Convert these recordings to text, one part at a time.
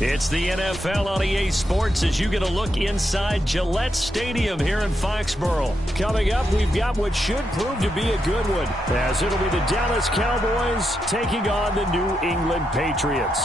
It's the NFL on EA Sports as you get a look inside Gillette Stadium here in Foxborough. Coming up, we've got what should prove to be a good one, as it'll be the Dallas Cowboys taking on the New England Patriots.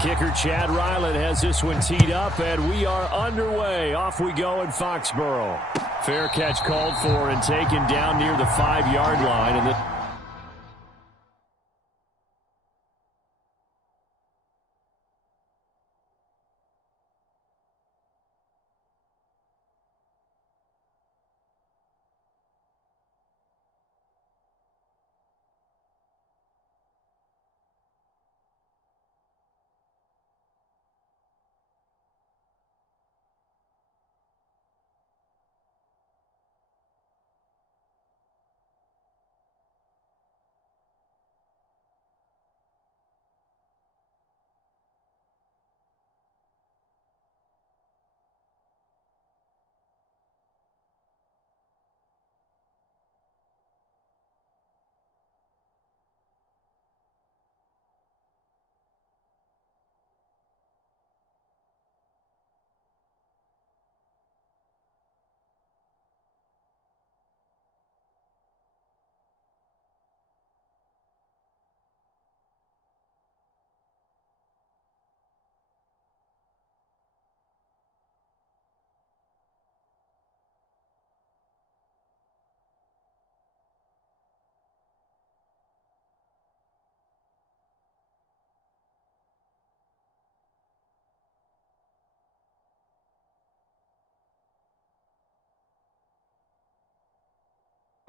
Kicker Chad Ryland has this one teed up, and we are underway. Off we go in Foxborough. Fair catch called for and taken down near the 5-yard line. And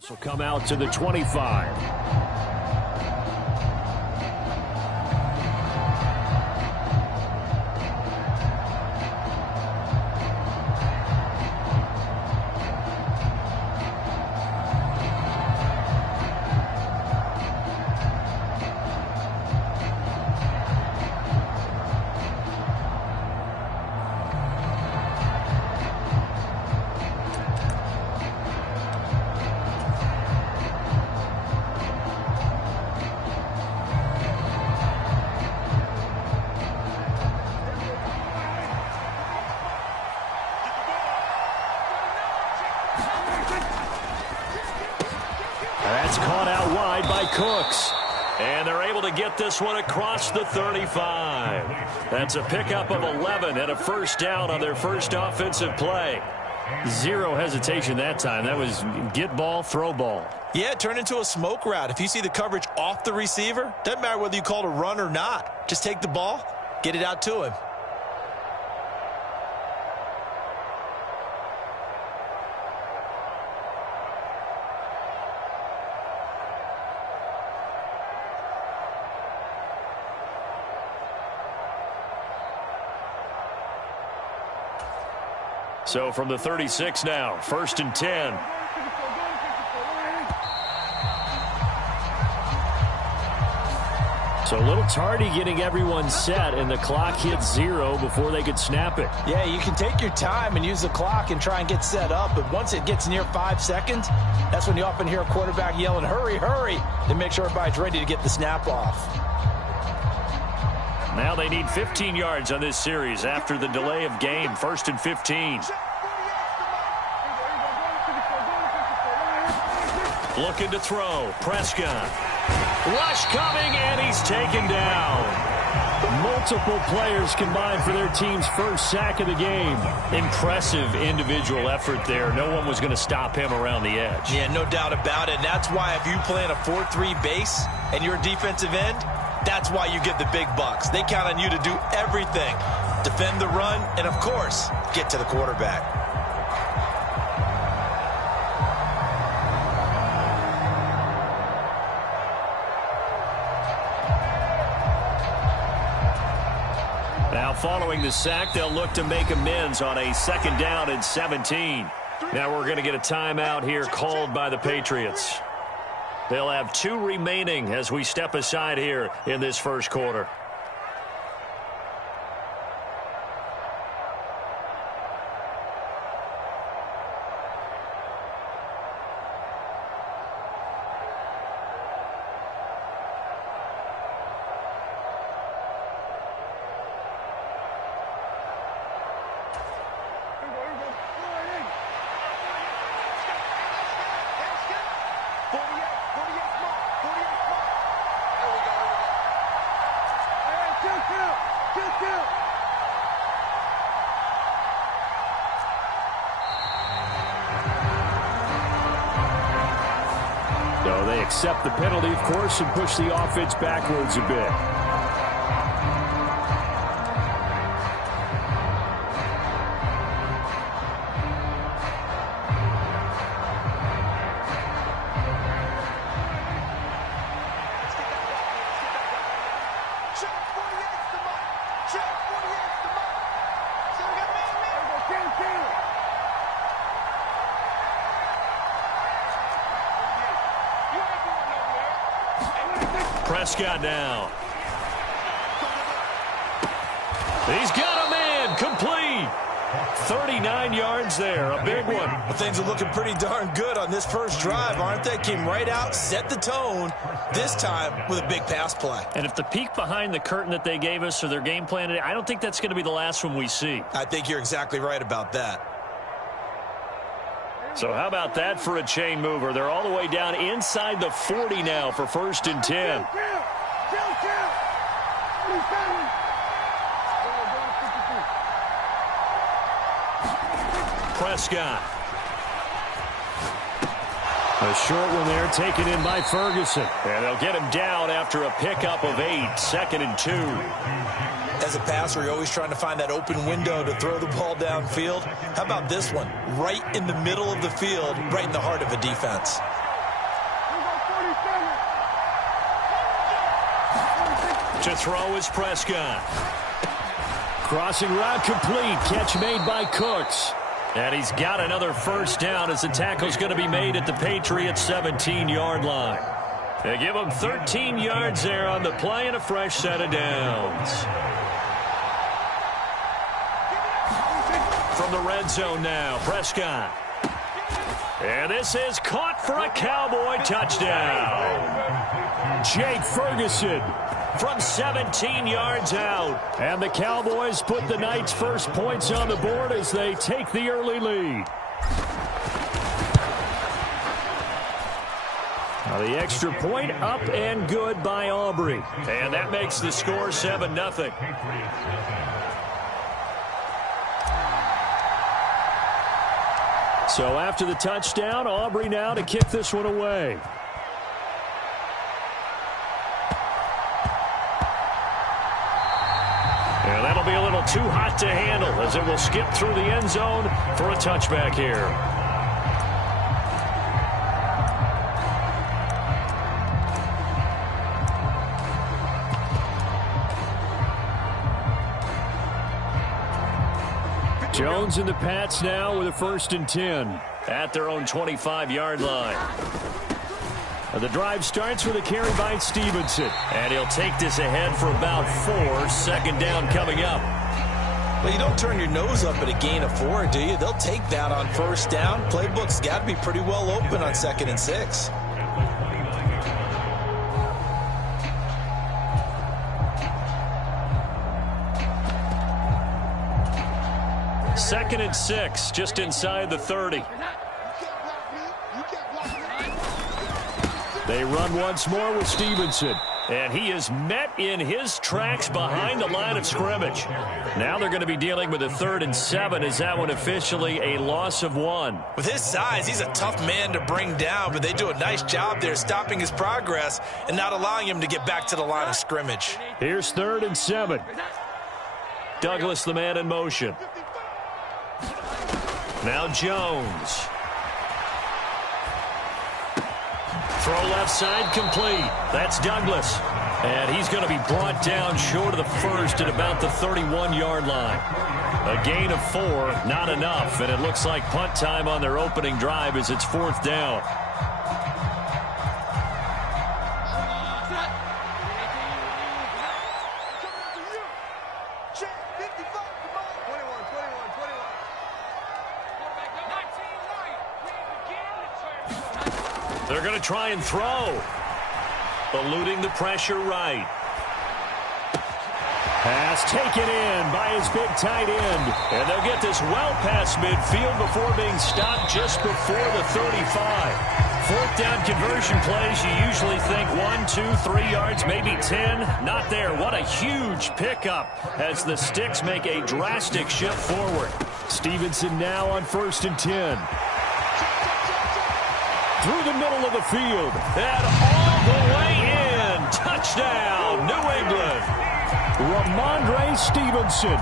so come out to the 25. That's caught out wide by Cooks. And they're able to get this one across the 35. That's a pickup of 11 and a first down on their first offensive play. Zero hesitation that time. That was get ball, throw ball. Yeah, it turned into a smoke route. If you see the coverage off the receiver, doesn't matter whether you call it a run or not. Just take the ball, get it out to him. So from the 36 now, 1st and 10. So a little tardy getting everyone set, and the clock hits 0 before they could snap it. Yeah, you can take your time and use the clock and try and get set up, but once it gets near 5 seconds, that's when you often hear a quarterback yelling, hurry, hurry, to make sure everybody's ready to get the snap off. Now they need 15 yards on this series after the delay of game. 1st and 15. Looking to throw. Prescott. Rush coming, and he's taken down. Multiple players combined for their team's first sack of the game. Impressive individual effort there. No one was going to stop him around the edge. Yeah, no doubt about it. And that's why if you play in a 4-3 base and you're a defensive end, that's why you get the big bucks. They count on you to do everything. Defend the run and, of course, get to the quarterback. Now following the sack, they'll look to make amends on a 2nd down and 17. Now we're going to get a timeout here called by the Patriots. They'll have 2 remaining as we step aside here in this first quarter. So they accept the penalty, of course, and push the offense backwards a bit. Prescott now. He's got a man complete. 39 yards there, a big one. Well, things are looking pretty darn good on this first drive, aren't they? Came right out, set the tone, this time with a big pass play. And if the peek behind the curtain that they gave us or their game plan today, I don't think that's going to be the last one we see. I think you're exactly right about that. So how about that for a chain mover? They're all the way down inside the 40 now for 1st and 10. Prescott. A short one there taken in by Ferguson. And they'll get him down after a pickup of 8, 2nd and 2. As a passer, you're always trying to find that open window to throw the ball downfield. How about this one? Right in the middle of the field, right in the heart of a defense. To throw is Prescott. Crossing route complete. Catch made by Cooks. And he's got another first down as the tackle's going to be made at the Patriots' 17-yard line. They give him 13 yards there on the play and a fresh set of downs. From the red zone now, Prescott. And this is caught for a Cowboy touchdown. Jake Ferguson from 17 yards out. And the Cowboys put the Knights' first points on the board as they take the early lead. Now the extra point up and good by Aubrey. And that makes the score 7-0. So after the touchdown, Aubrey now to kick this one away. And that'll be a little too hot to handle as it will skip through the end zone for a touchback here. Jones and the Pats now with a 1st and 10. At their own 25-yard line. The drive starts with a carry by Stevenson. And he'll take this ahead for about 4. 2nd down coming up. Well, you don't turn your nose up at a gain of 4, do you? They'll take that on 1st down. Playbook's got to be pretty well open on 2nd and 6. Second and 6, just inside the 30. They run once more with Stevenson. And he is met in his tracks behind the line of scrimmage. Now they're going to be dealing with a 3rd and 7. Is that one officially a loss of 1? With his size, he's a tough man to bring down, but they do a nice job there stopping his progress and not allowing him to get back to the line of scrimmage. Here's 3rd and 7. Douglas, the man in motion. Now Jones. Throw left side complete. That's Douglas. And he's going to be brought down short of the 1st at about the 31-yard line. A gain of 4, not enough. And it looks like punt time on their opening drive as it's 4th down. They're going to try and throw. Eluding the pressure right. Pass taken in by his big tight end. And they'll get this well past midfield before being stopped just before the 35. Fourth down conversion plays, you usually think 1, 2, 3 yards, maybe 10. Not there. What a huge pickup as the Sticks make a drastic shift forward. Stevenson now on 1st and 10. Through the middle of the field. And all the way in. Touchdown, New England. Ramondre Stevenson.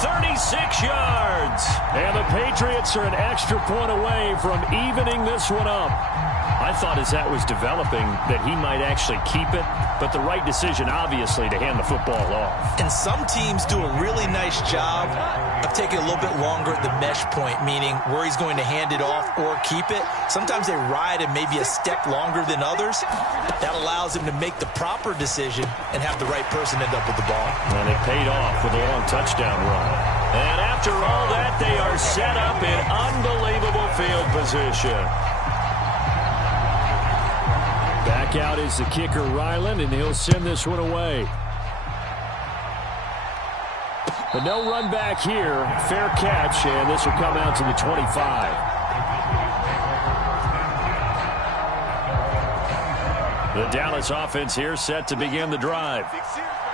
36 yards. And the Patriots are an extra point away from evening this one up. I thought as that was developing that he might actually keep it, but the right decision, obviously, to hand the football off. And some teams do a really nice job of taking a little bit longer at the mesh point, meaning where he's going to hand it off or keep it. Sometimes they ride him maybe a step longer than others. That allows him to make the proper decision and have the right person end up with the ball. And it paid off with a long touchdown run. And after all that, they are set up in unbelievable field position. Back out is the kicker, Ryland, and he'll send this one away. But no run back here. Fair catch, and this will come out to the 25. The Dallas offense here set to begin the drive.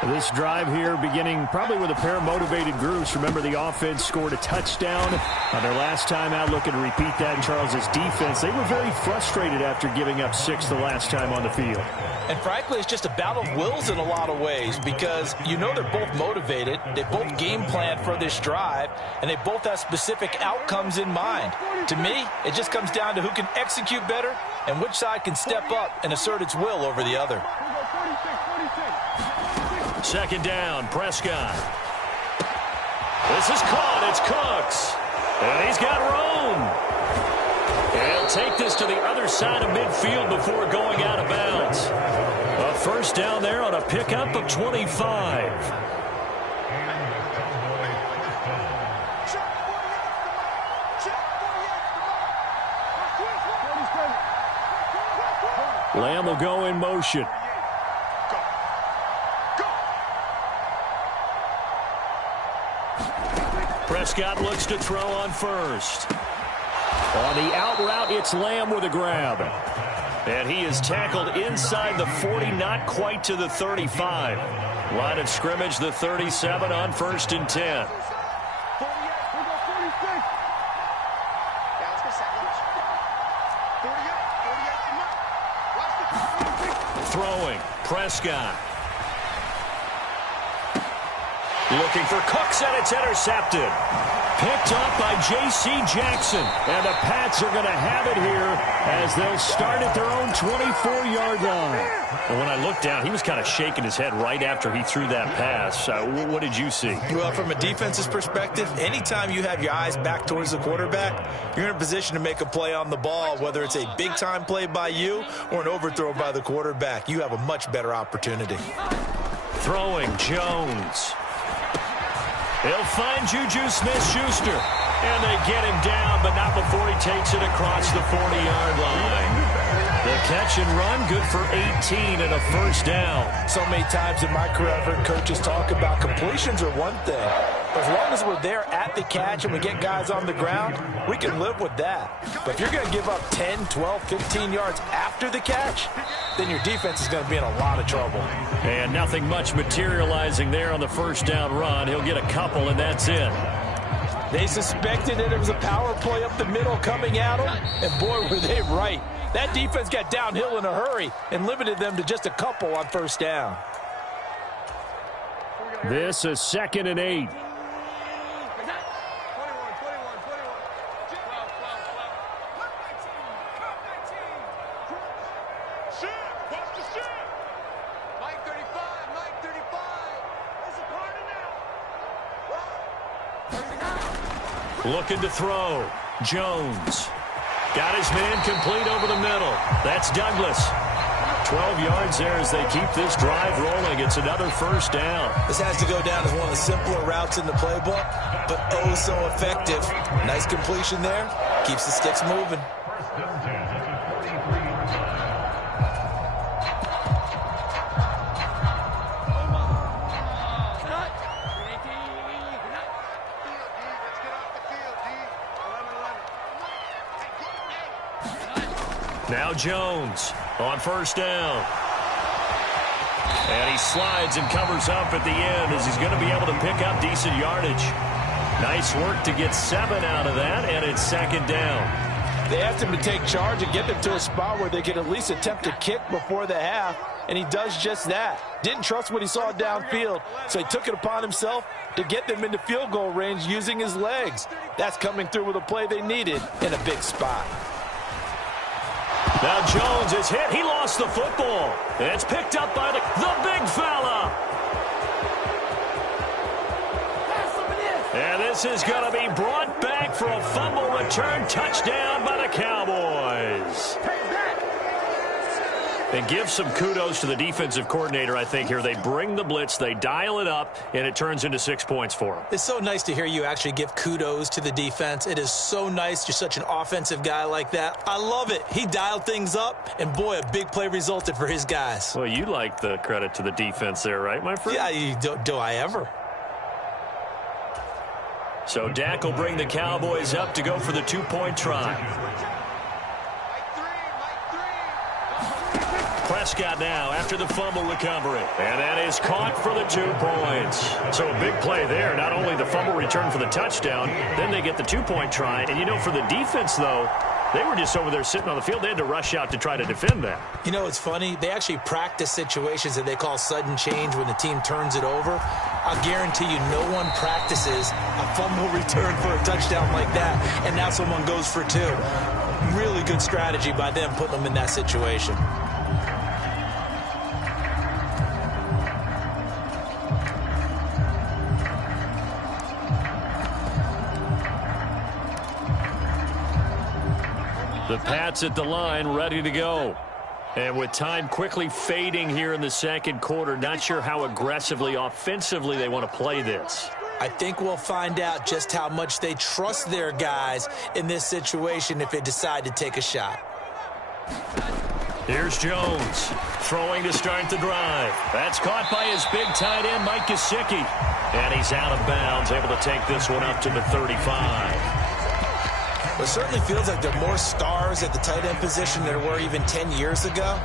This drive here beginning probably with a pair of motivated groups. Remember, the offense scored a touchdown on their last time out, looking to repeat that in Charles's defense. They were very frustrated after giving up 6 the last time on the field. And frankly, it's just a battle of wills in a lot of ways because you know they're both motivated, they both game plan for this drive, and they both have specific outcomes in mind. To me, it just comes down to who can execute better and which side can step up and assert its will over the other. Second down, Prescott. This is caught. It's Cooks. And he's got room. And he'll take this to the other side of midfield before going out of bounds. A first down there on a pickup of 25. Lamb will go in motion. Prescott looks to throw on first. On the out route, it's Lamb with a grab. And he is tackled inside the 40, not quite to the 35. Line of scrimmage, the 37 on 1st and 10. Throwing, Prescott. Looking for Cooks, and it's intercepted. Picked up by J.C. Jackson. And the Pats are going to have it here as they'll start at their own 24-yard line. And when I looked down, he was kind of shaking his head right after he threw that pass. What did you see? Well, from a defense's perspective, anytime you have your eyes back towards the quarterback, you're in a position to make a play on the ball, whether it's a big-time play by you or an overthrow by the quarterback. You have a much better opportunity. Throwing, Jones. He'll find Juju Smith-Schuster. And they get him down, but not before he takes it across the 40-yard line. The catch and run, good for 18 and a first down. So many times in my career, I've heard coaches talk about completions are one thing. But as long as we're there at the catch and we get guys on the ground, we can live with that. But if you're going to give up 10, 12, 15 yards after the catch, then your defense is going to be in a lot of trouble. And nothing much materializing there on the first down run. He'll get a couple, and that's it. They suspected that it was a power play up the middle coming at them, and boy, were they right. That defense got downhill in a hurry and limited them to just a couple on first down. This is 2nd and 8. Looking to throw. Jones. Got his man complete over the middle. That's Douglas. 12 yards there as they keep this drive rolling. It's another first down. This has to go down as one of the simpler routes in the playbook, but oh so effective. Nice completion there. Keeps the sticks moving. Now Jones on first down. And he slides and covers up at the end as he's going to be able to pick up decent yardage. Nice work to get 7 out of that, and it's second down. They asked him to take charge and get them to a spot where they could at least attempt a kick before the half, and he does just that. Didn't trust what he saw downfield, so he took it upon himself to get them into field goal range using his legs. That's coming through with a play they needed in a big spot. Now Jones is hit. He lost the football. And it's picked up by the big fella. And this is going to be brought back for a fumble return touchdown by the Cowboys. And give some kudos to the defensive coordinator, I think, here. They bring the blitz, they dial it up, and it turns into 6 points for them. It's so nice to hear you actually give kudos to the defense. It is so nice. You're such an offensive guy like that. I love it. He dialed things up, and, boy, a big play resulted for his guys. Well, you like the credit to the defense there, right, my friend? Yeah, do I ever? So Dak will bring the Cowboys up to go for the 2-point try. Prescott now after the fumble recovery. And that is caught for the 2 points. So a big play there. Not only the fumble return for the touchdown, then they get the 2-point try. And, you know, for the defense, though, they were just over there sitting on the field. They had to rush out to try to defend that. You know, it's funny. They actually practice situations that they call sudden change when the team turns it over. I'll guarantee you no one practices a fumble return for a touchdown like that, and now someone goes for 2. Really good strategy by them putting them in that situation. The Pats at the line, ready to go. And with time quickly fading here in the second quarter, not sure how aggressively, offensively they want to play this. I think we'll find out just how much they trust their guys in this situation if they decide to take a shot. Here's Jones, throwing to start the drive. That's caught by his big tight end, Mike Gesicki. And he's out of bounds, able to take this one up to the 35. It certainly feels like there are more stars at the tight end position than there were even 10 years ago.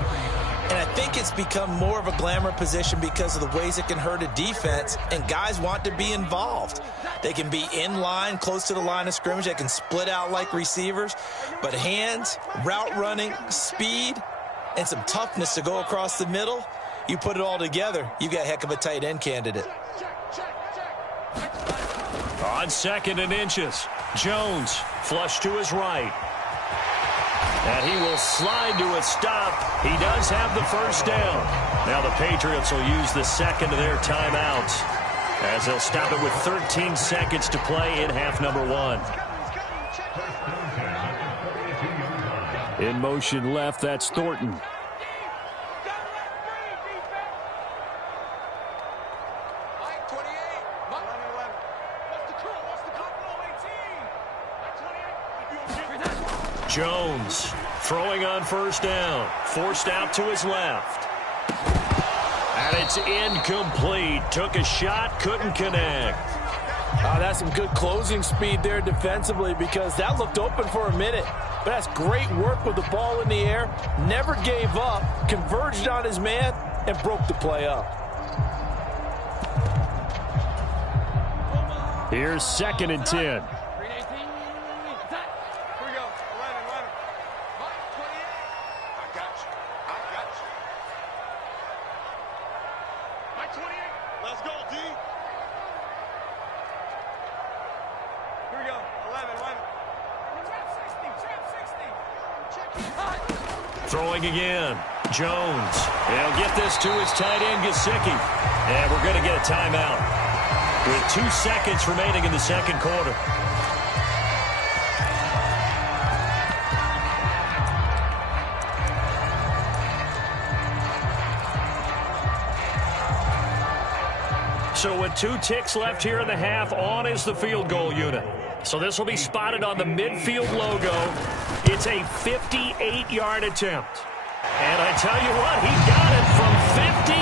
And I think it's become more of a glamour position because of the ways it can hurt a defense, and guys want to be involved. They can be in line, close to the line of scrimmage. They can split out like receivers. But hands, route running, speed, and some toughness to go across the middle, you put it all together, you got a heck of a tight end candidate. On 2nd and inches, Jones flush to his right. And he will slide to a stop. He does have the first down. Now the Patriots will use the second of their timeouts as they'll stop it with 13 seconds to play in half number 1. In motion left, that's Thornton. Jones throwing on first down. Forced out to his left. And it's incomplete. Took a shot, couldn't connect. That's some good closing speed there defensively because that looked open for a minute. But that's great work with the ball in the air. Never gave up. Converged on his man and broke the play up. Here's 2nd and 10. Throwing again. Jones. He'll get this to his tight end, Gesicki. And we're going to get a timeout with 2 seconds remaining in the second quarter. So with 2 ticks left here in the half, on is the field goal unit. So this will be spotted on the midfield logo. It's a 58-yard attempt. And I tell you what, he got it from 58.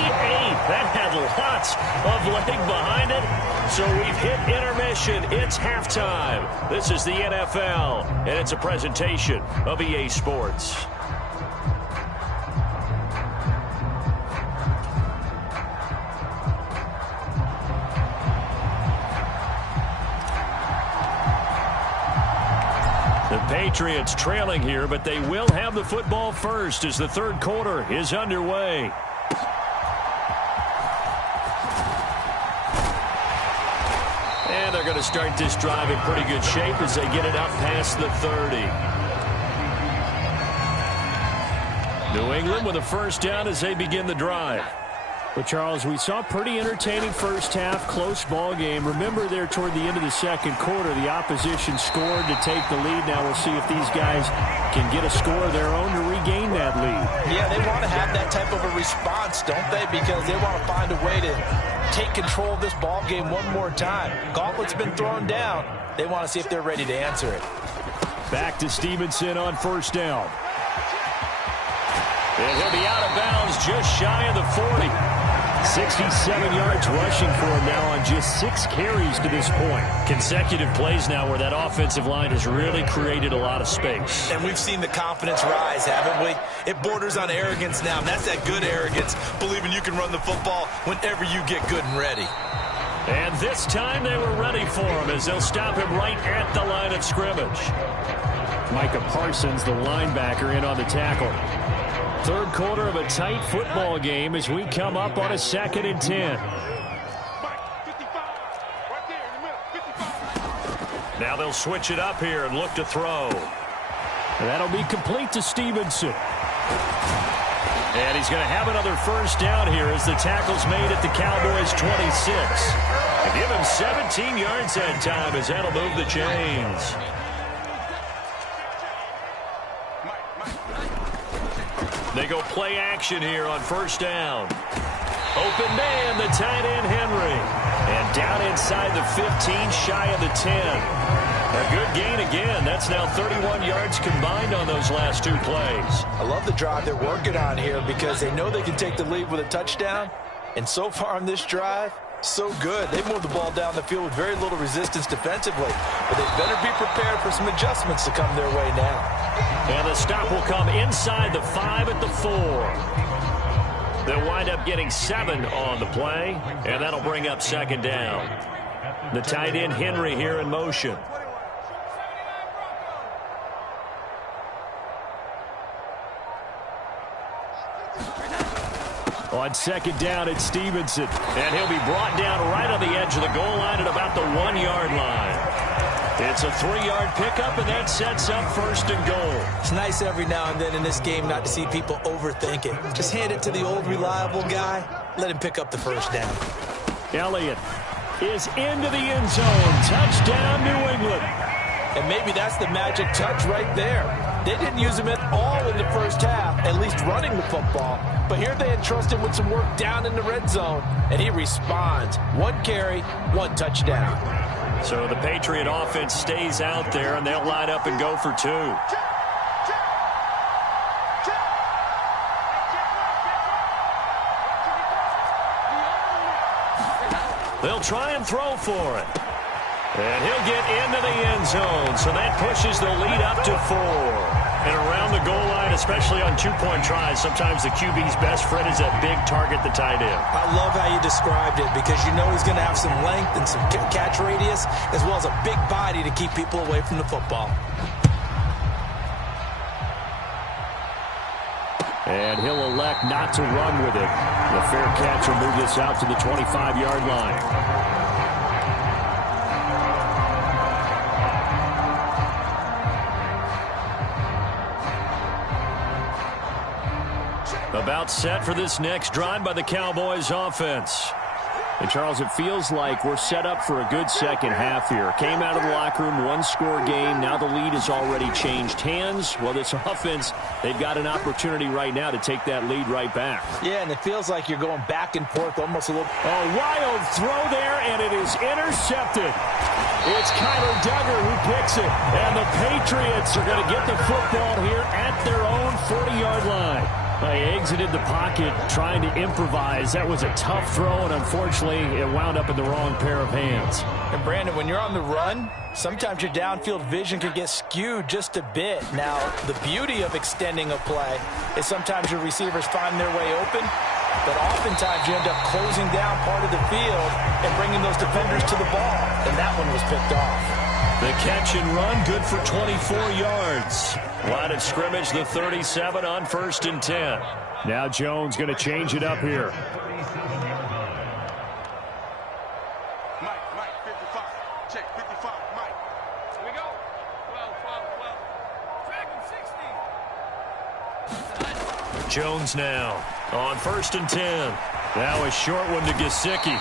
That had lots of leg behind it. So we've hit intermission. It's halftime. This is the NFL, and it's a presentation of EA Sports. The Patriots trailing here, but they will have the football first as the third quarter is underway. And they're going to start this drive in pretty good shape as they get it up past the 30. New England with a first down as they begin the drive. But, Charles, we saw a pretty entertaining first half, close ball game. Remember there toward the end of the second quarter, the opposition scored to take the lead. Now we'll see if these guys can get a score of their own to regain that lead. Yeah, they want to have that type of a response, don't they? Because they want to find a way to take control of this ball game one more time. Gauntlet's been thrown down. They want to see if they're ready to answer it. Back to Stevenson on first down. And he'll be out of bounds just shy of the 40. 67 yards rushing for him now on just 6 carries to this point. Consecutive plays now where that offensive line has really created a lot of space. And we've seen the confidence rise, haven't we? It borders on arrogance now. And that's that good arrogance, believing you can run the football whenever you get good and ready. And this time they were ready for him as they'll stop him right at the line of scrimmage. Micah Parsons, the linebacker, in on the tackle. Third quarter of a tight football game as we come up on a 2nd and 10. Now they'll switch it up here and look to throw. That'll be complete to Stevenson. And he's going to have another first down here as the tackle's made at the Cowboys' 26. And give him 17 yards that time as that'll move the chains. They go play action here on first down. Open man, the tight end Henry. And down inside the 15, shy of the 10. A good gain again. That's now 31 yards combined on those last 2 plays. I love the drive they're working on here because they know they can take the lead with a touchdown. And so far on this drive, so good. They moved the ball down the field with very little resistance defensively. But they better be prepared for some adjustments to come their way now. And the stop will come inside the 5 at the 4. They'll wind up getting 7 on the play, and that'll bring up 2nd down. The tight end Henry here in motion. On 2nd down, it's Stevenson. And he'll be brought down right on the edge of the goal line at about the 1-yard line. It's a 3-yard pickup, and that sets up 1st and goal. It's nice every now and then in this game not to see people overthink it. Just hand it to the old reliable guy. Let him pick up the first down. Elliott is into the end zone. Touchdown, New England. And maybe that's the magic touch right there. They didn't use him at all in the first half, at least running the football. But here they entrust him with some work down in the red zone, and he responds. 1 carry, 1 touchdown. So the Patriot offense stays out there, and they'll line up and go for 2. They'll try and throw for it. And he'll get into the end zone, so that pushes the lead up to 4. And around the goal line, especially on 2-point tries, sometimes the QB's best friend is that big target, the tight end. I love how you described it because you know he's going to have some length and some catch radius as well as a big body to keep people away from the football. And he'll elect not to run with it. The fair catch will move this out to the 25-yard line. About set for this next drive by the Cowboys offense. And, Charles, it feels like we're set up for a good second half here. Came out of the locker room, 1-score game. Now the lead has already changed hands. Well, this offense, they've got an opportunity right now to take that lead right back. Yeah, and it feels like you're going back and forth almost a little. A wild throw there, and it is intercepted. It's Kyler Duggar who picks it. And the Patriots are going to get the football here at their own 40-yard line. They exited the pocket trying to improvise. That was a tough throw, and unfortunately, it wound up in the wrong pair of hands. And, Brandon, when you're on the run, sometimes your downfield vision can get skewed just a bit. Now, the beauty of extending a play is sometimes your receivers find their way open, but oftentimes you end up closing down part of the field and bringing those defenders to the ball, and that one was picked off. The catch and run, good for 24 yards. Line of scrimmage, the 37 on 1st and 10. Now Jones going to change it up here. Mike, 55. Check 55, Mike. Here we go. 12. Track him 60. Jones now on 1st and 10. Now a short one to Gesicki.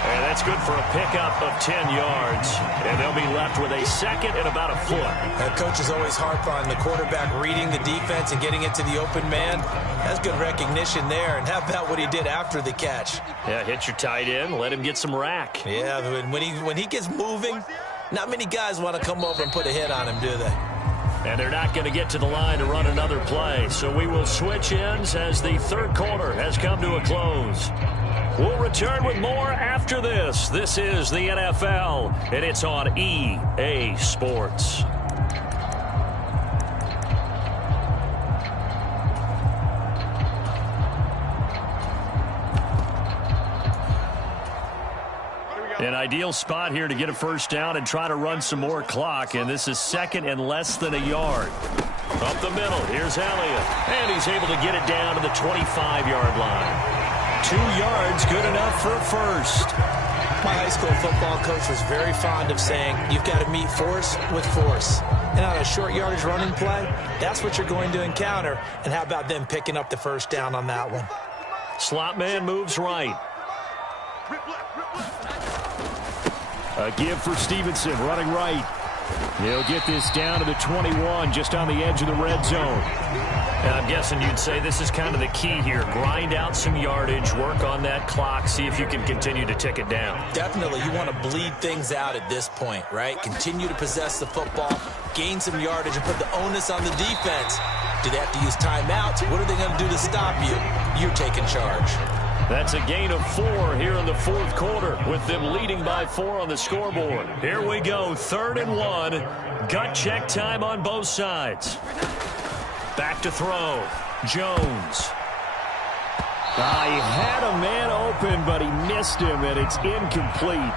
And that's good for a pickup of 10 yards. And they'll be left with a second and about a foot. That coach is always harp on the quarterback reading the defense and getting it to the open man. That's good recognition there. And how about what he did after the catch? Yeah, hit your tight end, let him get some rack. Yeah, when he gets moving, not many guys want to come over and put a hit on him, do they? And they're not going to get to the line to run another play. So we will switch ends as the third quarter has come to a close. We'll return with more after this. This is the NFL, and it's on EA Sports. An ideal spot here to get a first down and try to run some more clock, and this is second and less than a yard. Up the middle, here's Elliott, and he's able to get it down to the 25-yard line. 2 yards, good enough for a first. My high school football coach was very fond of saying, you've got to meet force with force. And on a short yardage running play, that's what you're going to encounter. And how about them picking up the first down on that one? Slot man moves right. A give for Stevenson, running right. He'll get this down to the 21, just on the edge of the red zone. And I'm guessing you'd say this is kind of the key here. Grind out some yardage, work on that clock, see if you can continue to tick it down. Definitely, you want to bleed things out at this point, right? Continue to possess the football, gain some yardage, and put the onus on the defense. Do they have to use timeouts? What are they going to do to stop you? You're taking charge. That's a gain of 4 here in the fourth quarter, with them leading by 4 on the scoreboard. Here we go, 3rd and 1. Gut check time on both sides. Back to throw. Jones. He had a man open, but he missed him, and it's incomplete.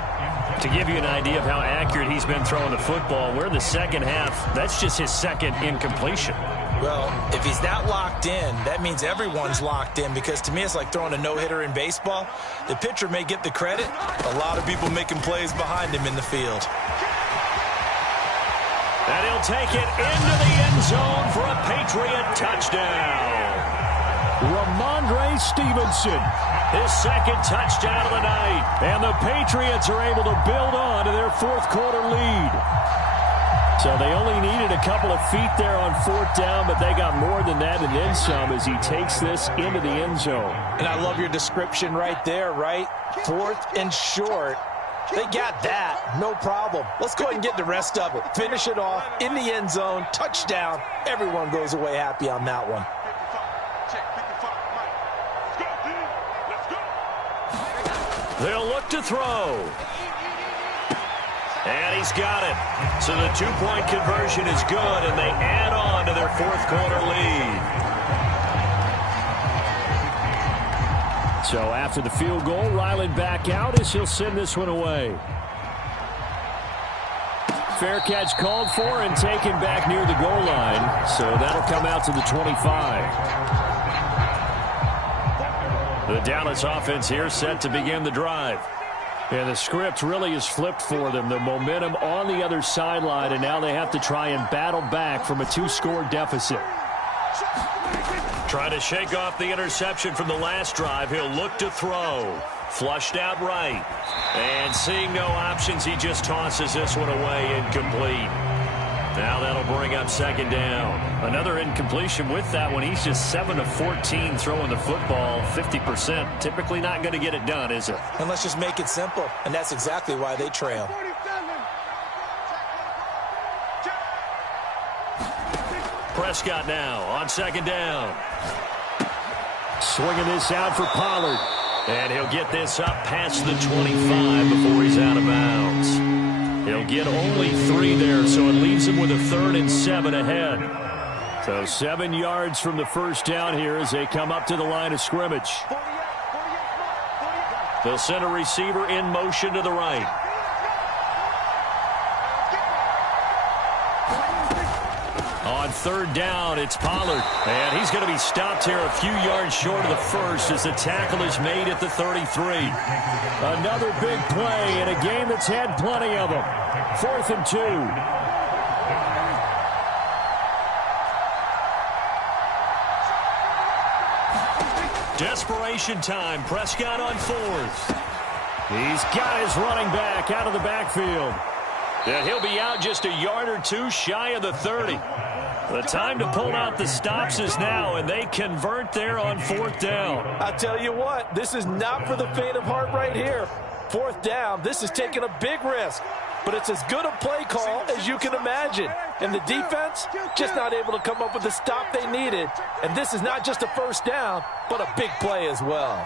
To give you an idea of how accurate he's been throwing the football, we're in the second half. That's just his second incompletion. Well, if he's that locked in, that means everyone's locked in, because to me it's like throwing a no-hitter in baseball. The pitcher may get the credit. A lot of people making plays behind him in the field. And he'll take it into the end zone for a Patriot touchdown. Ramondre Stevenson. His second touchdown of the night. And the Patriots are able to build on to their fourth quarter lead. So they only needed a couple of feet there on 4th down, but they got more than that and then some as he takes this into the end zone. And I love your description right there, right? 4th and short. They got that. No problem. Let's go ahead and get the rest of it. Finish it off in the end zone. Touchdown. Everyone goes away happy on that one. They'll look to throw. And he's got it. So the 2-point conversion is good, and they add on to their fourth quarter lead. So after the field goal, Ryland back out as he'll send this one away. Fair catch called for and taken back near the goal line. So that'll come out to the 25. The Dallas offense here set to begin the drive. And the script really is flipped for them. The momentum on the other sideline, and now they have to try and battle back from a 2-score deficit. Trying to shake off the interception from the last drive. He'll look to throw. Flushed out right. And seeing no options, he just tosses this one away, incomplete. Now that'll bring up 2nd down. Another incompletion with that one. He's just 7 of 14 throwing the football, 50%. Typically not going to get it done, is it? And let's just make it simple. And that's exactly why they trail. Prescott now on 2nd down. Swinging this out for Pollard. And he'll get this up past the 25 before he's out of bounds. He'll get only 3 there, so it leaves him with a 3rd and 7 ahead. So 7 yards from the first down here as they come up to the line of scrimmage. They'll send a receiver in motion to the right. third down, it's Pollard. And he's going to be stopped here a few yards short of the first as the tackle is made at the 33. Another big play in a game that's had plenty of them. 4th and 2. Desperation time. Prescott on 4th. He's got his running back out of the backfield. And he'll be out just a yard or two shy of the 30. The time to pull out the stops is now, and they convert there on 4th down. I'll tell you what, this is not for the faint of heart right here. 4th down, this is taking a big risk. But it's as good a play call as you can imagine. And the defense just not able to come up with the stop they needed. And this is not just a first down, but a big play as well.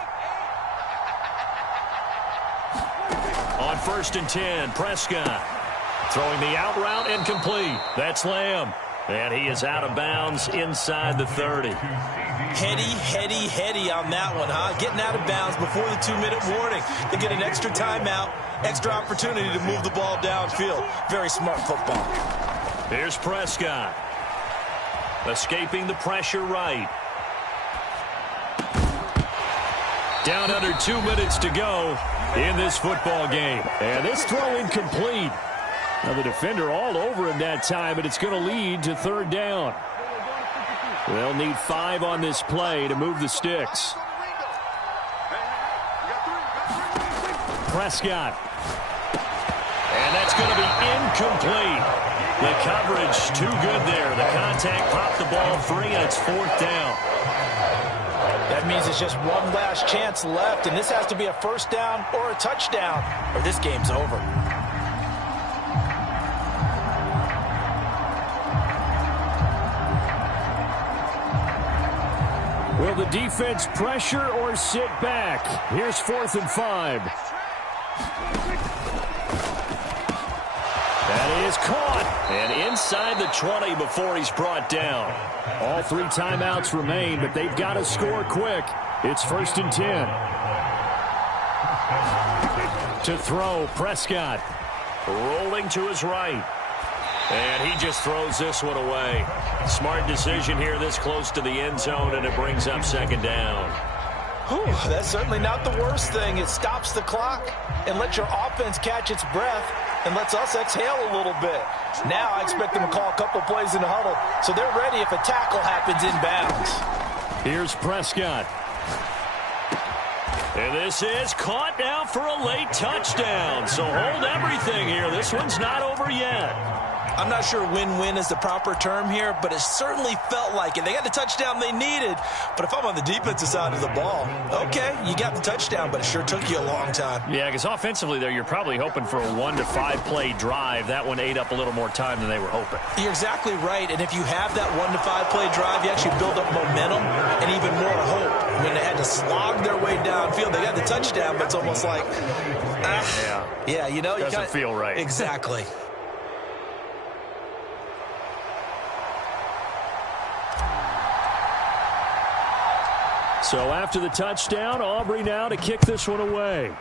On 1st and 10, Prescott throwing the out route incomplete. That's Lamb. And he is out of bounds inside the 30. Heady on that one, huh? Getting out of bounds before the 2-minute warning. They get an extra timeout, extra opportunity to move the ball downfield. Very smart football. Here's Prescott. Escaping the pressure right. Down under 2 minutes to go in this football game. And this throw incomplete. Now the defender all over him that time, but it's going to lead to 3rd down. They'll need 5 on this play to move the sticks. Prescott. And that's going to be incomplete. The coverage too good there. The contact popped the ball free, and it's 4th down. That means it's just one last chance left, and this has to be a first down or a touchdown, or this game's over. Will the defense pressure or sit back? Here's 4th and 5. That is caught. And inside the 20 before he's brought down. All 3 timeouts remain, but they've got to score quick. It's 1st and 10. To throw, Prescott. Rolling to his right. And he just throws this one away. Smart decision here this close to the end zone, and it brings up 2nd down. Whew, that's certainly not the worst thing. It stops the clock and lets your offense catch its breath and lets us exhale a little bit. Now I expect them to call a couple plays in the huddle, so they're ready if a tackle happens inbounds. Here's Prescott. And this is caught now for a late touchdown. So hold everything here. This one's not over yet. I'm not sure win-win is the proper term here, but it certainly felt like it. They got the touchdown they needed, but if I'm on the defensive side of the ball, okay, you got the touchdown, but it sure took you a long time. Yeah, because offensively there, you're probably hoping for a 1 to 5 play drive. That one ate up a little more time than they were hoping. You're exactly right, and if you have that 1 to 5 play drive, you actually build up momentum and even more hope. When they had to slog their way downfield, they got the touchdown, but it's almost like, yeah, you know, doesn't feel right. Exactly. So after the touchdown, Aubrey now to kick this one away.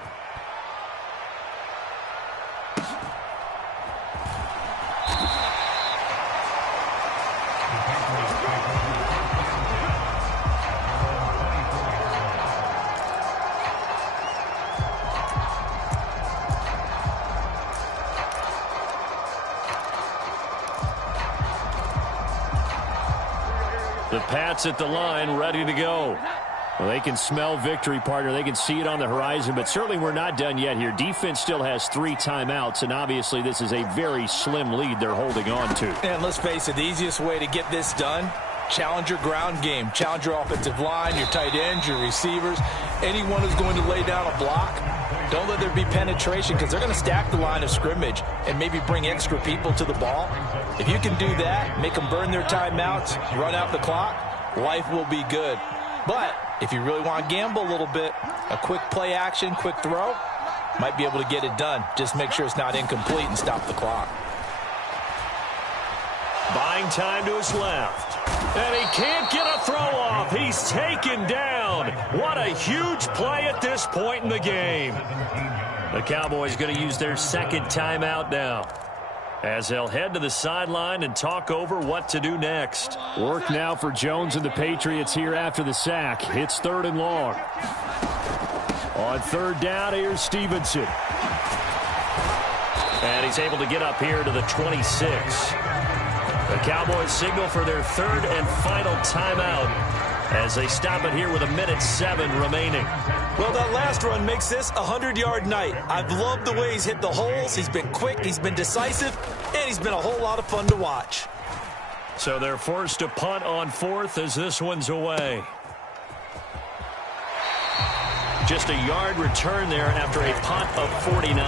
The Pats at the line, ready to go. Well, they can smell victory, partner. They can see it on the horizon, but certainly we're not done yet here. Defense still has 3 timeouts, and obviously this is a very slim lead they're holding on to. And let's face it, the easiest way to get this done, challenge your ground game. Challenge your offensive line, your tight ends, your receivers. Anyone who's going to lay down a block, don't let there be penetration because they're going to stack the line of scrimmage and maybe bring extra people to the ball. If you can do that, make them burn their timeouts, run out the clock, life will be good. But if you really want to gamble a little bit, a quick play action, quick throw, might be able to get it done. Just make sure it's not incomplete and stop the clock. Buying time to his left. And he can't get a throw off. He's taken down. What a huge play at this point in the game. The Cowboys going to use their 2nd timeout now. as they'll head to the sideline and talk over what to do next. Work now for Jones and the Patriots here after the sack. It's 3rd and long. On 3rd down, here's Stevenson. And he's able to get up here to the 26. The Cowboys signal for their 3rd and final timeout as they stop it here with 1:07 remaining. Well, that last run makes this a 100-yard night. I've loved the way he's hit the holes. He's been quick, he's been decisive, and he's been a whole lot of fun to watch. So they're forced to punt on 4th as this one's away. Just a yard return there after a punt of 49.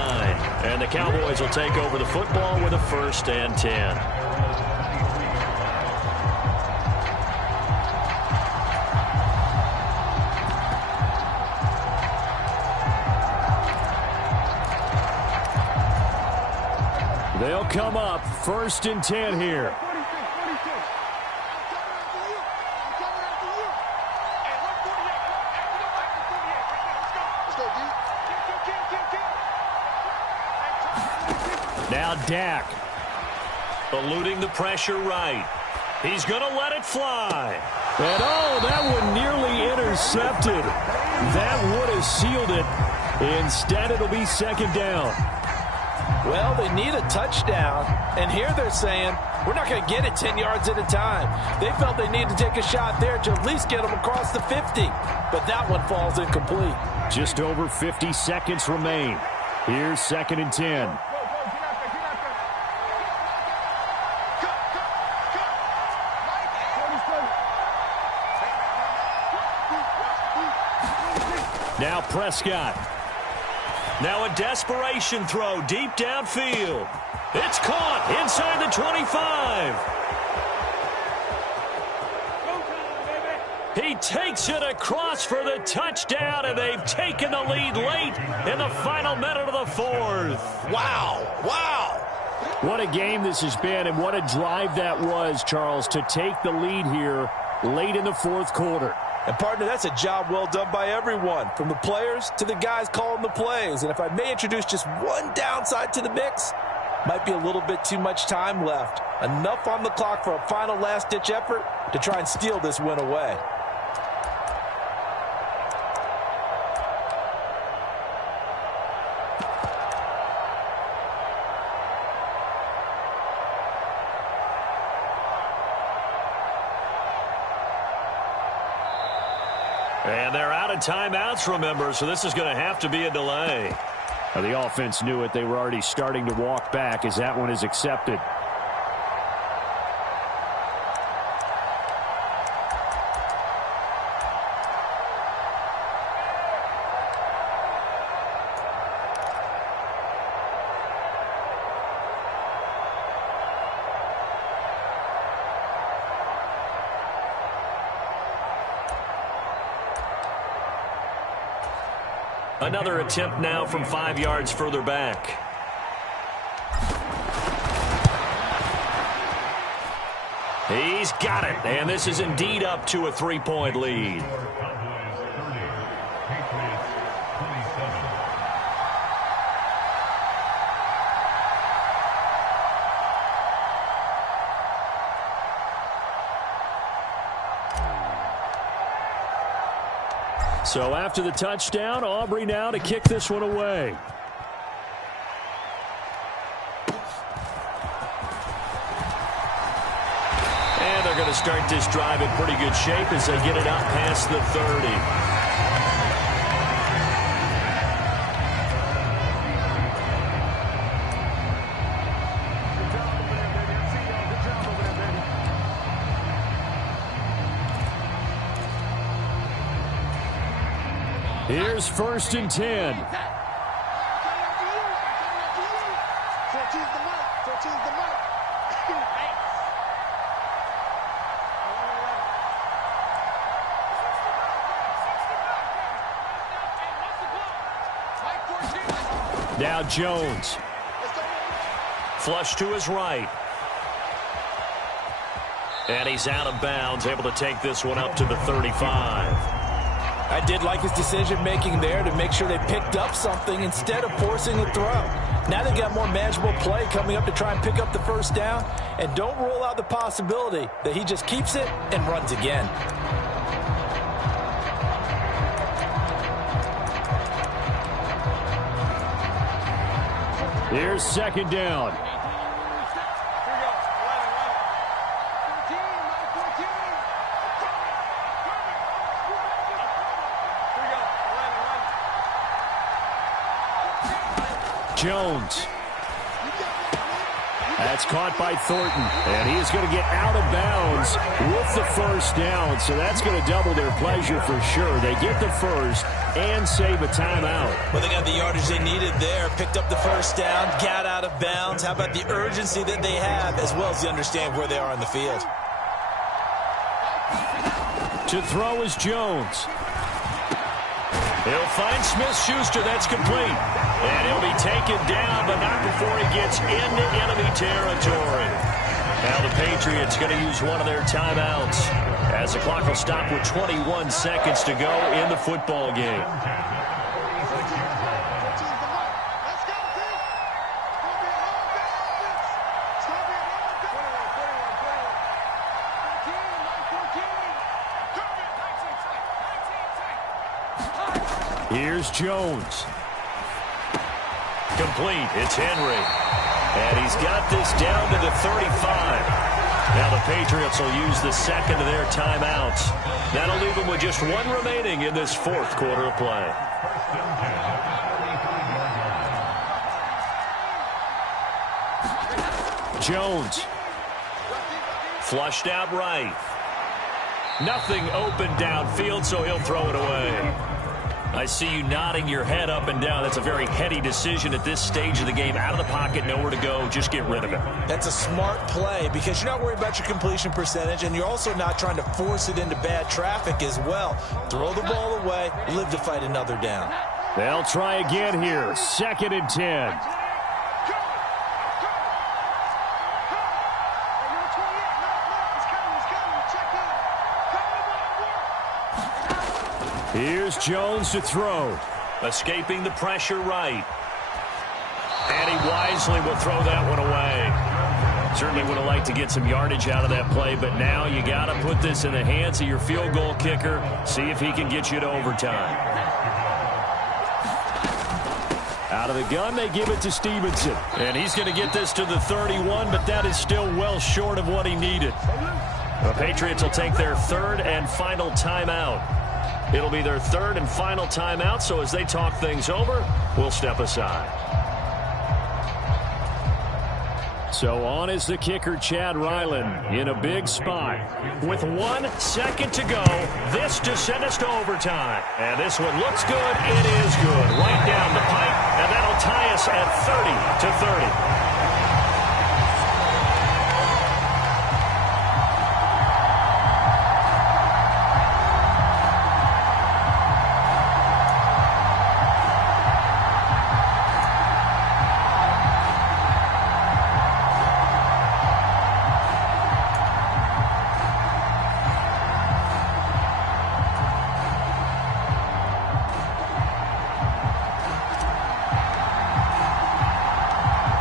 And the Cowboys will take over the football with a 1st and 10. They'll come up 1st and 10 here. Now Dak. Eluding the pressure right. He's going to let it fly. And oh, that one nearly intercepted. That would have sealed it. Instead, it'll be 2nd down. Well, they need a touchdown, and here they're saying, we're not going to get it 10 yards at a time. They felt they needed to take a shot there to at least get them across the 50, but that one falls incomplete. Just over 50 seconds remain. Here's 2nd and 10. Now Prescott. Now a desperation throw deep downfield. It's caught inside the 25. He takes it across for the touchdown, and they've taken the lead late in the final minute of the 4th. Wow, wow. What a game this has been, and what a drive that was, Charles, to take the lead here late in the 4th quarter. And, partner, that's a job well done by everyone, from the players to the guys calling the plays. And if I may introduce just one downside to the mix, might be a little bit too much time left. Enough on the clock for a final last-ditch effort to try and steal this win away. And they're out of timeouts, remember, so this is going to have to be a delay. Now, the offense knew it. They were already starting to walk back as that one is accepted. Another attempt now from 5 yards further back. He's got it, and this is indeed up to a 3-point lead. So after the touchdown, Aubrey now to kick this one away. And they're going to start this drive in pretty good shape as they get it out past the 30. Here's 1st and 10. Now Jones. Flush to his right. And he's out of bounds, able to take this one up to the 35. I did like his decision-making there to make sure they picked up something instead of forcing the throw. Now they've got more manageable play coming up to try and pick up the first down, and don't rule out the possibility that he just keeps it and runs again. Here's second down. Jones. That's caught by Thornton, and he is going to get out of bounds with the first down, so that's going to double their pleasure for sure. They get the first and save a timeout. Well, they got the yardage they needed there, picked up the first down, got out of bounds. How about the urgency that they have, as well as the understand where they are on the field? To throw is Jones. He'll find Smith-Schuster. That's complete. And he'll be taken down, but not before he gets into enemy territory. Now the Patriots going to use one of their timeouts as the clock will stop with 21 seconds to go in the football game. Here's Jones. Complete. It's Henry. And he's got this down to the 35. Now the Patriots will use the second of their timeouts. That'll leave them with just one remaining in this fourth quarter of play. Jones. Flushed out right. Nothing open downfield, so he'll throw it away. I see you nodding your head up and down. That's a very heady decision at this stage of the game. Out of the pocket, nowhere to go. Just get rid of it. That's a smart play because you're not worried about your completion percentage, and you're also not trying to force it into bad traffic as well. Throw the ball away, live to fight another down. They'll try again here. 2nd and 10. Here's Jones to throw. Escaping the pressure right. And he wisely will throw that one away. Certainly would have liked to get some yardage out of that play, but now you got to put this in the hands of your field goal kicker. See if he can get you to overtime. Out of the gun, they give it to Stevenson. And he's going to get this to the 31, but that is still well short of what he needed. The Patriots will take their third and final timeout. It'll be their third and final timeout, so as they talk things over, we'll step aside. So on is the kicker, Chad Ryland, in a big spot. With 1 second to go, this to send us to overtime. And this one looks good. It is good. Right down the pipe, and that'll tie us at 30 to 30.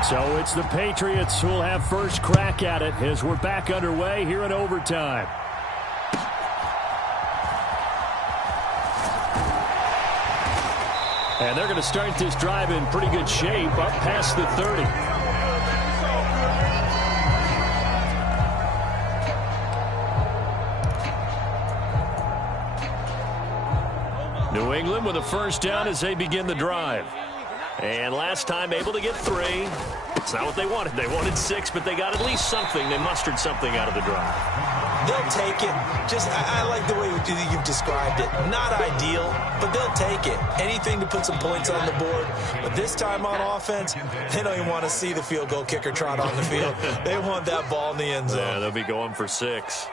So it's the Patriots who will have first crack at it as we're back underway here in overtime. And they're going to start this drive in pretty good shape, up past the 30. New England with a first down as they begin the drive. And last time able to get 3. It's not what they wanted. They wanted 6, but they got at least something. They mustered something out of the drive. They'll take it. I like the way you've described it. Not ideal, but they'll take it. Anything to put some points on the board. But this time on offense, they don't even want to see the field goal kicker trot on the field. They want that ball in the end zone. Yeah, they'll be going for 6.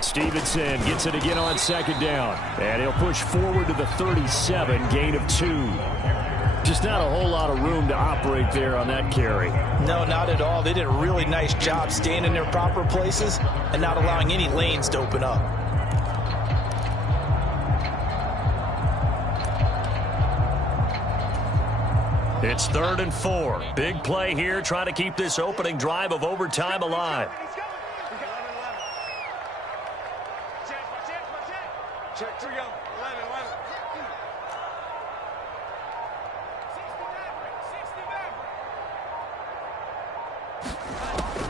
Stevenson gets it again on second down. And he'll push forward to the 37, gain of 2. Just not a whole lot of room to operate there on that carry. No, not at all. They did a really nice job staying in their proper places and not allowing any lanes to open up. It's 3rd and 4. Big play here, trying to keep this opening drive of overtime alive. Check 3 up. 11.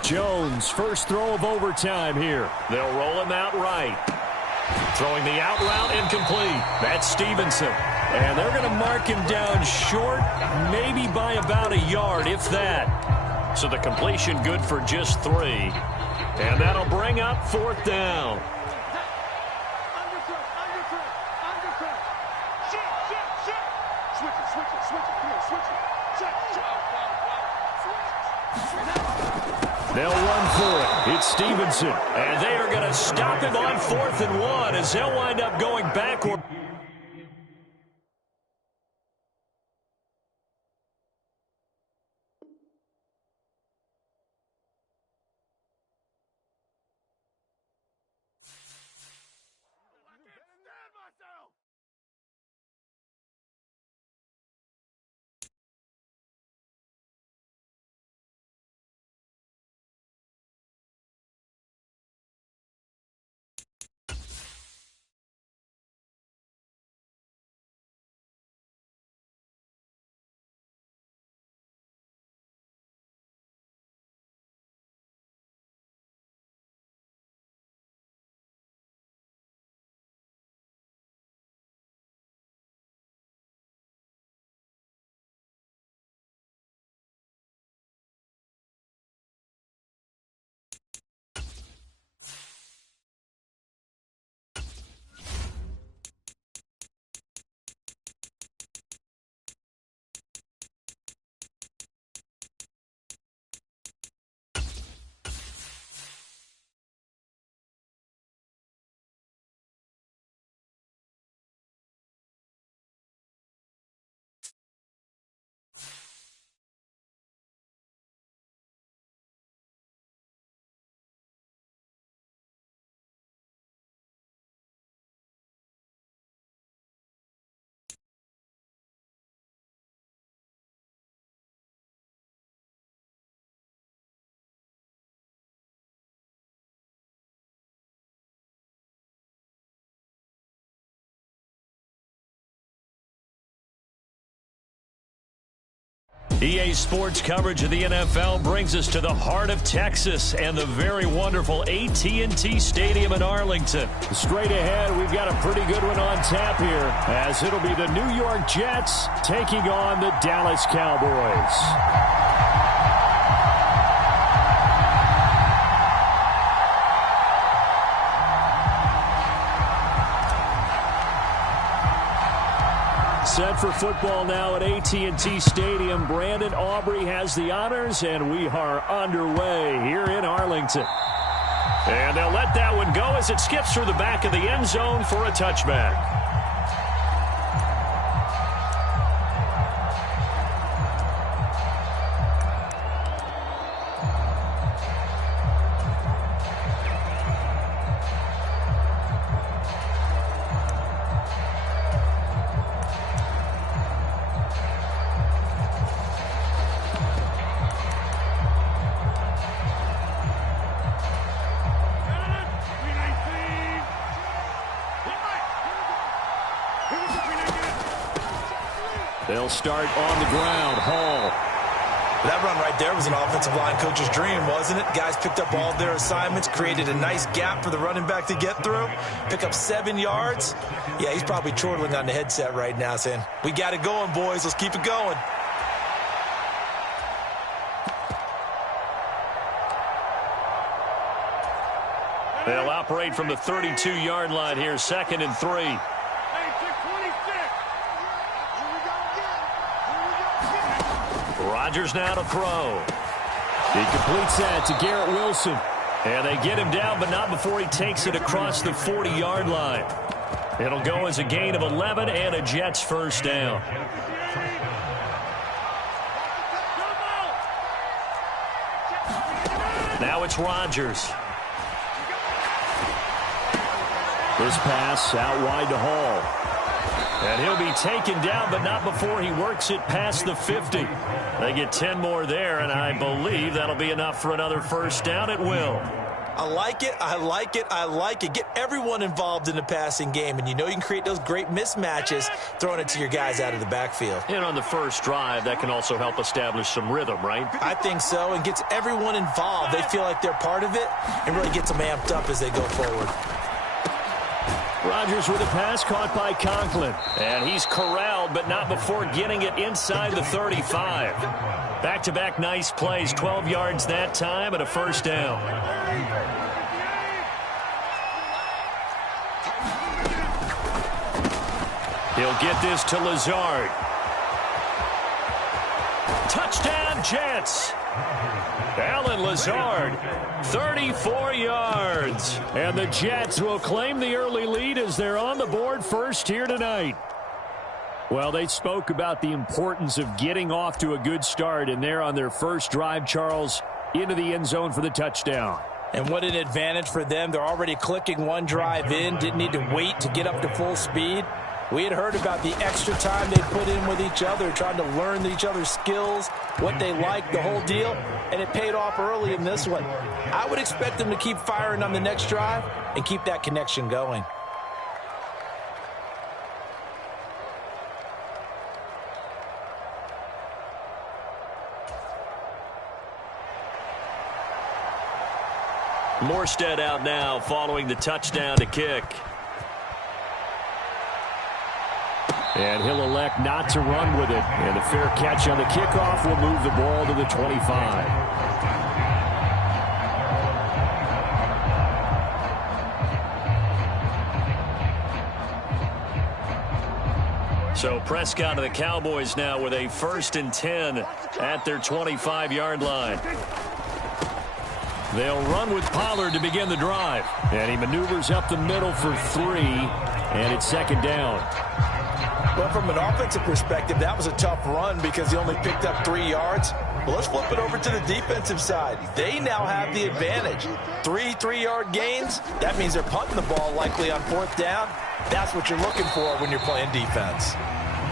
Jones, first throw of overtime here. They'll roll him out right. Throwing the out route incomplete. That's Stevenson. And they're going to mark him down short, maybe by about a yard, if that. So the completion good for just 3. And that'll bring up 4th down. They'll run for it. It's Stevenson. And they are going to stop him on 4th and 1 as they'll wind up going backward. EA Sports coverage of the NFL brings us to the heart of Texas and the very wonderful AT&T Stadium in Arlington. Straight ahead, we've got a pretty good one on tap here, as it'll be the New York Jets taking on the Dallas Cowboys. Set for football now at AT&T Stadium. Brandon Aubrey has the honors, and we are underway here in Arlington. And they'll let that one go as it skips through the back of the end zone for a touchback. They'll start on the ground. Hall. That run right there was an offensive line coach's dream, wasn't it? Guys picked up all their assignments, created a nice gap for the running back to get through, pick up 7 yards. Yeah, he's probably chortling on the headset right now saying, we got it going, boys. Let's keep it going. They'll operate from the 32-yard line here, 2nd and 3. Rodgers now to throw. He completes that to Garrett Wilson. And they get him down, but not before he takes it across the 40-yard line. It'll go as a gain of 11 and a Jets first down. Now it's Rodgers. This pass out wide to Hall. And he'll be taken down, but not before he works it past the 50. They get 10 more there, and I believe that'll be enough for another first down. It will. I like it, I like it, I like it. Get everyone involved in the passing game, and you know you can create those great mismatches throwing it to your guys out of the backfield. And on the first drive, that can also help establish some rhythm, right? I think so, and gets everyone involved. They feel like they're part of it and really gets them amped up as they go forward. Rodgers with a pass caught by Conklin. And he's corralled, but not before getting it inside the 35. Back-to-back nice plays, 12 yards that time and a first down. He'll get this to Lazard. Touchdown, Jets. Alan Lazard, 34 yards. And the Jets will claim the early lead as they're on the board first here tonight. Well, they spoke about the importance of getting off to a good start, and they're on their first drive, Charles, into the end zone for the touchdown. And what an advantage for them. They're already clicking one drive in, didn't need to wait to get up to full speed. We had heard about the extra time they put in with each other, trying to learn each other's skills, what they like, the whole deal, and it paid off early in this one. I would expect them to keep firing on the next drive and keep that connection going. Morstead out now following the touchdown to kick. And he'll elect not to run with it. And a fair catch on the kickoff will move the ball to the 25. So Prescott and the Cowboys now with a 1st and 10 at their 25-yard line. They'll run with Pollard to begin the drive. And he maneuvers up the middle for 3. And it's second down. Well, from an offensive perspective, that was a tough run because he only picked up 3 yards. Well, let's flip it over to the defensive side. They now have the advantage. 3-3-yard gains. That means they're punting the ball likely on 4th down. That's what you're looking for when you're playing defense.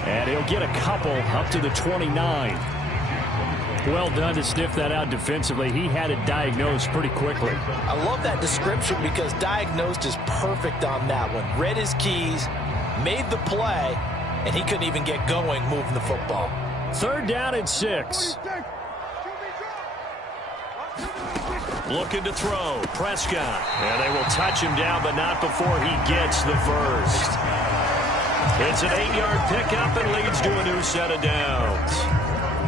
And he'll get a couple up to the 29. Well done to sniff that out defensively. He had it diagnosed pretty quickly. I love that description because diagnosed is perfect on that one. Read his keys, made the play, and he couldn't even get going moving the football. 3rd down and 6. Looking to throw. Prescott. And they will touch him down, but not before he gets the first. It's an 8-yard pickup and leads to a new set of downs.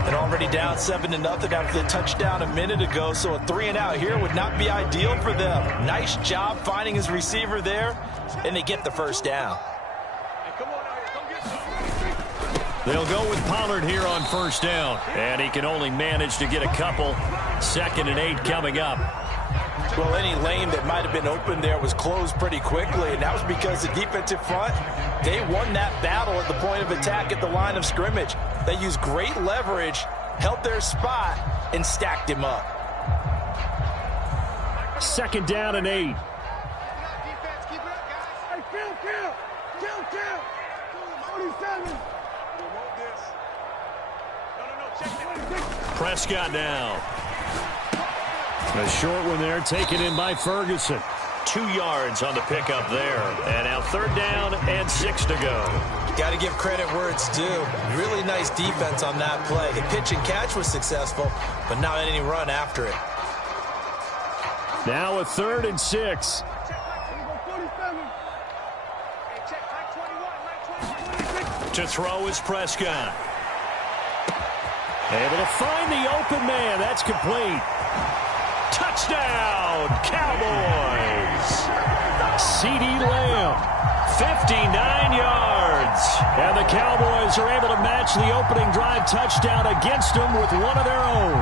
And already down 7-0 after the touchdown a minute ago, so a 3-and-out here would not be ideal for them. Nice job finding his receiver there, and they get the first down. They'll go with Pollard here on 1st down. And he can only manage to get a couple. 2nd and 8 coming up. Well, any lane that might have been open there was closed pretty quickly, and that was because the defensive front, they won that battle at the point of attack at the line of scrimmage. They used great leverage, held their spot, and stacked him up. 2nd down and 8. Prescott now. A short one there, taken in by Ferguson. 2 yards on the pickup there. And now 3rd down and 6 to go. Got to give credit where it's due. Really nice defense on that play. The pitch and catch was successful, but not any run after it. Now a 3rd and 6. To throw is Prescott. Able to find the open man. That's complete. Touchdown, Cowboys. CeeDee Lamb. 59 yards. And the Cowboys are able to match the opening drive touchdown against them with one of their own.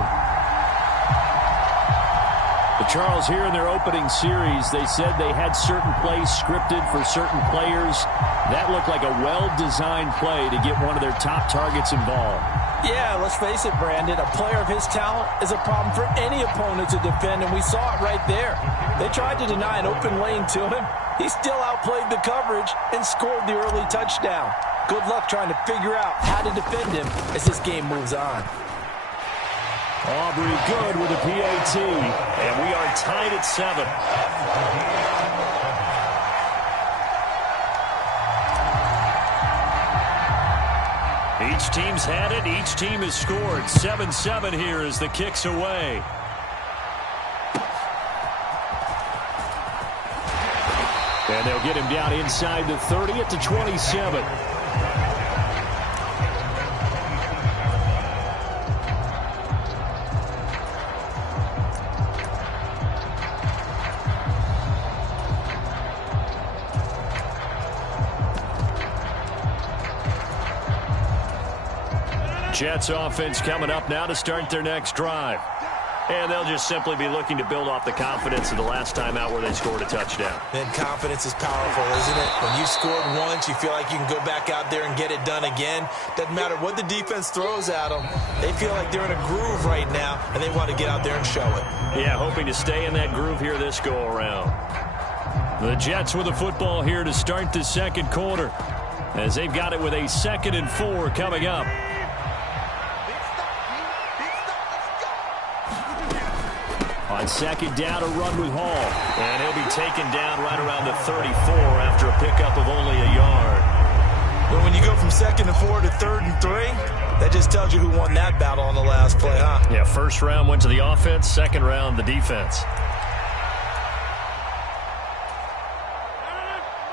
The Charles, here in their opening series, they said they had certain plays scripted for certain players. That looked like a well-designed play to get one of their top targets involved. Yeah, let's face it, Brandon. A player of his talent is a problem for any opponent to defend, and we saw it right there. They tried to deny an open lane to him. He still outplayed the coverage and scored the early touchdown. Good luck trying to figure out how to defend him as this game moves on. Aubrey good with a PAT. And we are tied at 7. Each team's had it. Each team has scored. 7-7 here as the kick's away. And they'll get him down inside the 30 at the 27. Jets offense coming up now to start their next drive. And they'll just simply be looking to build off the confidence of the last time out where they scored a touchdown. And confidence is powerful, isn't it? When you scored once, you feel like you can go back out there and get it done again. Doesn't matter what the defense throws at them. They feel like they're in a groove right now, and they want to get out there and show it. Yeah, hoping to stay in that groove here this go-around. The Jets with the football here to start the second quarter, as they've got it with a 2nd and 4 coming up. On second down, a run with Hall. And he'll be taken down right around the 34 after a pickup of only a yard. But when you go from 2nd and 4 to 3rd and 3, that just tells you who won that battle on the last play, huh? Yeah, first round went to the offense, second round the defense.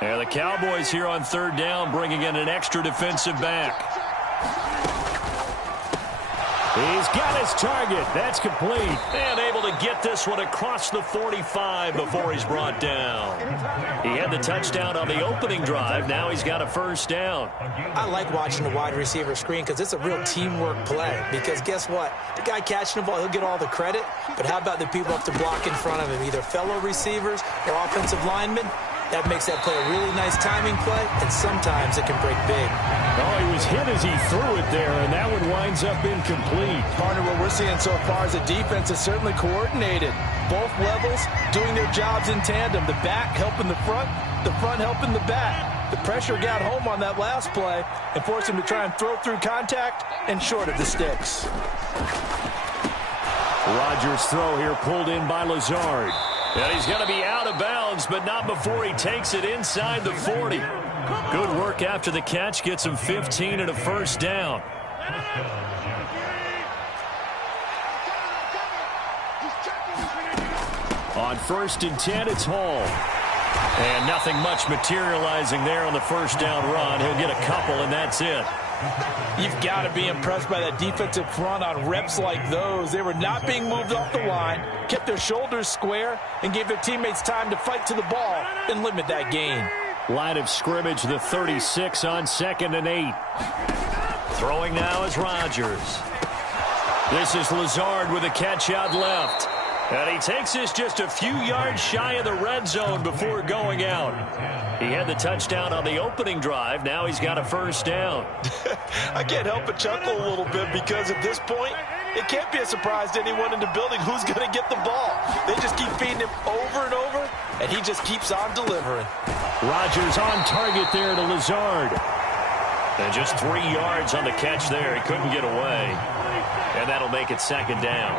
And the Cowboys here on 3rd down bringing in an extra defensive back. He's got his target. That's complete. And able to get this one across the 45 before he's brought down. He had the touchdown on the opening drive. Now he's got a first down. I like watching the wide receiver screen because it's a real teamwork play. Because guess what? The guy catching the ball, he'll get all the credit. But how about the people up to block in front of him, either fellow receivers or offensive linemen? That makes that play a really nice timing play, and sometimes it can break big. Oh, he was hit as he threw it there, and that one winds up incomplete. Partner, what we're seeing so far is the defense is certainly coordinated. Both levels doing their jobs in tandem. The back helping the front helping the back. The pressure got home on that last play and forced him to try and throw through contact and short of the sticks. Rodgers' throw here pulled in by Lazard. And he's going to be out of bounds, but not before he takes it inside the 40. Good work after the catch. Gets him 15 and a first down. On 1st and 10, it's Hall. And nothing much materializing there on the first down run. He'll get a couple, and that's it. You've got to be impressed by that defensive front on reps like those. They were not being moved off the line, kept their shoulders square, and gave their teammates time to fight to the ball and limit that gain. Line of scrimmage, the 36 on 2nd and 8. Throwing now is Rodgers. This is Lazard with a catch out left. And he takes this just a few yards shy of the red zone before going out. He had the touchdown on the opening drive. Now he's got a first down. I can't help but chuckle a little bit because at this point, it can't be a surprise to anyone in the building who's going to get the ball. They just keep feeding him over and over, and he just keeps on delivering. Rodgers on target there to Lazard. And just 3 yards on the catch there. He couldn't get away. And that'll make it 2nd down.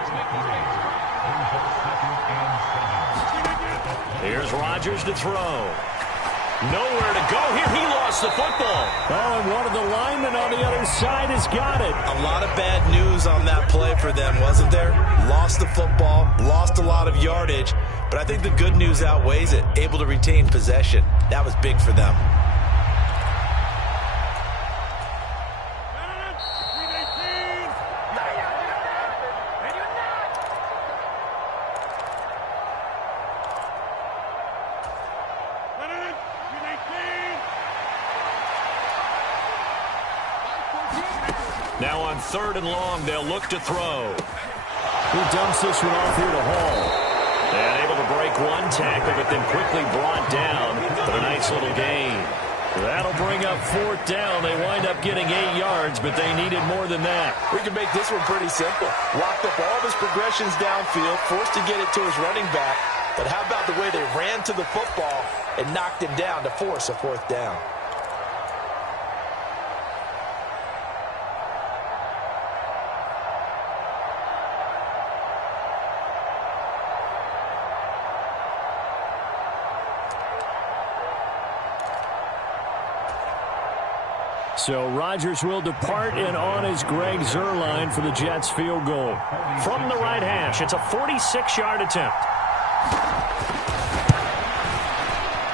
Here's Rodgers to throw. Nowhere to go here. He lost the football. Oh, and one of the linemen on the other side has got it. A lot of bad news on that play for them, wasn't there? Lost the football, lost a lot of yardage, but I think the good news outweighs it. Able to retain possession. That was big for them. Now on 3rd and long, they'll look to throw. He dumps this one off here to Hall. And able to break one tackle, but then quickly brought down for a nice little gain. That'll bring up 4th down. They wind up getting 8 yards, but they needed more than that. We can make this one pretty simple. Locked up all of his progressions downfield, forced to get it to his running back. But how about the way they ran to the football and knocked him down to force a 4th down? So Rodgers will depart, and on is Greg Zuerlein for the Jets field goal. From the right hash, it's a 46-yard attempt.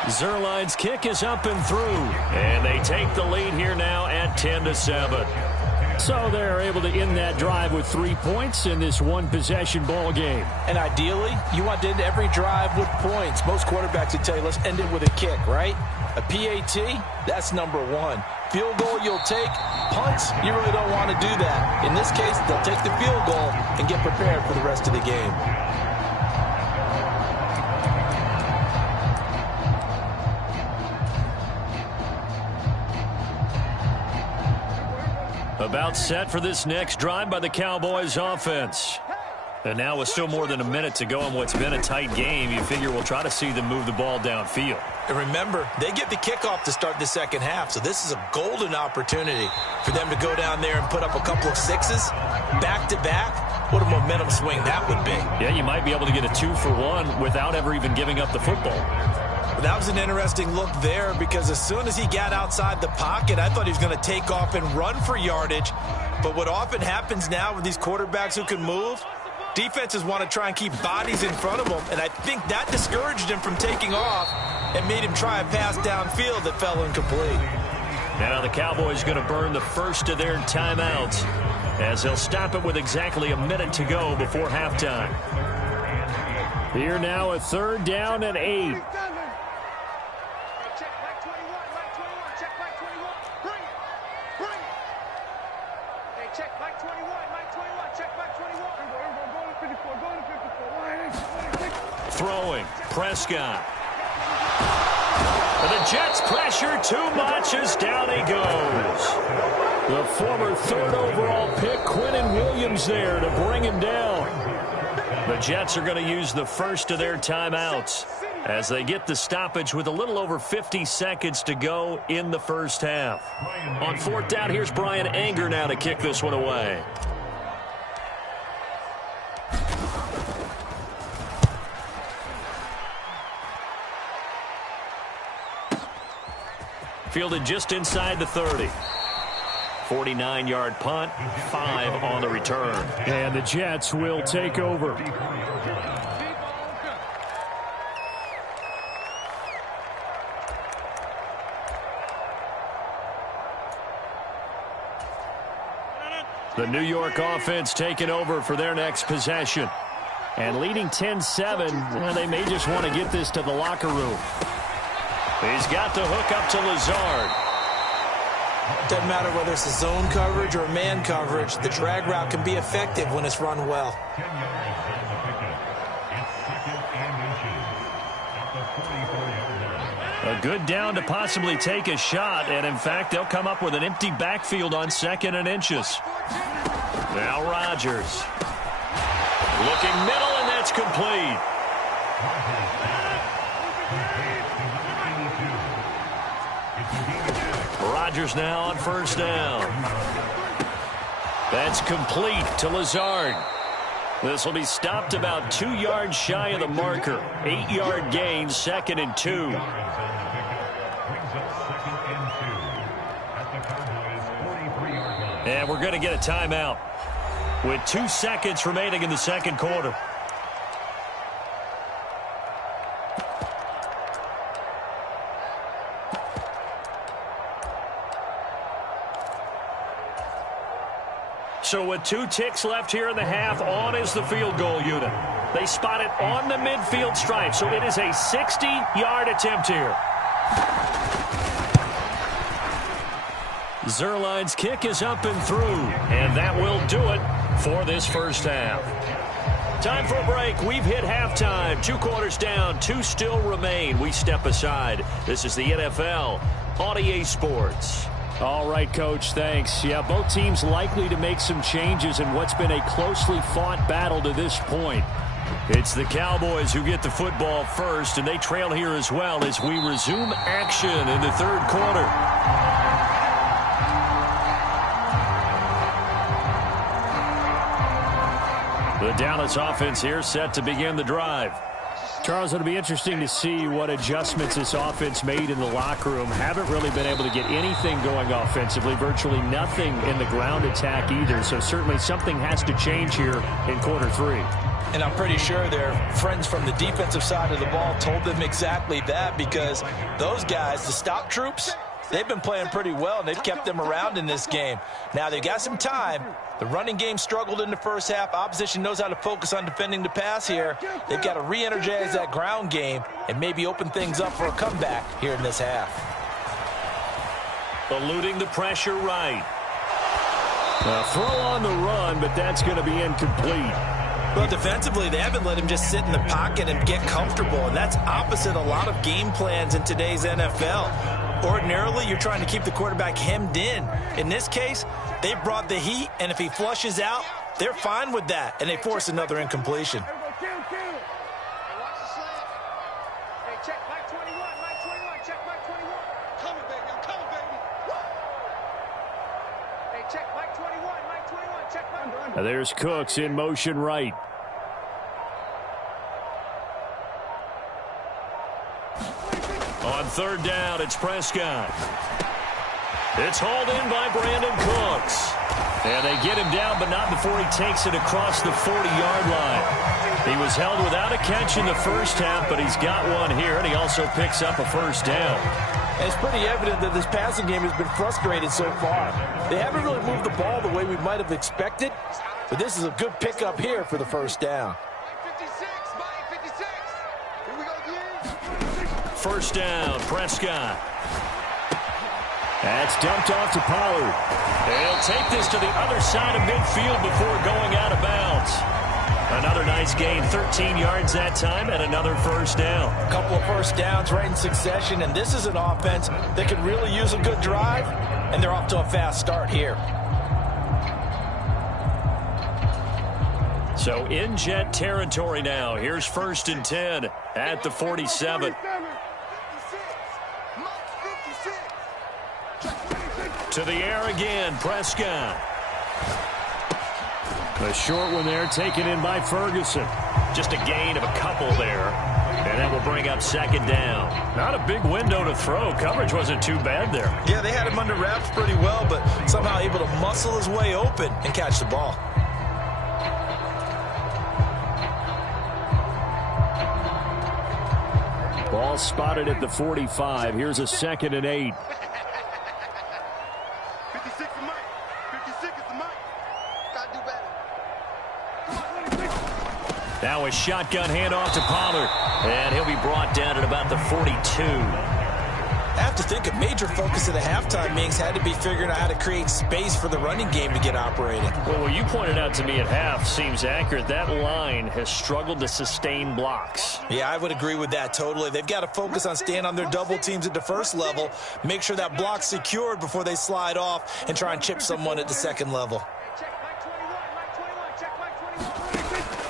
Zuerlein's kick is up and through, and they take the lead here now at 10-7. So they're able to end that drive with 3 points in this one-possession ball game. And ideally, you want to end every drive with points. Most quarterbacks would tell you, let's end it with a kick, right? A PAT, that's number 1. Field goal you'll take. Punts, you really don't want to do that. In this case, they'll take the field goal and get prepared for the rest of the game. About set for this next drive by the Cowboys offense. And now with still more than a minute to go in what's been a tight game, you figure we'll try to see them move the ball downfield. And remember, they get the kickoff to start the second half, so this is a golden opportunity for them to go down there and put up a couple of sixes back-to-back. What a momentum swing that would be. Yeah, you might be able to get a 2-for-1 without ever even giving up the football. That was an interesting look there because as soon as he got outside the pocket, I thought he was going to take off and run for yardage. But what often happens now with these quarterbacks who can move, defenses want to try and keep bodies in front of them, and I think that discouraged him from taking off and made him try a pass downfield that fell incomplete. Now the Cowboys going to burn the first of their timeouts as they'll stop it with exactly a minute to go before halftime. Here now a 3rd down and 8. Throwing, Prescott. And the Jets pressure too much as down he goes. The former 3rd overall pick, Quinnen Williams, there to bring him down. The Jets are going to use the first of their timeouts as they get the stoppage with a little over 50 seconds to go in the first half. On 4th down, here's Brian Anger now to kick this one away. Fielded just inside the 30. 49-yard punt, 5 on the return. And the Jets will take over. The New York offense taking over for their next possession. And leading 10-7, they may just want to get this to the locker room. He's got the hook up to Lazard. Doesn't matter whether it's a zone coverage or a man coverage, the drag route can be effective when it's run well. A good down to possibly take a shot, and in fact, they'll come up with an empty backfield on 2nd and inches. Now Rodgers. Looking middle, and that's complete. Rodgers now on 1st down. That's complete to Lazard. This will be stopped about 2 yards shy of the marker. 8-yard gain, 2nd and 2. And we're going to get a timeout with 2 seconds remaining in the second quarter. So with 2 ticks left here in the half, on is the field goal unit. They spot it on the midfield stripe, so it is a 60-yard attempt here. Zuerlein's kick is up and through, and that will do it for this first half. Time for a break. We've hit halftime. 2 quarters down, 2 still remain. We step aside. This is the NFL on EA Sports. All right, Coach, thanks. Yeah, both teams likely to make some changes in what's been a closely fought battle to this point. It's the Cowboys who get the football first, and they trail here as well as we resume action in the third quarter. The Dallas offense here set to begin the drive. Charles, it'll be interesting to see what adjustments this offense made in the locker room. Haven't really been able to get anything going offensively, virtually nothing in the ground attack either. So certainly something has to change here in quarter three. And I'm pretty sure their friends from the defensive side of the ball told them exactly that, because those guys, the stop troops, they've been playing pretty well, and they've kept them around in this game. Now, they've got some time. The running game struggled in the first half. Opposition knows how to focus on defending the pass here. They've got to re-energize that ground game and maybe open things up for a comeback here in this half. Eluding the pressure right. A throw on the run, but that's going to be incomplete. Well, defensively, they haven't let him just sit in the pocket and get comfortable, and that's opposite a lot of game plans in today's NFL. Ordinarily, you're trying to keep the quarterback hemmed in. In this case, they brought the heat, and if he flushes out, they're fine with that, and they force another incompletion. There's Cooks in motion right. On third down, it's Prescott. It's hauled in by Brandon Cooks. And they get him down, but not before he takes it across the 40-yard line. He was held without a catch in the first half, but he's got one here, and he also picks up a first down. And it's pretty evident that this passing game has been frustrated so far. They haven't really moved the ball the way we might have expected, but this is a good pickup here for the first down. First down, Prescott. That's dumped off to Pollard. He'll take this to the other side of midfield before going out of bounds. Another nice gain, 13 yards that time, and another first down. A couple of first downs right in succession, and this is an offense that could really use a good drive, and they're off to a fast start here. So in Jet territory now. Here's 1st and 10 at the 47. To the air again, Prescott. A short one there, taken in by Ferguson. Just a gain of a couple there. And that will bring up second down. Not a big window to throw. Coverage wasn't too bad there. Yeah, they had him under wraps pretty well, but somehow able to muscle his way open and catch the ball. Ball spotted at the 45. Here's a 2nd and 8. 56 is Mike. 56 is the Mike. Gotta do better. Now a shotgun handoff to Pollard. And he'll be brought down at about the 42. I have to think a major focus of the halftime meetings had to be figuring out how to create space for the running game to get operating. Well, what you pointed out to me at half seems accurate. That line has struggled to sustain blocks. Yeah, I would agree with that totally. They've got to focus on staying on their double teams at the first level, make sure that block's secured before they slide off and try and chip someone at the second level.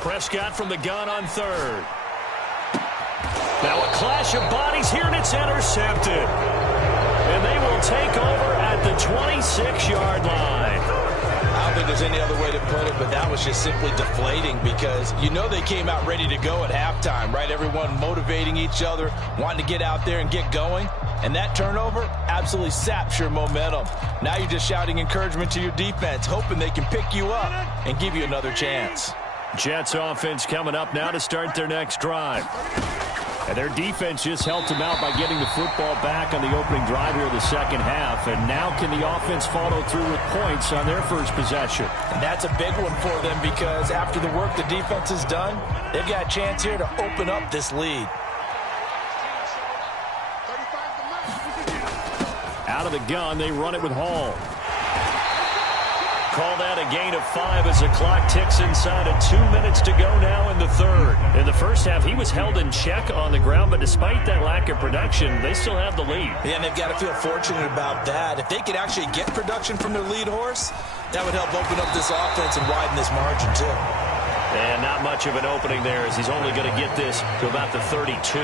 Prescott from the gun on third. Now a clash of bodies here, and it's intercepted. And they will take over at the 26-yard line. I don't think there's any other way to put it, but that was just simply deflating, because you know they came out ready to go at halftime, right? Everyone motivating each other, wanting to get out there and get going. And that turnover absolutely saps your momentum. Now you're just shouting encouragement to your defense, hoping they can pick you up and give you another chance. Jets offense coming up now to start their next drive. And their defense just helped them out by getting the football back on the opening drive here of the second half. And now can the offense follow through with points on their first possession? And that's a big one for them, because after the work the defense has done, they've got a chance here to open up this lead. Out of the gun, they run it with Hall. Call that a gain of 5 as the clock ticks inside of 2 minutes to go now in the third. And the first half, he was held in check on the ground, but despite that lack of production, they still have the lead. Yeah, and they've got to feel fortunate about that. If they could actually get production from their lead horse, that would help open up this offense and widen this margin, too. And not much of an opening there, as he's only going to get this to about the 32.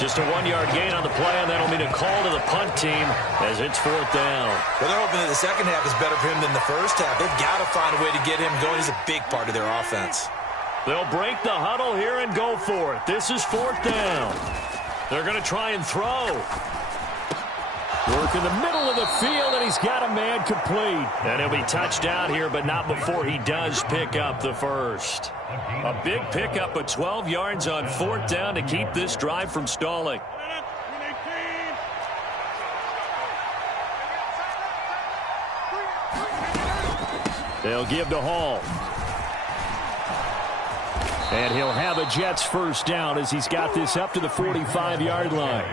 Just a 1-yard gain on the play, and that'll mean a call to the punt team as it's 4th down. Well, they're hoping that the second half is better for him than the first half. They've got to find a way to get him going. He's a big part of their offense. They'll break the huddle here and go for it. This is 4th down. They're going to try and throw. Work in the middle of the field, and he's got a man complete. And he'll be touched down here, but not before he does pick up the first. A big pickup of 12 yards on 4th down to keep this drive from stalling. They'll give to Hall. And he'll have a Jets first down as he's got this up to the 45-yard line.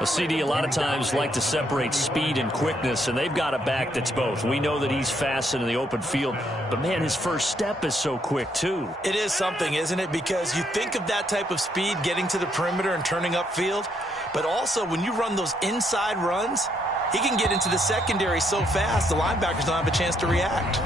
A CD a lot of times like to separate speed and quickness, and they've got a back that's both. We know that he's fast in the open field, but, man, his first step is so quick, too. It is something, isn't it? Because you think of that type of speed getting to the perimeter and turning upfield, but also when you run those inside runs, he can get into the secondary so fast the linebackers don't have a chance to react.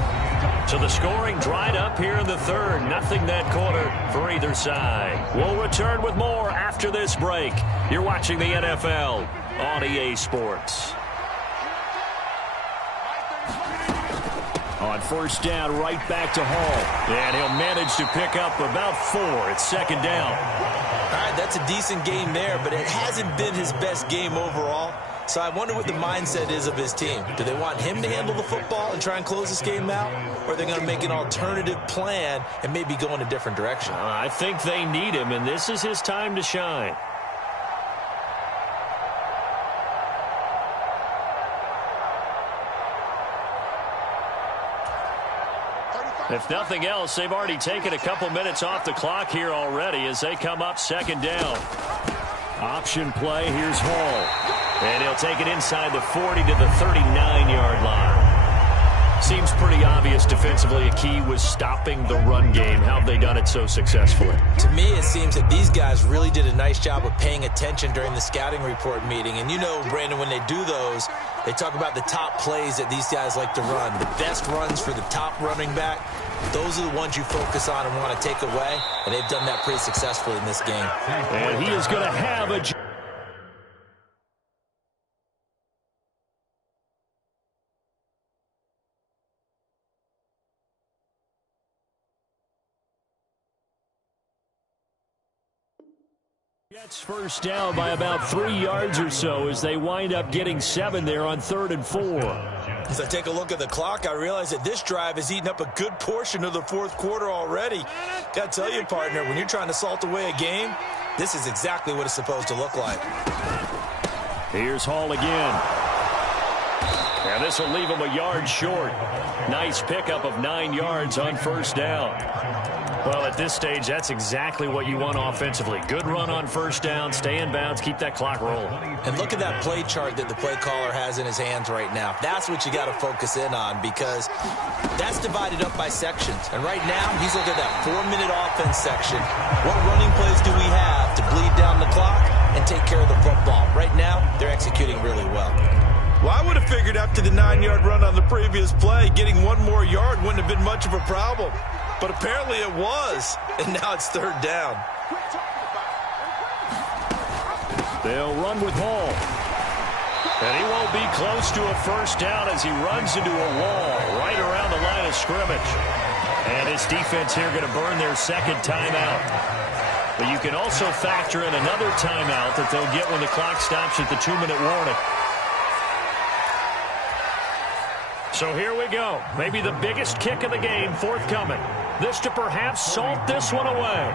So the scoring dried up here in the third. Nothing that quarter for either side. We'll return with more after this break. You're watching the NFL on EA Sports. On first down, right back to Hall. And he'll manage to pick up about 4. It's 2nd down. All right, that's a decent game there, but it hasn't been his best game overall. So I wonder what the mindset is of his team. Do they want him to handle the football and try and close this game out? Or are they going to make an alternative plan and maybe go in a different direction? I think they need him, and this is his time to shine. If nothing else, they've already taken a couple minutes off the clock here already as they come up 2nd down. Option play, here's Hall. And he'll take it inside the 40 to the 39-yard line. Seems pretty obvious defensively a key was stopping the run game. How have they done it so successfully? To me, it seems that these guys really did a nice job of paying attention during the scouting report meeting. And you know, Brandon, when they do those, they talk about the top plays that these guys like to run. The best runs for the top running back, those are the ones you focus on and want to take away. And they've done that pretty successfully in this game. And he is going to have a... Jets first down by about 3 yards or so as they wind up getting 7 there on 3rd and 4. As I take a look at the clock, I realize that this drive has eaten up a good portion of the 4th quarter already. Got to tell you, partner, when you're trying to salt away a game, this is exactly what it's supposed to look like. Here's Hall again. And this will leave him a yard short. Nice pickup of 9 yards on first down. Well, at this stage, that's exactly what you want offensively. Good run on first down, stay in bounds, keep that clock rolling. And look at that play chart that the play caller has in his hands right now. That's what you got to focus in on because that's divided up by sections. And right now, he's looking at that 4-minute offense section. What running plays do we have to bleed down the clock and take care of the football? Right now, they're executing really well. Well, I would have figured after the 9-yard run on the previous play, getting 1 more yard wouldn't have been much of a problem. But apparently it was, and now it's 3rd down. They'll run with Hall. And he won't be close to a first down as he runs into a wall right around the line of scrimmage. And his defense here going to burn their 2nd timeout. But you can also factor in another timeout that they'll get when the clock stops at the 2-minute warning. So here we go. Maybe the biggest kick of the game forthcoming. This to perhaps salt this one away.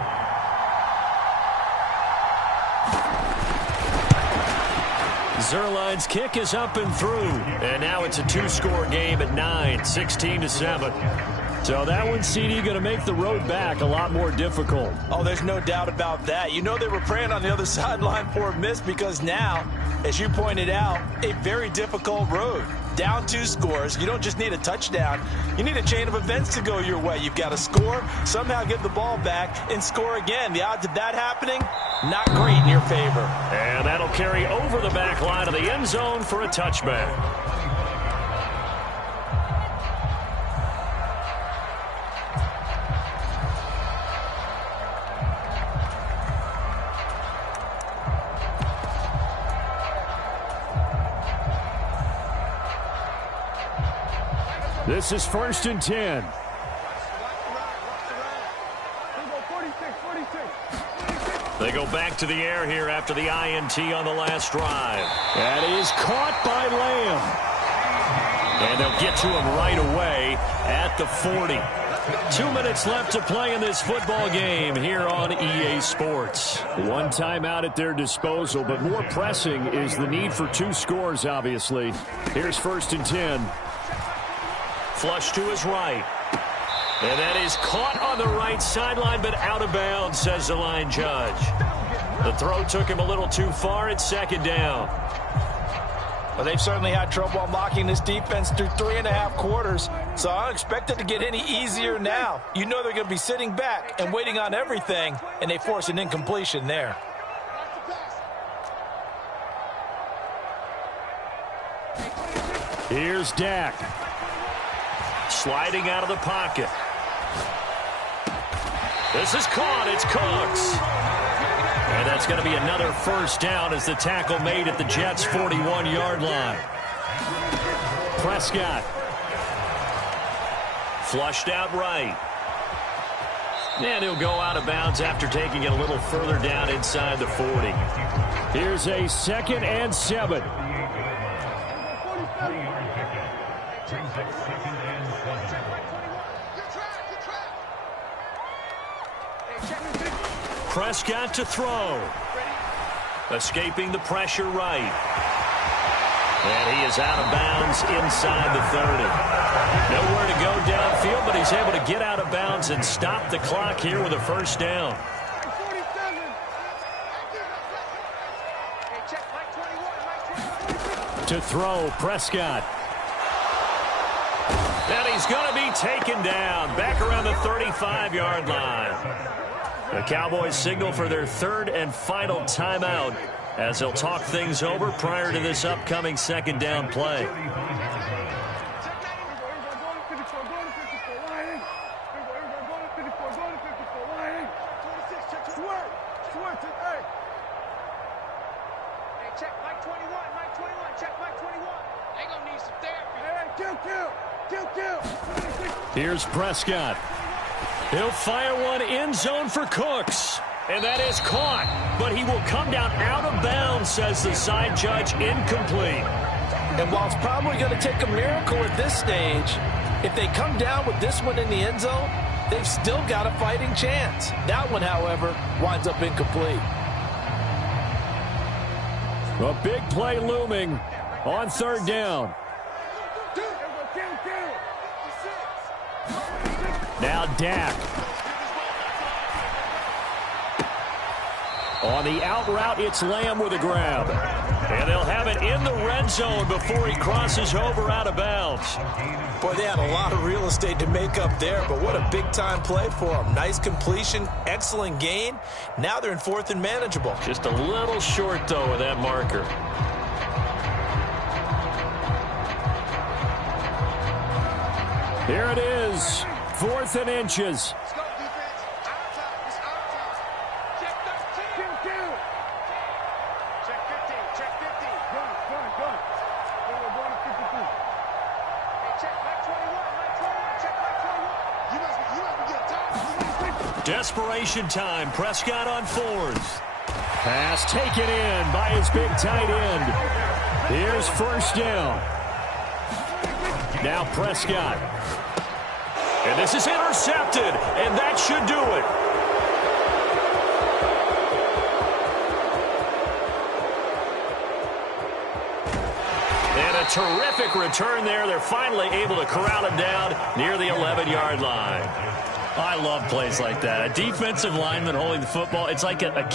Zerline's kick is up and through. And now it's a 2-score game at 9, 16-7. So that one, CD, going to make the road back a lot more difficult. Oh, there's no doubt about that. You know they were praying on the other sideline for a miss because now, as you pointed out, a very difficult road. down 2 scores. You don't just need a touchdown. You need a chain of events to go your way. You've got to score, somehow get the ball back, and score again. The odds of that happening, not great in your favor. And that'll carry over the back line of the end zone for a touchback. This is 1st and 10. They go back to the air here after the INT on the last drive. That is caught by Lamb. And they'll get to him right away at the 40. 2 minutes left to play in this football game here on EA Sports. One timeout at their disposal, but more pressing is the need for 2 scores, obviously. Here's 1st and 10. Flush to his right. And that is caught on the right sideline, but out of bounds, says the line judge. The throw took him a little too far. It's 2nd down. Well, they've certainly had trouble unlocking this defense through 3.5 quarters, so I don't expect it to get any easier now. You know they're going to be sitting back and waiting on everything, and they force an incompletion there. Here's Dak. Sliding out of the pocket. This is caught. It's Cooks. And that's going to be another 1st down as the tackle made at the Jets' 41-yard line. Prescott. Flushed out right. And he'll go out of bounds after taking it a little further down inside the 40. Here's a 2nd and 7. Prescott to throw. Escaping the pressure right. And he is out of bounds inside the 30. Nowhere to go downfield, but he's able to get out of bounds and stop the clock here with a 1st down. To throw, Prescott. And he's going to be taken down back around the 35-yard line. The Cowboys signal for their 3rd and final timeout as they'll talk things over prior to this upcoming 2nd down play. Here's Prescott. He'll fire one end zone for Cooks. And that is caught. But he will come down out of bounds, says the side judge, incomplete. And while it's probably going to take a miracle at this stage, if they come down with this one in the end zone, they've still got a fighting chance. That one, however, winds up incomplete. A big play looming on 3rd down. Now Dak. On the out route, it's Lamb with a grab. And they'll have it in the red zone before he crosses over out of bounds. Boy, they had a lot of real estate to make up there, but what a big-time play for them. Nice completion, excellent gain. Now they're in 4th and manageable. Just a little short, though, of that marker. Here it is, 4th and inches. Let's go, defense. Our time. It's our time. Check 13. Check 15. Check 15. Gun. We're going to 52. Hey, check back 21. Check back 21. You must be getting tired. Desperation time. Prescott on 4th. Pass taken in by his big tight end. Here's 1st down. Now Prescott. And this is intercepted, and that should do it. And a terrific return there. They're finally able to corral him down near the 11-yard line. I love plays like that. A defensive lineman holding the football, it's like a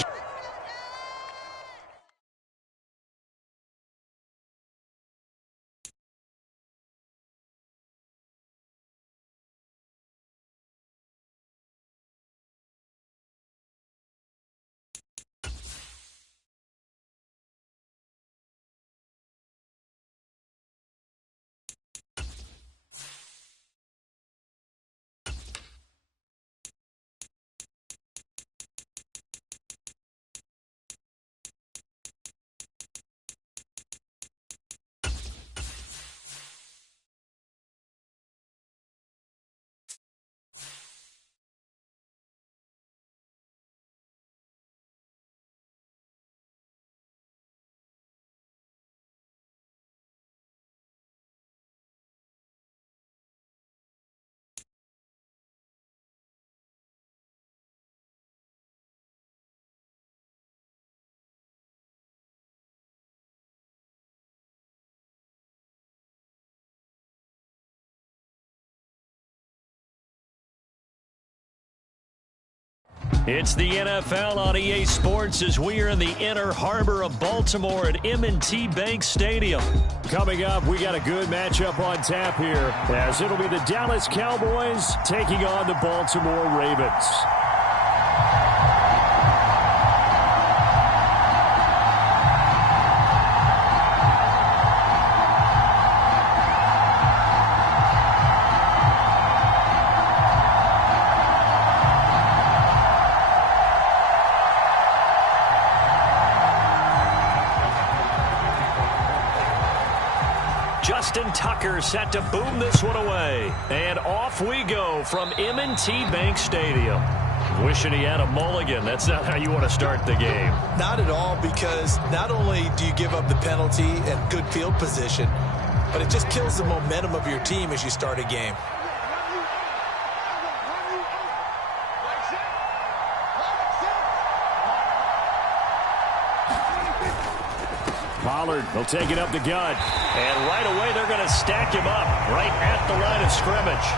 It's the NFL on EA Sports as we are in the inner harbor of Baltimore at M&T Bank Stadium. Coming up, we got a good matchup on tap here, as it'll be the Dallas Cowboys taking on the Baltimore Ravens. Justin Tucker set to boom this one away. And off we go from M&T Bank Stadium. Wishing he had a mulligan. That's not how you want to start the game. Not at all, because not only do you give up the penalty and good field position, but it just kills the momentum of your team as you start a game. Pollard will take it up the gut. And right away, they're going to stack him up right at the line of scrimmage.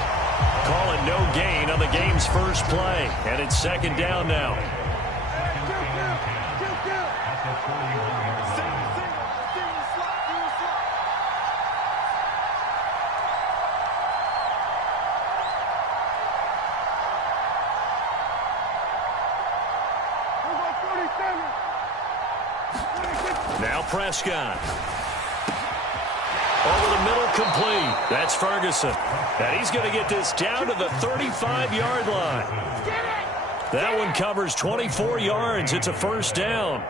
Call it no gain on the game's first play. And it's second down now. Now Prescott. Over the middle, complete. That's Ferguson. And he's going to get this down to the 35-yard line. That one covers 24 yards. It's a first down.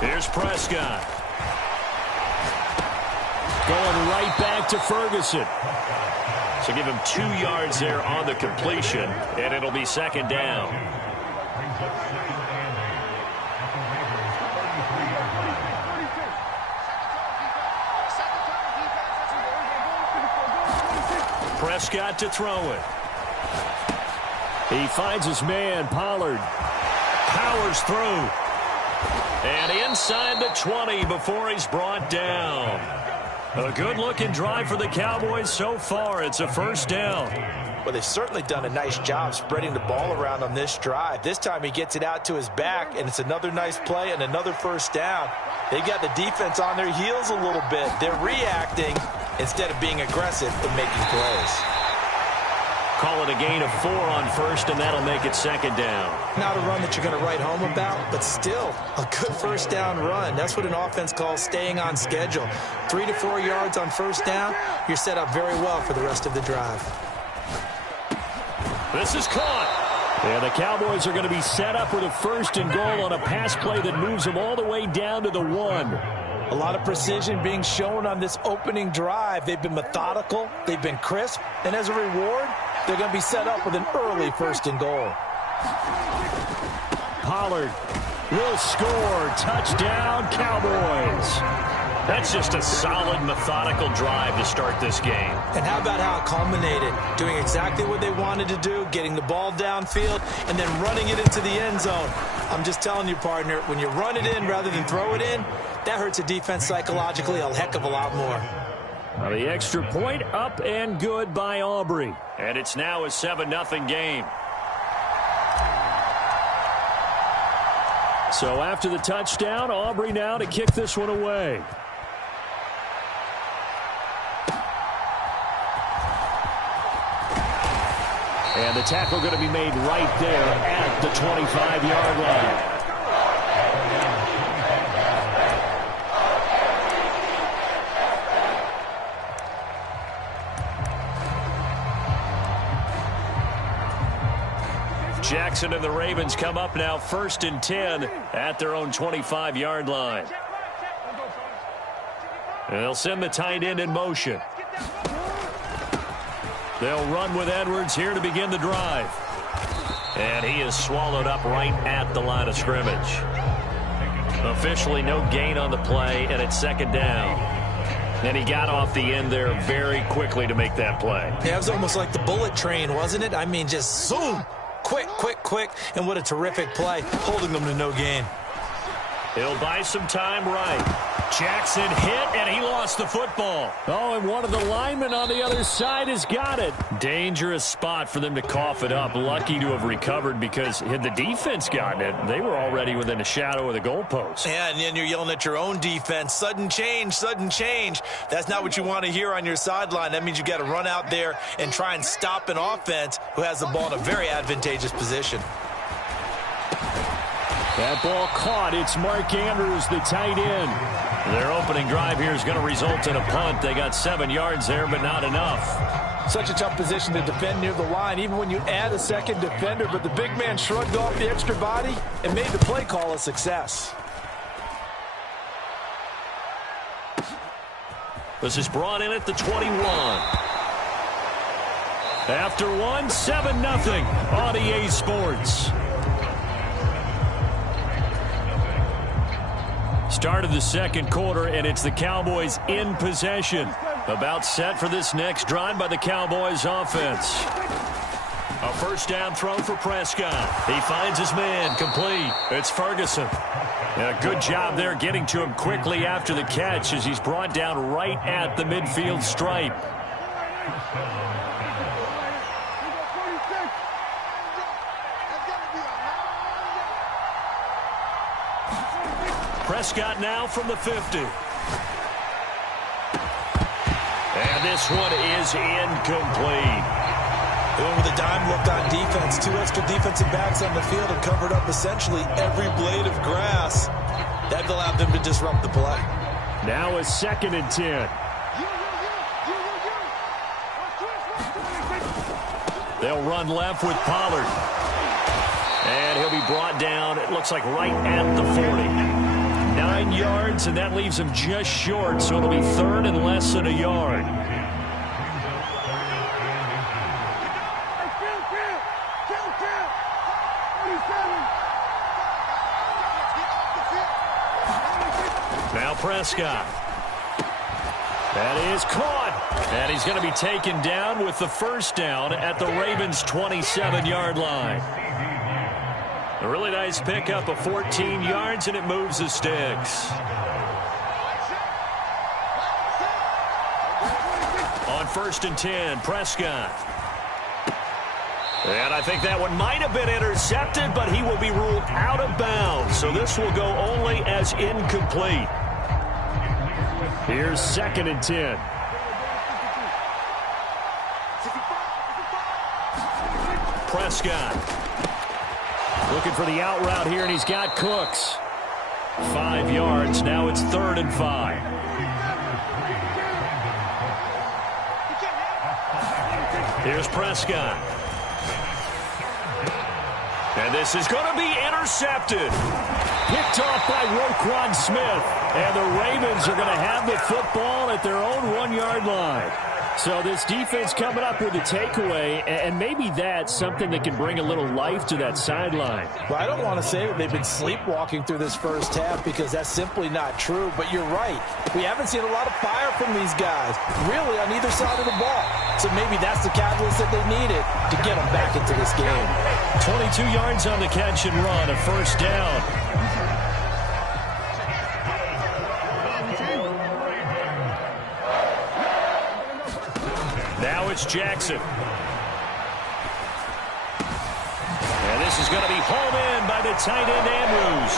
Here's Prescott. Going right back to Ferguson. So give him 2 yards there on the completion, and it'll be second down. Prescott to throw it. He finds his man, Pollard. Powers through. And inside the 20 before he's brought down. A good-looking drive for the Cowboys so far. It's a first down. Well, they've certainly done a nice job spreading the ball around on this drive. This time he gets it out to his back, and it's another nice play and another first down. They got the defense on their heels a little bit. They're reacting instead of being aggressive in making plays. Call it a gain of 4 on first, and that'll make it second down. Not a run that you're going to write home about, but still a good first down run. That's what an offense calls staying on schedule. 3 to 4 yards on first down, you're set up very well for the rest of the drive. This is caught. And the Cowboys are going to be set up with a first and goal on a pass play that moves them all the way down to the 1. A lot of precision being shown on this opening drive. They've been methodical, they've been crisp, and as a reward, they're going to be set up with an early first and goal. Pollard will score. Touchdown, Cowboys. That's just a solid, methodical drive to start this game. And how about how it culminated? Doing exactly what they wanted to do, getting the ball downfield, and then running it into the end zone. I'm just telling you, partner, when you run it in rather than throw it in, that hurts a defense psychologically a heck of a lot more. Now the extra point up and good by Aubrey. And it's now a 7-0 game. So after the touchdown, Aubrey now to kick this one away. And the tackle going to be made right there at the 25-yard line. Jackson and the Ravens come up now 1st and 10 at their own 25-yard line. And they'll send the tight end in motion. They'll run with Edwards here to begin the drive. And he is swallowed up right at the line of scrimmage. Officially no gain on the play, and it's second down. And he got off the end there very quickly to make that play. Yeah, it was almost like the bullet train, wasn't it? I mean, just zoom. Quick, quick, quick, and what a terrific play, holding them to no gain. He'll buy some time right. Jackson hit, and he lost the football. Oh, and one of the linemen on the other side has got it. Dangerous spot for them to cough it up. Lucky to have recovered because had the defense gotten it, they were already within a shadow of the goalpost. Yeah, and then you're yelling at your own defense. Sudden change, sudden change. That's not what you want to hear on your sideline. That means you got to run out there and try and stop an offense who has the ball in a very advantageous position. That ball caught. It's Mark Andrews, the tight end. Their opening drive here is going to result in a punt. They got 7 yards there, but not enough. Such a tough position to defend near the line, even when you add a second defender, but the big man shrugged off the extra body and made the play call a success. This is brought in at the 21. After one, 7-0 on EA Sports. Start of the second quarter, and it's the Cowboys in possession. About set for this next drive by the Cowboys offense. A first down throw for Prescott. He finds his man, complete. It's Ferguson. A good job there getting to him quickly after the catch as he's brought down right at the midfield stripe. Prescott now from the 50. And this one is incomplete. Going with a dime look on defense. 2 extra defensive backs on the field and covered up essentially every blade of grass. That allowed them to disrupt the play. Now a 2nd and 10. They'll run left with Pollard. And he'll be brought down, it looks like right at the 40. 9 yards, and that leaves him just short, so it'll be 3rd and less than a yard. Now Prescott. That is caught. And he's going to be taken down with the first down at the Ravens' 27-yard line. A really nice pickup of 14 yards, and it moves the sticks. On 1st and 10, Prescott. And I think that one might have been intercepted, but he will be ruled out of bounds. So this will go only as incomplete. Here's 2nd and 10. Prescott. Looking for the out route here, and he's got Cooks. 5 yards. Now it's 3rd and 5. Here's Prescott. And this is going to be intercepted. Picked off by Roquan Smith. And the Ravens are going to have the football at their own 1-yard line. So this defense coming up with a takeaway, and maybe that's something that can bring a little life to that sideline. Well, I don't want to say they've been sleepwalking through this first half because that's simply not true, but you're right. We haven't seen a lot of fire from these guys, really, on either side of the ball. So maybe that's the catalyst that they needed to get them back into this game. 22 yards on the catch and run, a first down. Now it's Jackson. And this is going to be hauled in by the tight end, Andrews.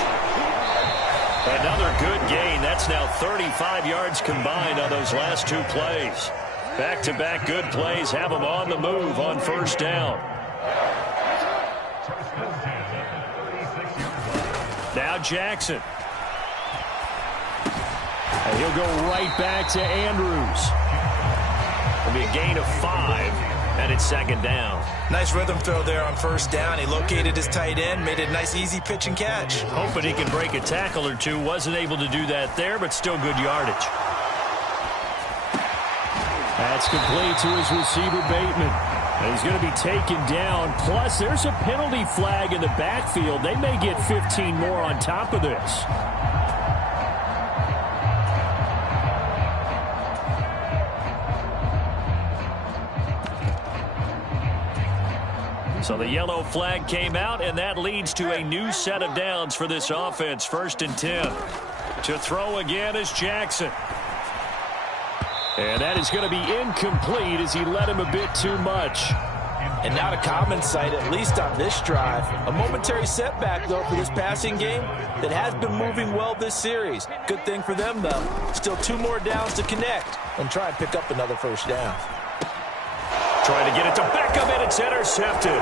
Another good gain. That's now 35 yards combined on those last 2 plays. Back-to-back good plays have them on the move on first down. Now Jackson. And he'll go right back to Andrews. It'll be a gain of 5, and it's 2nd down. Nice rhythm throw there on first down. He located his tight end, made it a nice easy pitch and catch. Hoping he can break a tackle or two. Wasn't able to do that there, but still good yardage. That's complete to his receiver, Bateman. And he's going to be taken down. Plus, there's a penalty flag in the backfield. They may get 15 more on top of this. So the yellow flag came out, and that leads to a new set of downs for this offense. 1st and 10. To throw again is Jackson. And that is going to be incomplete as he led him a bit too much. And not a common sight, at least on this drive. A momentary setback, though, for this passing game that has been moving well this series. Good thing for them, though. Still 2 more downs to connect and try and pick up another 1st down. Trying to get it to Beckham, and it's intercepted.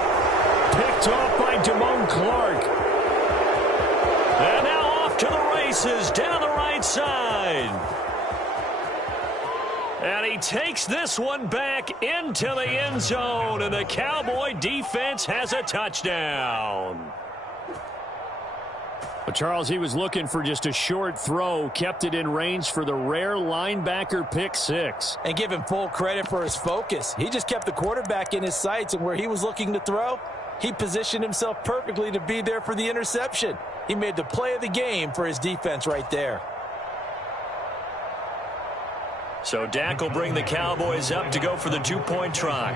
Picked off by Damone Clark. And now off to the races down the right side. And he takes this one back into the end zone, and the Cowboy defense has a touchdown. But Charles, he was looking for just a short throw, kept it in range for the rare linebacker pick 6. And give him full credit for his focus. He just kept the quarterback in his sights, and where he was looking to throw, he positioned himself perfectly to be there for the interception. He made the play of the game for his defense right there. So Dak will bring the Cowboys up to go for the 2-point try.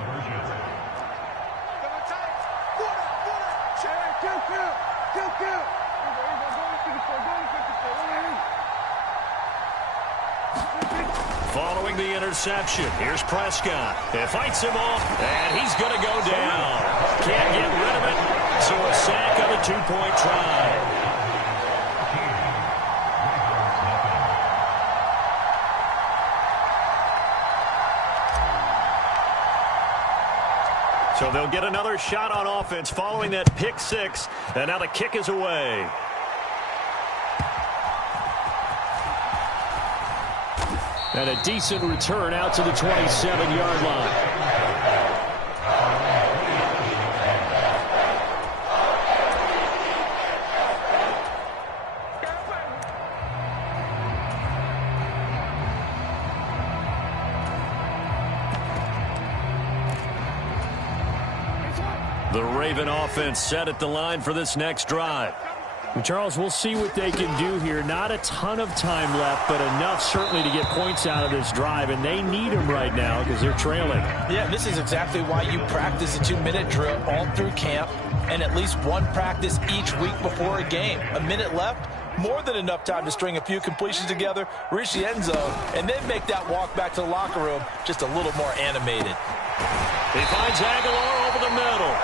Following the interception, here's Prescott. It fights him off, and he's going to go down. Can't get rid of it, so a sack on the 2-point try. So they'll get another shot on offense following that pick 6, and now the kick is away. And a decent return out to the 27-yard line. The Raven offense set at the line for this next drive. Charles, we'll see what they can do here. Not a ton of time left, but enough certainly to get points out of this drive, and they need them right now because they're trailing. Yeah, this is exactly why you practice a 2-minute drill all through camp and at least one practice each week before a game. A minute left, more than enough time to string a few completions together, reach the end zone, and then make that walk back to the locker room just a little more animated. He finds Aguilar over the middle.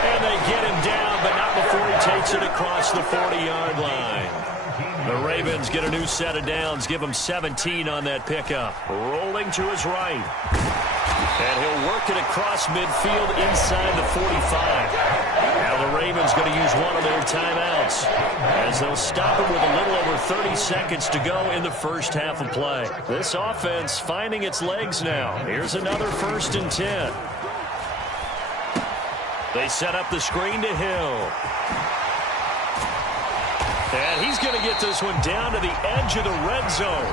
And they get him down, but not before he takes it across the 40-yard line. The Ravens get a new set of downs, give him 17 on that pickup. Rolling to his right. And he'll work it across midfield inside the 45. Now the Ravens going to use one of their timeouts as they'll stop him with a little over 30 seconds to go in the first half of play. This offense finding its legs now. Here's another 1st and 10. They set up the screen to Hill. And he's going to get this one down to the edge of the red zone.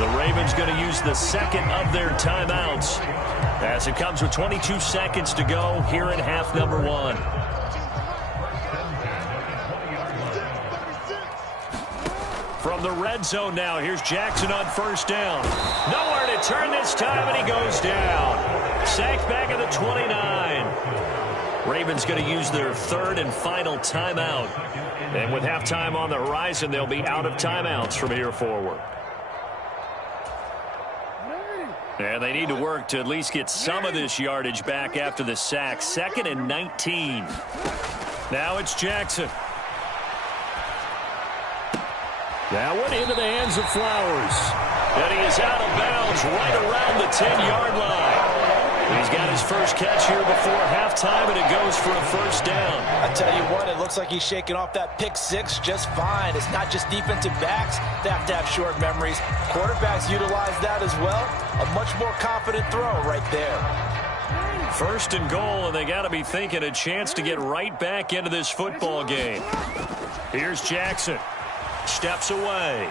The Ravens going to use the second of their timeouts as it comes with 22 seconds to go here in half number 1. From the red zone now, here's Jackson on 1st down. Nowhere to turn this time, and he goes down. Sacked back at the 29. Ravens going to use their 3rd and final timeout. And with halftime on the horizon, they'll be out of timeouts from here forward. And they need to work to at least get some of this yardage back after the sack. 2nd and 19. Now it's Jackson. That one into the hands of Flowers. And he is out of bounds right around the 10-yard line. He's got his first catch here before halftime, and it goes for a 1st down. I tell you what, it looks like he's shaking off that pick 6 just fine. It's not just defensive backs that have to have short memories. Quarterbacks utilize that as well. A much more confident throw right there. 1st and goal, and they got to be thinking a chance to get right back into this football game. Here's Jackson. Steps away.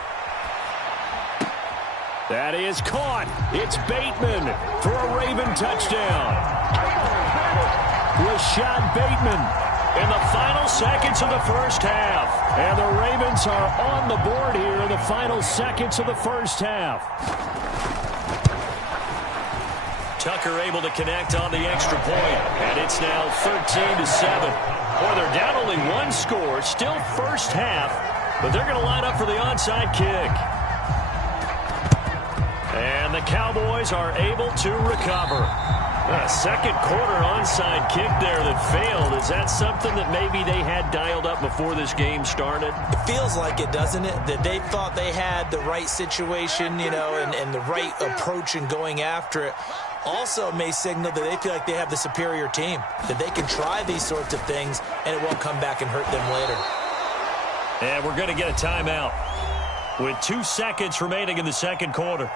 That is caught. It's Bateman for a Raven touchdown. Rashad Bateman in the final seconds of the first half. And the Ravens are on the board here in the final seconds of the first half. Tucker able to connect on the extra point, and it's now 13-7. Boy, they're down only one score, still first half, but they're going to line up for the onside kick. And the Cowboys are able to recover. A second quarter onside kick there that failed. Is that something that maybe they had dialed up before this game started? It feels like it, doesn't it? That they thought they had the right situation, you know, and the right approach in going after it. Also may signal that they feel like they have the superior team, that they can try these sorts of things and it won't come back and hurt them later. And we're going to get a timeout with 2 seconds remaining in the second quarter.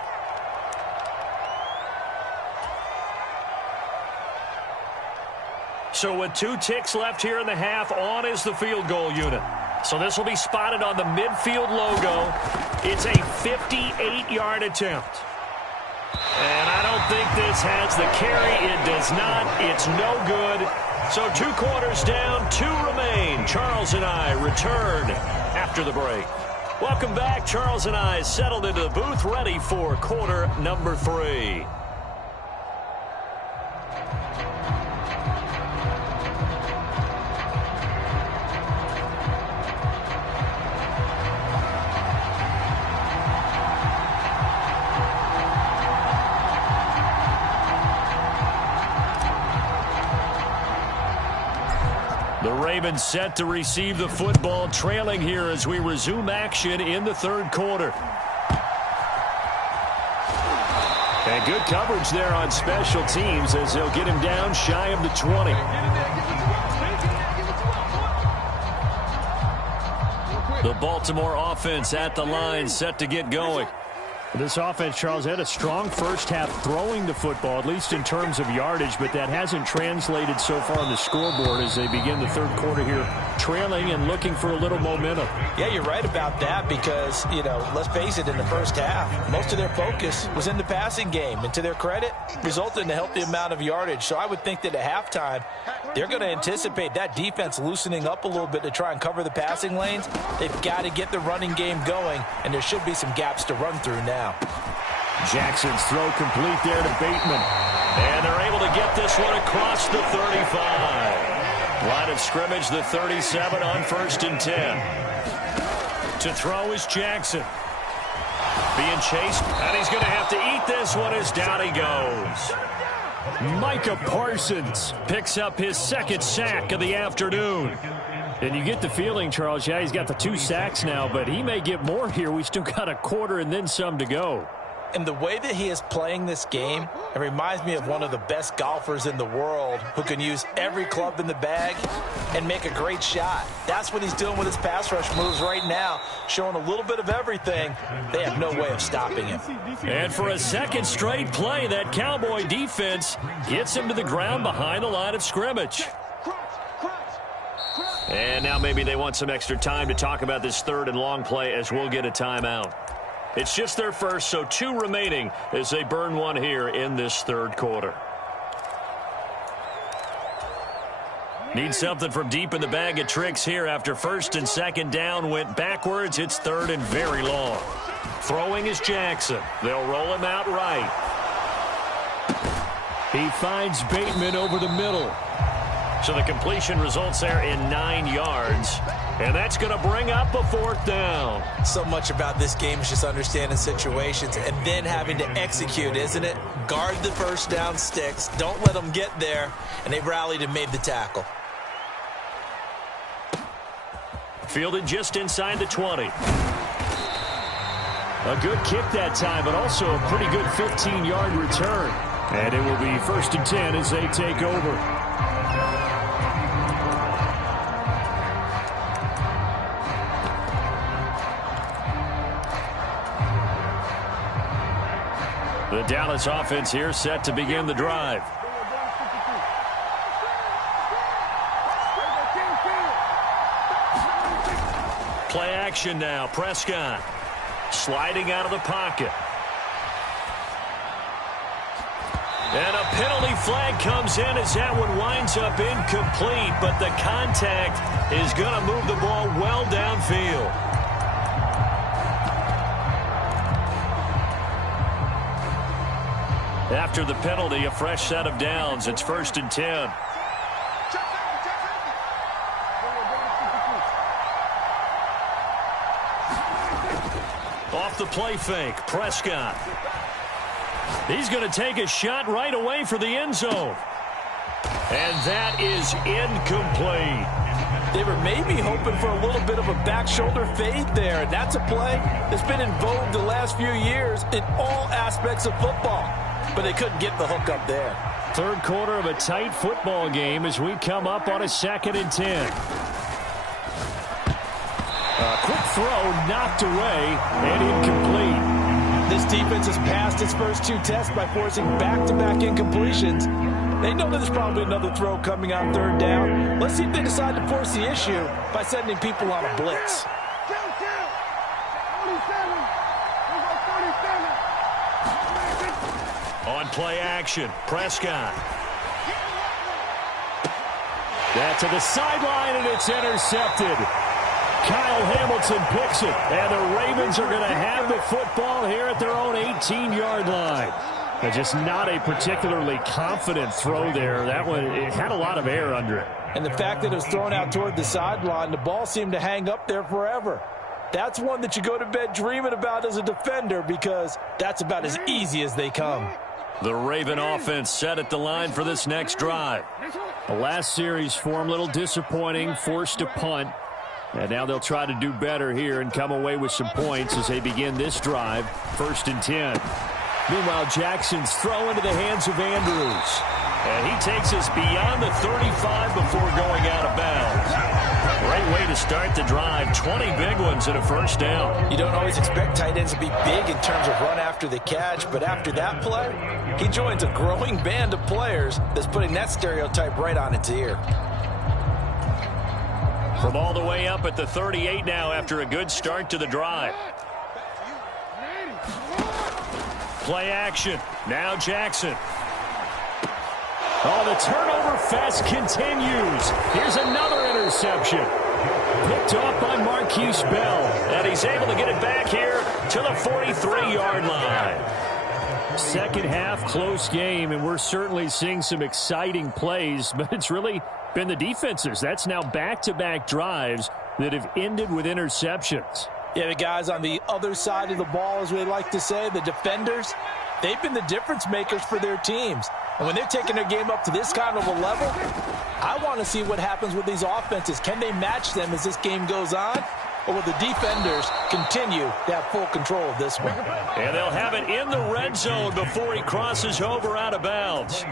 So with 2 ticks left here in the half, on is the field goal unit. So this will be spotted on the midfield logo. It's a 58-yard attempt. And I don't think this has the carry. It does not. It's no good. So 2 quarters down, 2 remain. Charles and I return after the break. Welcome back. Charles and I settled into the booth, ready for quarter number 3. The Ravens set to receive the football, trailing here as we resume action in the third quarter. And good coverage there on special teams as they'll get him down shy of the 20. The Baltimore offense at the line, set to get going. This offense, Charles, had a strong first half throwing the football, at least in terms of yardage, but that hasn't translated so far on the scoreboard as they begin the third quarter here, trailing and looking for a little momentum. Yeah, you're right about that because, you know, let's face it, in the first half, most of their focus was in the passing game. And to their credit, resulted in a healthy amount of yardage. So I would think that at halftime, they're going to anticipate that defense loosening up a little bit to try and cover the passing lanes. They've got to get the running game going, and there should be some gaps to run through now. Jackson's throw complete there to Bateman. And they're able to get this one across the 35. Line of scrimmage, the 37 on 1st and 10. To throw is Jackson. Being chased, and he's going to have to eat this one as down he goes. Micah Parsons picks up his second sack of the afternoon. And you get the feeling, Charles, yeah, he's got the 2 sacks now, but he may get more here. We still got a quarter and then some to go. And the way that he is playing this game, it reminds me of one of the best golfers in the world who can use every club in the bag and make a great shot. That's what he's doing with his pass rush moves right now, showing a little bit of everything. They have no way of stopping him. And for a second straight play, that Cowboy defense gets him to the ground behind the line of scrimmage. And now maybe they want some extra time to talk about this third and long play as we'll get a timeout. It's just their first, so 2 remaining as they burn one here in this third quarter. Need something from deep in the bag of tricks here after 1st and 2nd down went backwards. It's 3rd and very long. Throwing is Jackson. They'll roll him out right. He finds Bateman over the middle. So the completion results there in 9 yards. And that's going to bring up a 4th down. So much about this game is just understanding situations and then having to execute, isn't it? Guard the first down sticks. Don't let them get there. And they rallied and made the tackle. Fielded just inside the 20. A good kick that time, but also a pretty good 15-yard return. And it will be 1st and 10 as they take over. The Dallas offense here set to begin the drive. Play action now. Prescott sliding out of the pocket. And a penalty flag comes in as that one winds up incomplete, but the contact is going to move the ball well downfield. After the penalty, a fresh set of downs. It's 1st and 10. Off the play fake, Prescott. He's going to take a shot right away for the end zone. And that is incomplete. They were maybe hoping for a little bit of a back shoulder fade there. And that's a play that's been in vogue the last few years in all aspects of football. But they couldn't get the hook up there. Third quarter of a tight football game as we come up on a 2nd and 10. A quick throw knocked away and incomplete. This defense has passed its first 2 tests by forcing back-to-back incompletions. They know that there's probably another throw coming on 3rd down. Let's see if they decide to force the issue by sending people on a blitz. On play action, Prescott. That to the sideline, and it's intercepted. Kyle Hamilton picks it, and the Ravens are going to have the football here at their own 18-yard line. But just not a particularly confident throw there. That one, it had a lot of air under it. And the fact that it was thrown out toward the sideline, the ball seemed to hang up there forever. That's one that you go to bed dreaming about as a defender because that's about as easy as they come. The Raven offense set at the line for this next drive. The last series for them, a little disappointing, forced a punt. And now they'll try to do better here and come away with some points as they begin this drive, 1st and 10. Meanwhile, Jackson's throw into the hands of Andrews. And he takes us beyond the 35 before going out of bounds. Great way to start the drive. 20 big ones and a first down. You don't always expect tight ends to be big in terms of run after the catch, but after that play, he joins a growing band of players that's putting that stereotype right on its ear. From all the way up at the 38 now after a good start to the drive. Play action. Now Jackson. Oh, the turnover fest continues. Here's another interception. Picked off by Marquise Bell. And he's able to get it back here to the 43-yard line. Second half, close game, and we're certainly seeing some exciting plays, but it's really been the defenses. That's now back-to-back drives that have ended with interceptions. Yeah, the guys on the other side of the ball, as we like to say, the defenders, they've been the difference makers for their teams. And when they're taking their game up to this kind of a level, I want to see what happens with these offenses. Can they match them as this game goes on? Or will the defenders continue to have full control of this one? And they'll have it in the red zone before he crosses over out of bounds.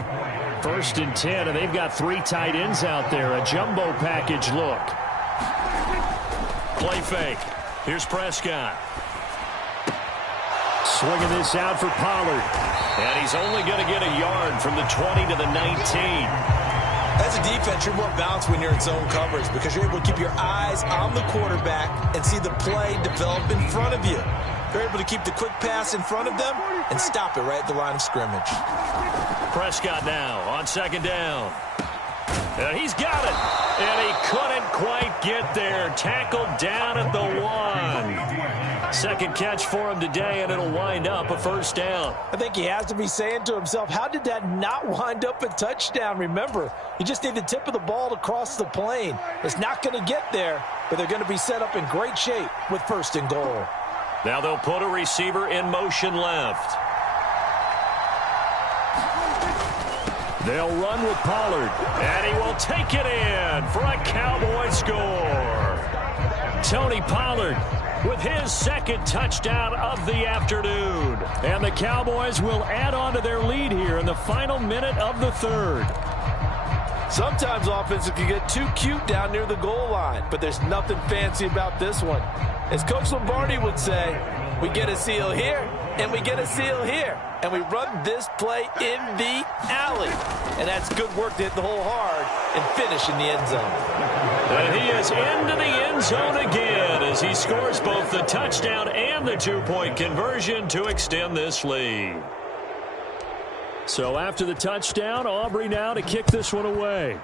1st and 10, and they've got 3 tight ends out there. A jumbo package look. Play fake. Here's Prescott. Swinging this out for Pollard. And he's only going to get a yard from the 20 to the 19. As a defense, you're more balanced when you're in zone coverage because you're able to keep your eyes on the quarterback and see the play develop in front of you. You're able to keep the quick pass in front of them and stop it right at the line of scrimmage. Prescott now on 2nd down. And he's got it. And he couldn't quite get there. Tackled down at the 1. Second catch for him today, and it'll wind up a first down. I think he has to be saying to himself, how did that not wind up a touchdown? Remember, you just need the tip of the ball to cross the plane. It's not going to get there, but they're going to be set up in great shape with 1st and goal. Now they'll put a receiver in motion left. They'll run with Pollard. And he will take it in for a Cowboy score. Tony Pollard with his 2nd touchdown of the afternoon. And the Cowboys will add on to their lead here in the final minute of the 3rd. Sometimes offenses can get too cute down near the goal line, but there's nothing fancy about this one. As Coach Lombardi would say, we get a seal here, and we get a seal here. And we run this play in the alley. And that's good work to hit the hole hard and finish in the end zone. And he is into the end zone again as he scores both the touchdown and the 2-point conversion to extend this lead. So after the touchdown, Aubrey now to kick this one away.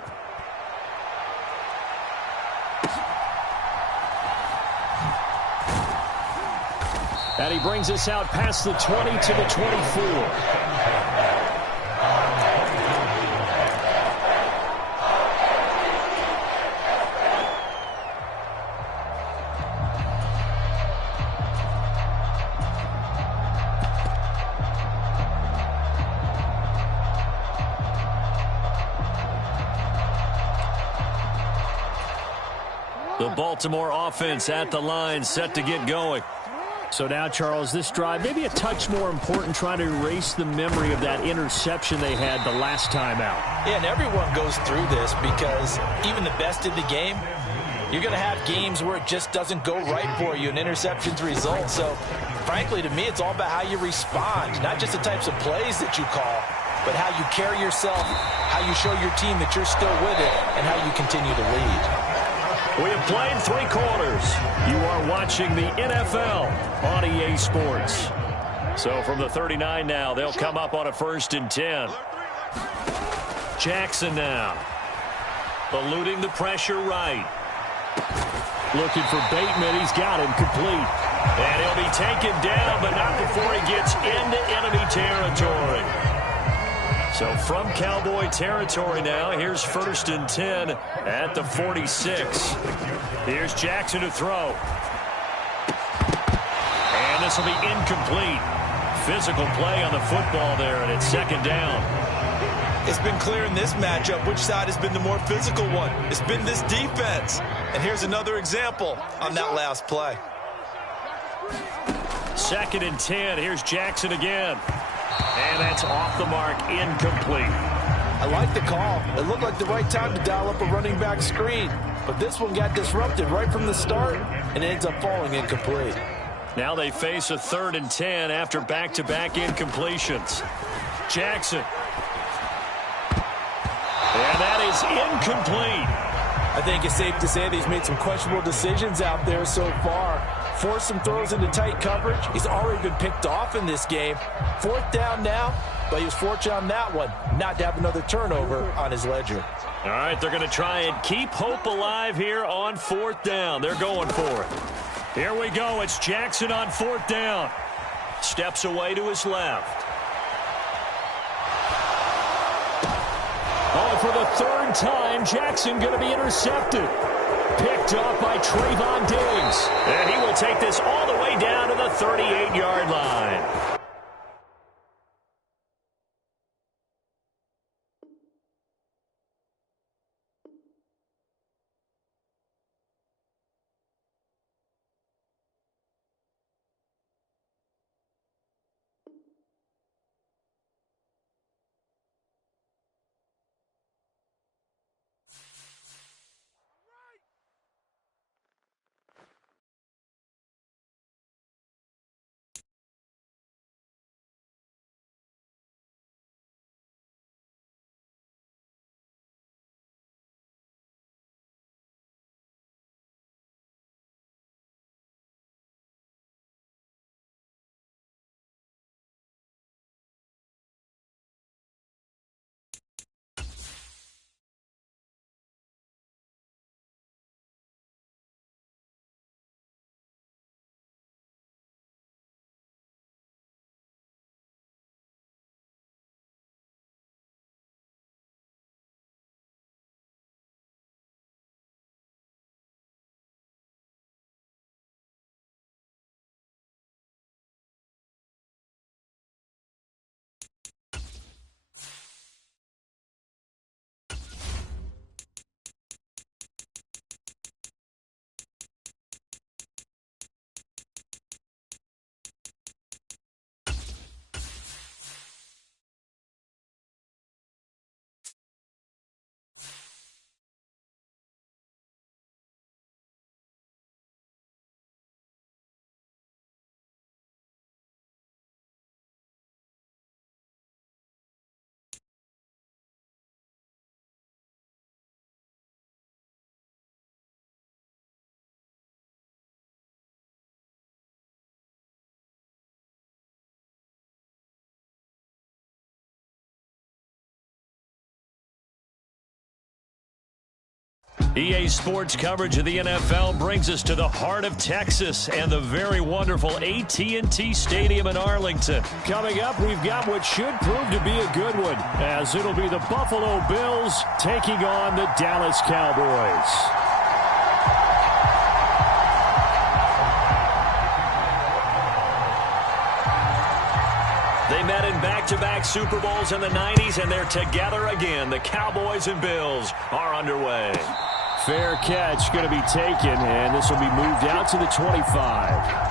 And he brings us out past the 20 to the 24. The Baltimore offense at the line, set to get going. So now, Charles, this drive, maybe a touch more important, trying to erase the memory of that interception they had the last time out. Yeah, and everyone goes through this because even the best in the game, you're going to have games where it just doesn't go right for you and interceptions result. So, frankly, to me, it's all about how you respond, not just the types of plays that you call, but how you carry yourself, how you show your team that you're still with it, and how you continue to lead. We have played 3 quarters. You are watching the NFL on EA Sports. So from the 39 now, they'll come up on a 1st and 10. Jackson now. Eluding the pressure right. Looking for Bateman. He's got him complete. And he'll be taken down, but not before he gets into enemy territory. So from Cowboy territory now, here's 1st and 10 at the 46. Here's Jackson to throw. And this will be incomplete. Physical play on the football there, and it's 2nd down. It's been clear in this matchup which side has been the more physical one. It's been this defense. And here's another example on that last play. 2nd and 10. Here's Jackson again. And that's off the mark, incomplete. I like the call. It looked like the right time to dial up a running back screen. But this one got disrupted right from the start and ends up falling incomplete. Now they face a 3rd and 10 after back-to-back incompletions. Jackson. And that is incomplete. I think it's safe to say that he's made some questionable decisions out there so far. Forced some throws into tight coverage. He's already been picked off in this game. 4th down now, but he was fortunate on that one not to have another turnover on his ledger. All right, they're going to try and keep hope alive here on 4th down. They're going for it. Here we go. It's Jackson on 4th down. Steps away to his left. Oh, for the 3rd time, Jackson going to be intercepted. Picked off by Trayvon Diggs. And he will take this all the way down to the 38-yard line. EA Sports coverage of the NFL brings us to the heart of Texas and the very wonderful AT&T Stadium in Arlington. Coming up, we've got what should prove to be a good one, as it'll be the Buffalo Bills taking on the Dallas Cowboys. They met in back-to-back Super Bowls in the 90s, and they're together again. The Cowboys and Bills are underway. Fair catch going to be taken, and this will be moved out to the 25.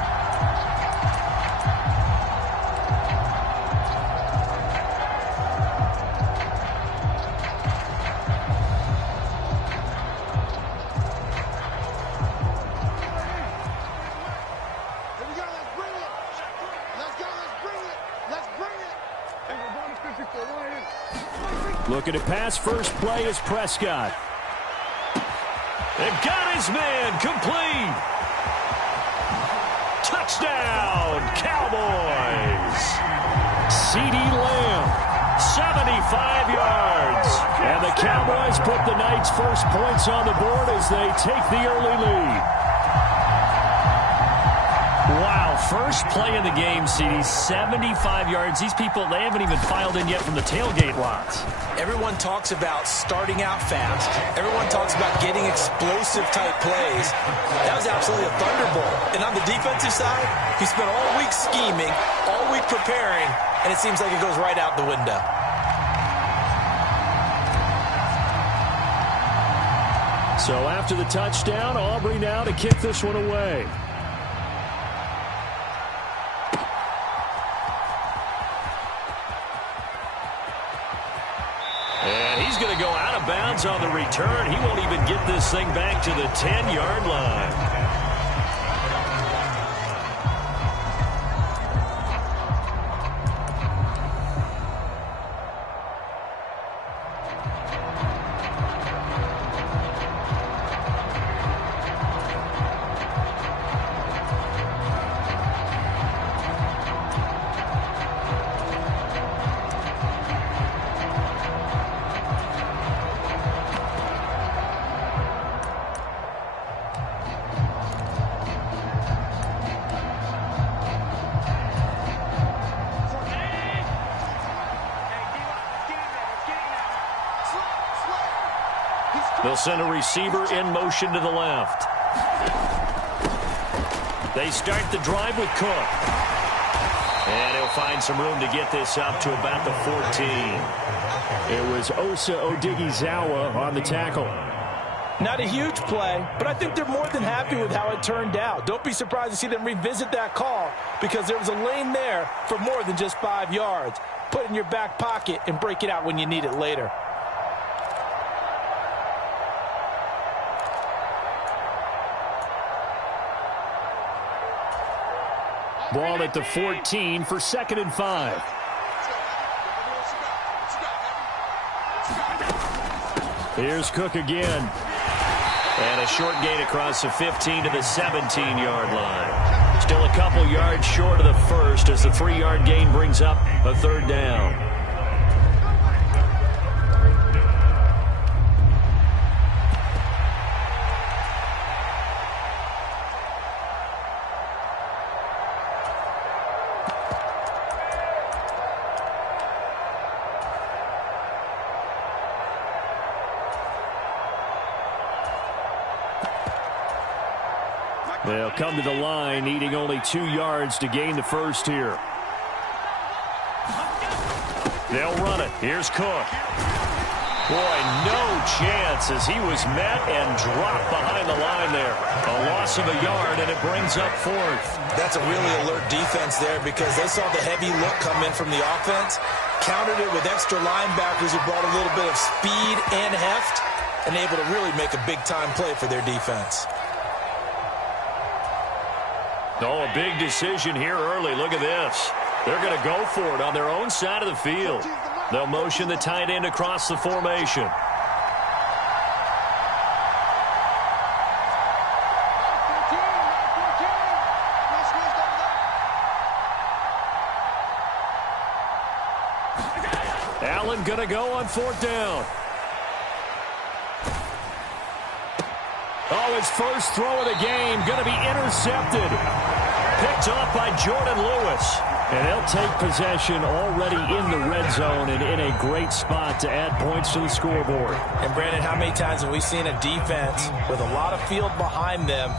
Looking to pass first play is Prescott. And got his man complete. Touchdown, Cowboys. CeeDee Lamb, 75 yards. And the Cowboys put the Knights' first points on the board as they take the early lead. Wow, first play in the game, CeeDee, 75 yards. These people, they haven't even filed in yet from the tailgate lots. Everyone talks about starting out fast. Everyone talks about getting explosive-type plays. That was absolutely a thunderbolt. And on the defensive side, he spent all week scheming, all week preparing, and it seems like it goes right out the window. So after the touchdown, Aubrey now to kick this one away. Going to go out of bounds on the return. He won't even get this thing back to the 10-yard line. They'll send a receiver in motion to the left. They start the drive with Cook. And he'll find some room to get this up to about the 14. It was Osa Odighizuwa on the tackle. Not a huge play, but I think they're more than happy with how it turned out. Don't be surprised to see them revisit that call because there was a lane there for more than just 5 yards. Put it in your back pocket and break it out when you need it later. Ball at the 14 for 2nd and 5. Here's Cook again. And a short gain across the 15 to the 17-yard line. Still a couple yards short of the first as the 3-yard gain brings up a 3rd down. They'll come to the line, needing only 2 yards to gain the first here. They'll run it. Here's Cook. Boy, no chance as he was met and dropped behind the line there. A loss of a yard, and it brings up 4th. That's a really alert defense there because they saw the heavy look come in from the offense, countered it with extra linebackers who brought a little bit of speed and heft, and able to really make a big-time play for their defense. Oh, a big decision here early. Look at this. They're going to go for it on their own side of the field. They'll motion the tight end across the formation. Allen going to go on 4th down. Oh, his first throw of the game going to be intercepted. Picked off by Jordan Lewis. And they'll take possession already in the red zone and in a great spot to add points to the scoreboard. And, Brandon, how many times have we seen a defense with a lot of field behind them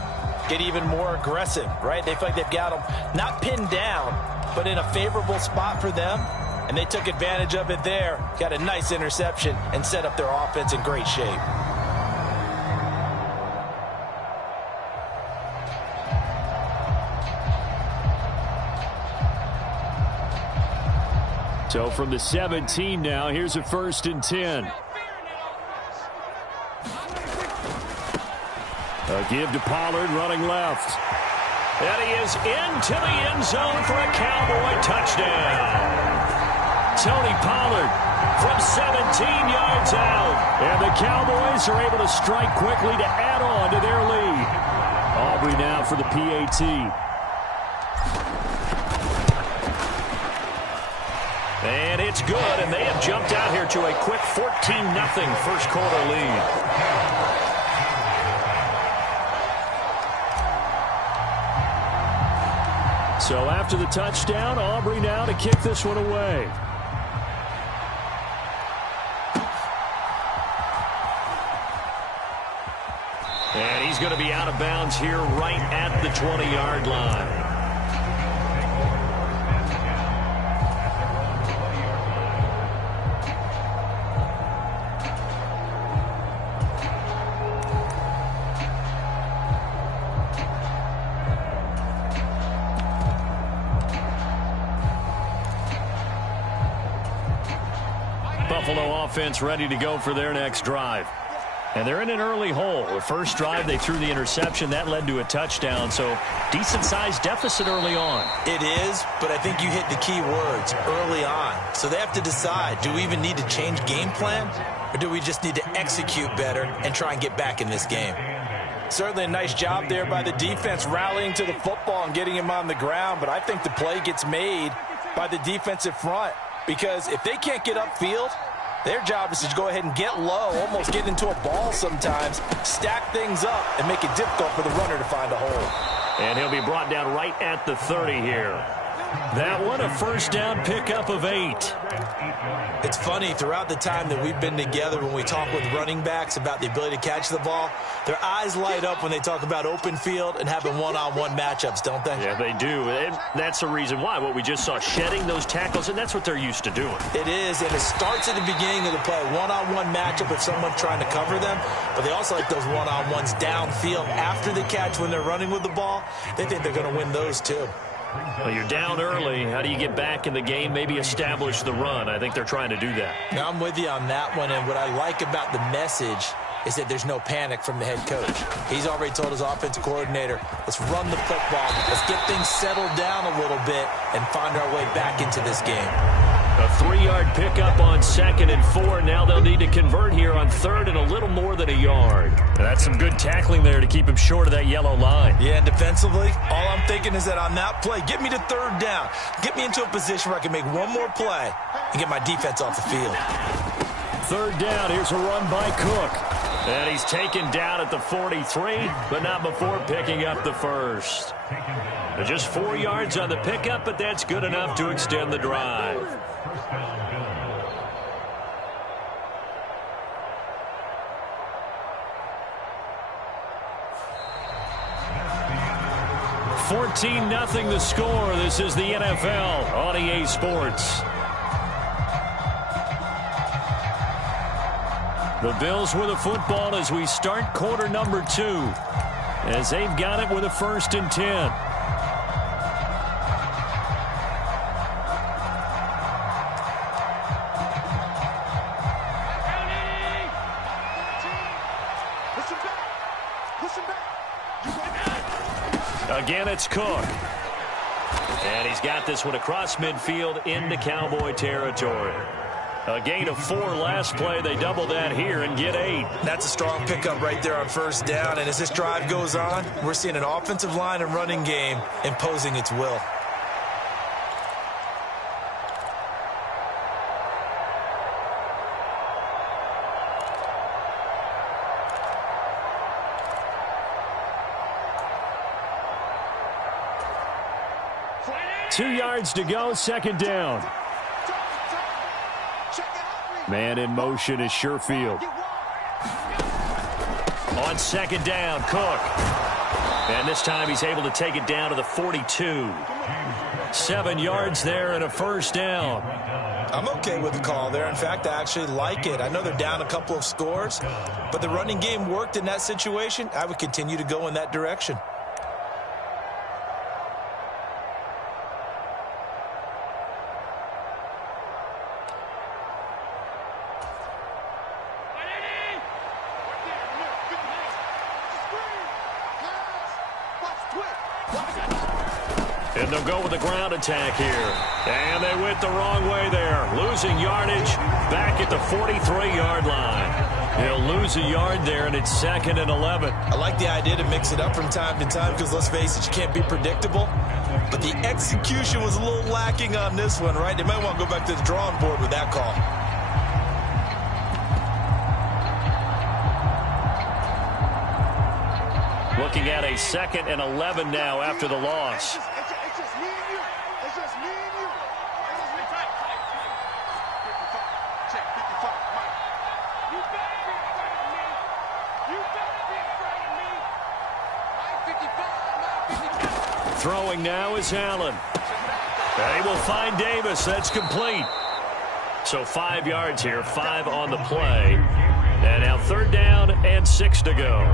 get even more aggressive, right? They feel like they've got them not pinned down, but in a favorable spot for them. And they took advantage of it there, got a nice interception, and set up their offense in great shape. So from the 17 now, here's a 1st and 10. A give to Pollard running left. And he is into the end zone for a Cowboy touchdown. Tony Pollard from 17 yards out. And the Cowboys are able to strike quickly to add on to their lead. Aubrey now for the PAT. And it's good, and they have jumped out here to a quick 14-0 first quarter lead. So after the touchdown, Aubrey now to kick this one away. And he's going to be out of bounds here right at the 20-yard line. Buffalo offense ready to go for their next drive. And they're in an early hole. The first drive, they threw the interception. That led to a touchdown. So decent-sized deficit early on. It is, but I think you hit the key words, early on. So they have to decide, do we even need to change game plan? Or do we just need to execute better and try and get back in this game? Certainly a nice job there by the defense rallying to the football and getting him on the ground. But I think the play gets made by the defensive front. Because if they can't get upfield, their job is to go ahead and get low, almost get into a ball sometimes, stack things up, and make it difficult for the runner to find a hole. And he'll be brought down right at the 30 here. That one, a first down pickup of 8. It's funny, throughout the time that we've been together, when we talk with running backs about the ability to catch the ball, their eyes light up when they talk about open field and having one-on-one matchups, don't they? Yeah, they do. And that's the reason why. What we just saw, shedding those tackles, and that's what they're used to doing. It is, and it starts at the beginning of the play. One-on-one matchup if someone's trying to cover them, but they also like those one-on-ones downfield after the catch when they're running with the ball. They think they're going to win those too. Well, you're down early. How do you get back in the game, maybe establish the run? I think they're trying to do that. Now, I'm with you on that one, and what I like about the message is that there's no panic from the head coach. He's already told his offensive coordinator, let's run the football, let's get things settled down a little bit and find our way back into this game. A 3-yard pickup on 2nd and 4. Now they'll need to convert here on 3rd and a little more than a yard. That's some good tackling there to keep him short of that yellow line. Yeah, and defensively, all I'm thinking is that on that play, get me to 3rd down. Get me into a position where I can make one more play and get my defense off the field. 3rd down, here's a run by Cook. And he's taken down at the 43, but not before picking up the first. Just 4 yards on the pickup, but that's good enough to extend the drive. $14-0 the score. This is the NFL on EA Sports. The Bills with a football as we start quarter number 2. As they've got it with a 1st and 10. Again, it's Cook. And he's got this one across midfield into Cowboy territory. A gain of 4 last play. They double that here and get 8. That's a strong pickup right there on 1st down. And as this drive goes on, we're seeing an offensive line and running game imposing its will. Two yards to go, 2nd down. Man in motion is Sherfield. On 2nd down, Cook. And this time he's able to take it down to the 42. 7 yards there and a 1st down. I'm okay with the call there. In fact, I actually like it. I know they're down a couple of scores, but the running game worked in that situation. I would continue to go in that direction. And they'll go with the ground attack here. And they went the wrong way there. Losing yardage back at the 43-yard line. He'll lose a yard there, and it's 2nd and 11. I like the idea to mix it up from time to time because, let's face it, you can't be predictable. But the execution was a little lacking on this one, right? They might want to go back to the drawing board with that call. Looking at a 2nd and 11 now after the loss. It's just me and you. It's just me and you. It's just me. 55. Check 55. Mike. You better be afraid of me. You better be afraid of me. Mike 55. Mike 55. Throwing now is Allen. They will find Davis. That's complete. So 5 yards here, 5 on the play. And now 3rd down and 6 to go.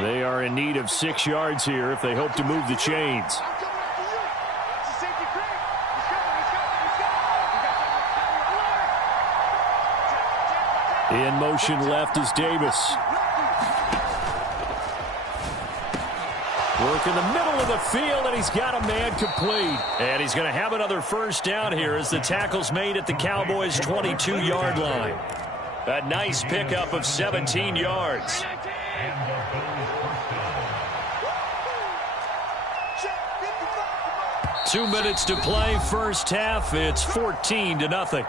They are in need of 6 yards here if they hope to move the chains. I'm coming after you. It's a safety creep. Let's go. In motion left is Davis. Work in the middle of the field, and he's got a man complete. And he's going to have another 1st down here as the tackle's made at the Cowboys' 22-yard line. A nice pickup of 17 yards. 2 minutes to play, 1st half. It's 14-0.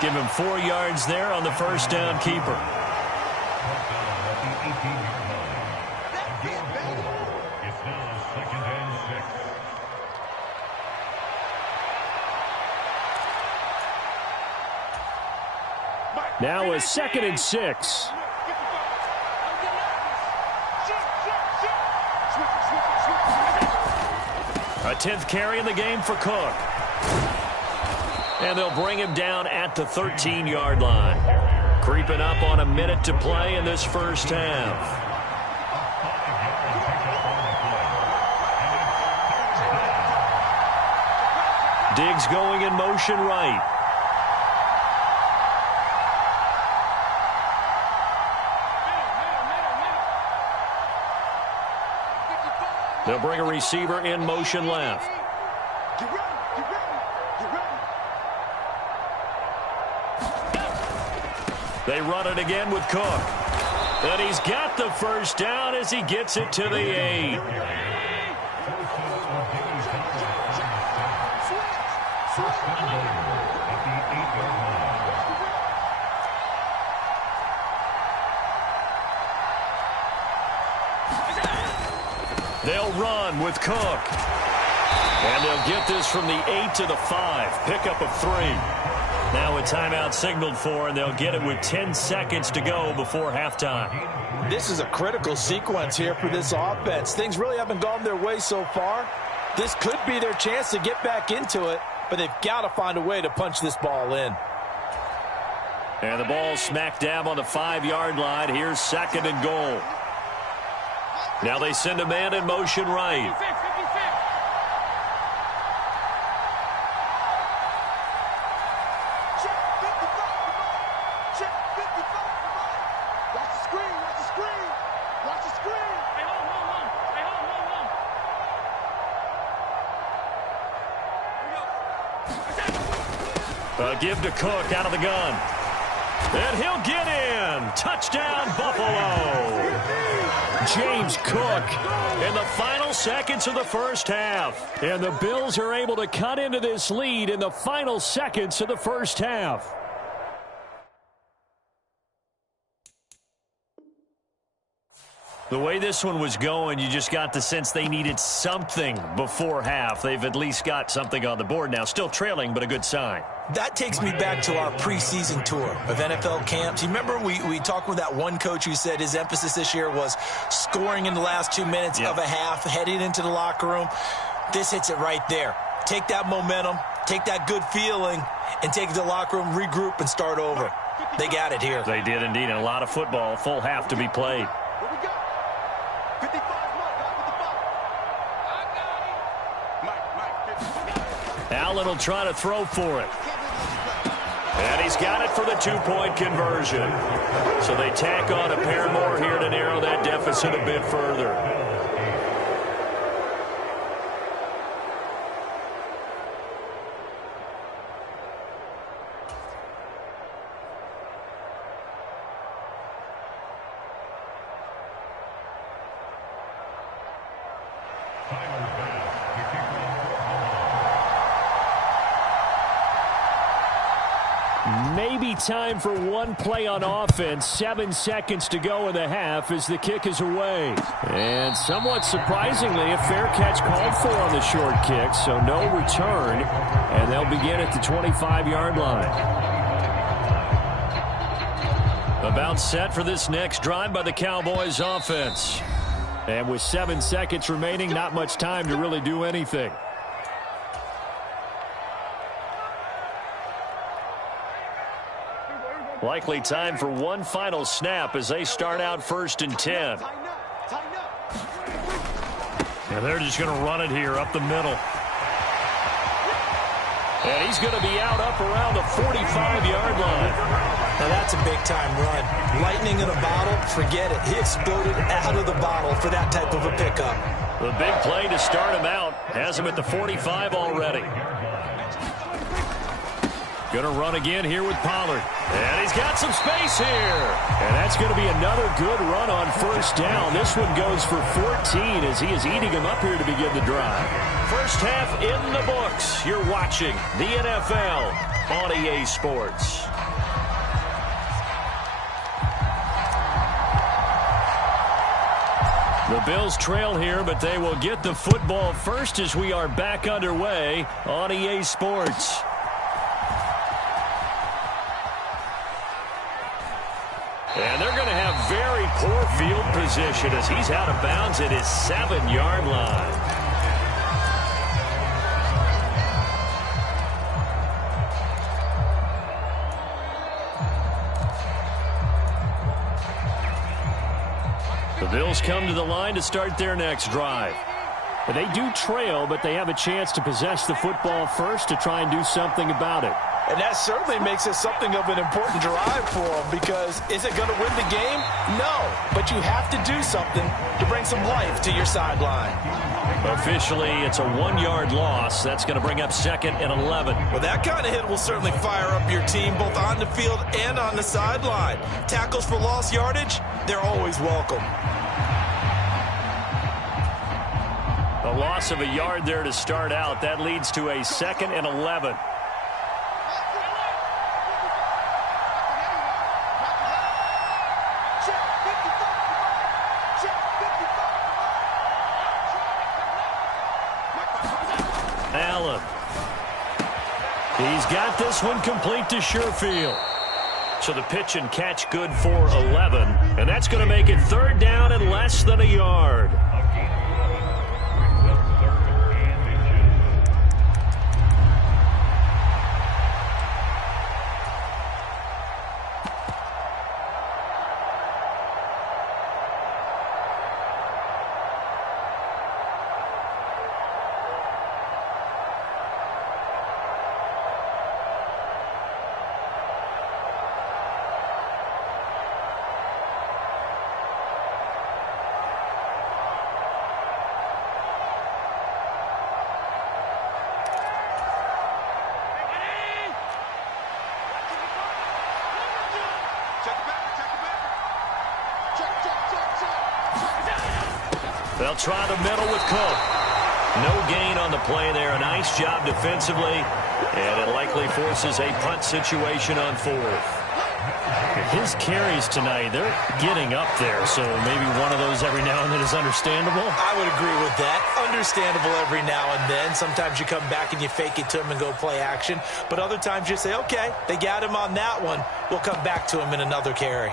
Give him 4 yards there on the 1st down keeper. Now a 2nd and 6. A 10th carry in the game for Cook. And they'll bring him down at the 13-yard line. Creeping up on a minute to play in this 1st half. Diggs going in motion right. They'll bring a receiver in motion left. They run it again with Cook. And he's got the 1st down as he gets it to the 8. They'll run with Cook. And they'll get this from the 8 to the 5. Pickup of 3. Now a timeout signaled for, and they'll get it with 10 seconds to go before halftime. This is a critical sequence here for this offense. Things really haven't gone their way so far. This could be their chance to get back into it, but they've got to find a way to punch this ball in. And the ball smack dab on the 5-yard line. Here's 2nd and goal. Now they send a man in motion right. Give to Cook out of the gun. And he'll get in. Touchdown, Buffalo. James Cook in the final seconds of the 1st half. And the Bills are able to cut into this lead in the final seconds of the 1st half. The way this one was going, you just got the sense they needed something before half. They've at least got something on the board now. Still trailing, but a good sign. That takes me back to our preseason tour of NFL camps. You remember we talked with that one coach who said his emphasis this year was scoring in the last 2 minutes of a half, heading into the locker room. This hits it right there. Take that momentum, take that good feeling, and take it to the locker room, regroup, and start over. They got it here. They did indeed, and a lot of football, full half to be played. Here we go. 55 Mike, got with the ball. I got him. Mike, 55. Allen will try to throw for it. And he's got it for the two-point conversion. So they tack on a pair more here to narrow that deficit a bit further. Maybe time for one play on offense. 7 seconds to go in the half as the kick is away. And somewhat surprisingly, a fair catch called for on the short kick, so no return. And they'll begin at the 25-yard line. About set for this next drive by the Cowboys offense. And with 7 seconds remaining, not much time to really do anything. Likely time for one final snap as they start out 1st and 10. And they're just going to run it here up the middle. And he's going to be out up around the 45-yard line. Now that's a big-time run. Lightning in a bottle, forget it. He exploded out of the bottle for that type of a pickup. The big play to start him out. Has him at the 45 already. Going to run again here with Pollard. And he's got some space here. And that's going to be another good run on 1st down. This one goes for 14 as he is eating him up here to begin the drive. First half in the books. You're watching the NFL on EA Sports. The Bills trail here, but they will get the football first as we are back underway on EA Sports. And they're going to have very poor field position as he's out of bounds at his 7-yard line. The Bills come to the line to start their next drive. They do trail, but they have a chance to possess the football first to try and do something about it. And that certainly makes it something of an important drive for them, because is it going to win the game? No, but you have to do something to bring some life to your sideline. Officially, it's a 1-yard loss. That's going to bring up 2nd and 11. Well, that kind of hit will certainly fire up your team both on the field and on the sideline. Tackles for lost yardage, they're always welcome. A loss of a yard there to start out. That leads to a 2nd and 11. Allen. He's got this one complete to Sherfield. So the pitch and catch good for 11. And that's going to make it 3rd down and less than a yard. They'll try the middle with Cook. No gain on the play there. A nice job defensively. And it likely forces a punt situation on 4th. His carries tonight, they're getting up there, so maybe one of those every now and then is understandable. I would agree with that. Understandable every now and then. Sometimes you come back and you fake it to him and go play action. But other times you say, okay, they got him on that one. We'll come back to him in another carry.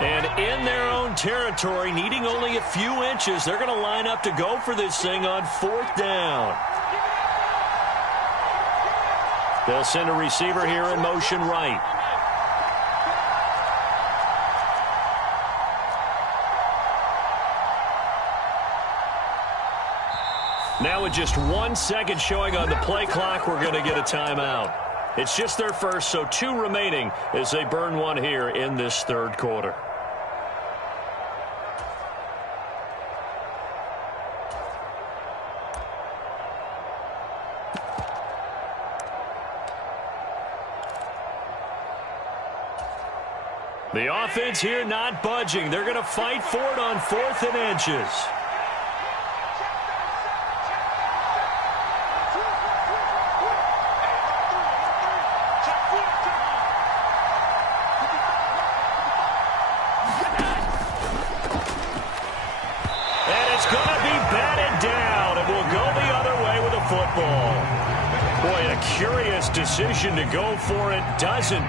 And in their own territory, needing only a few inches, they're going to line up to go for this thing on 4th down. They'll send a receiver here in motion right. Now with just 1 second showing on the play clock, we're going to get a timeout. It's just their first, so 2 remaining as they burn one here in this 3rd quarter. The offense here not budging. They're going to fight for it on 4th and inches. And it's going to be batted down, and we'll go the other way with a football. Boy, a curious decision to go for it. Doesn't.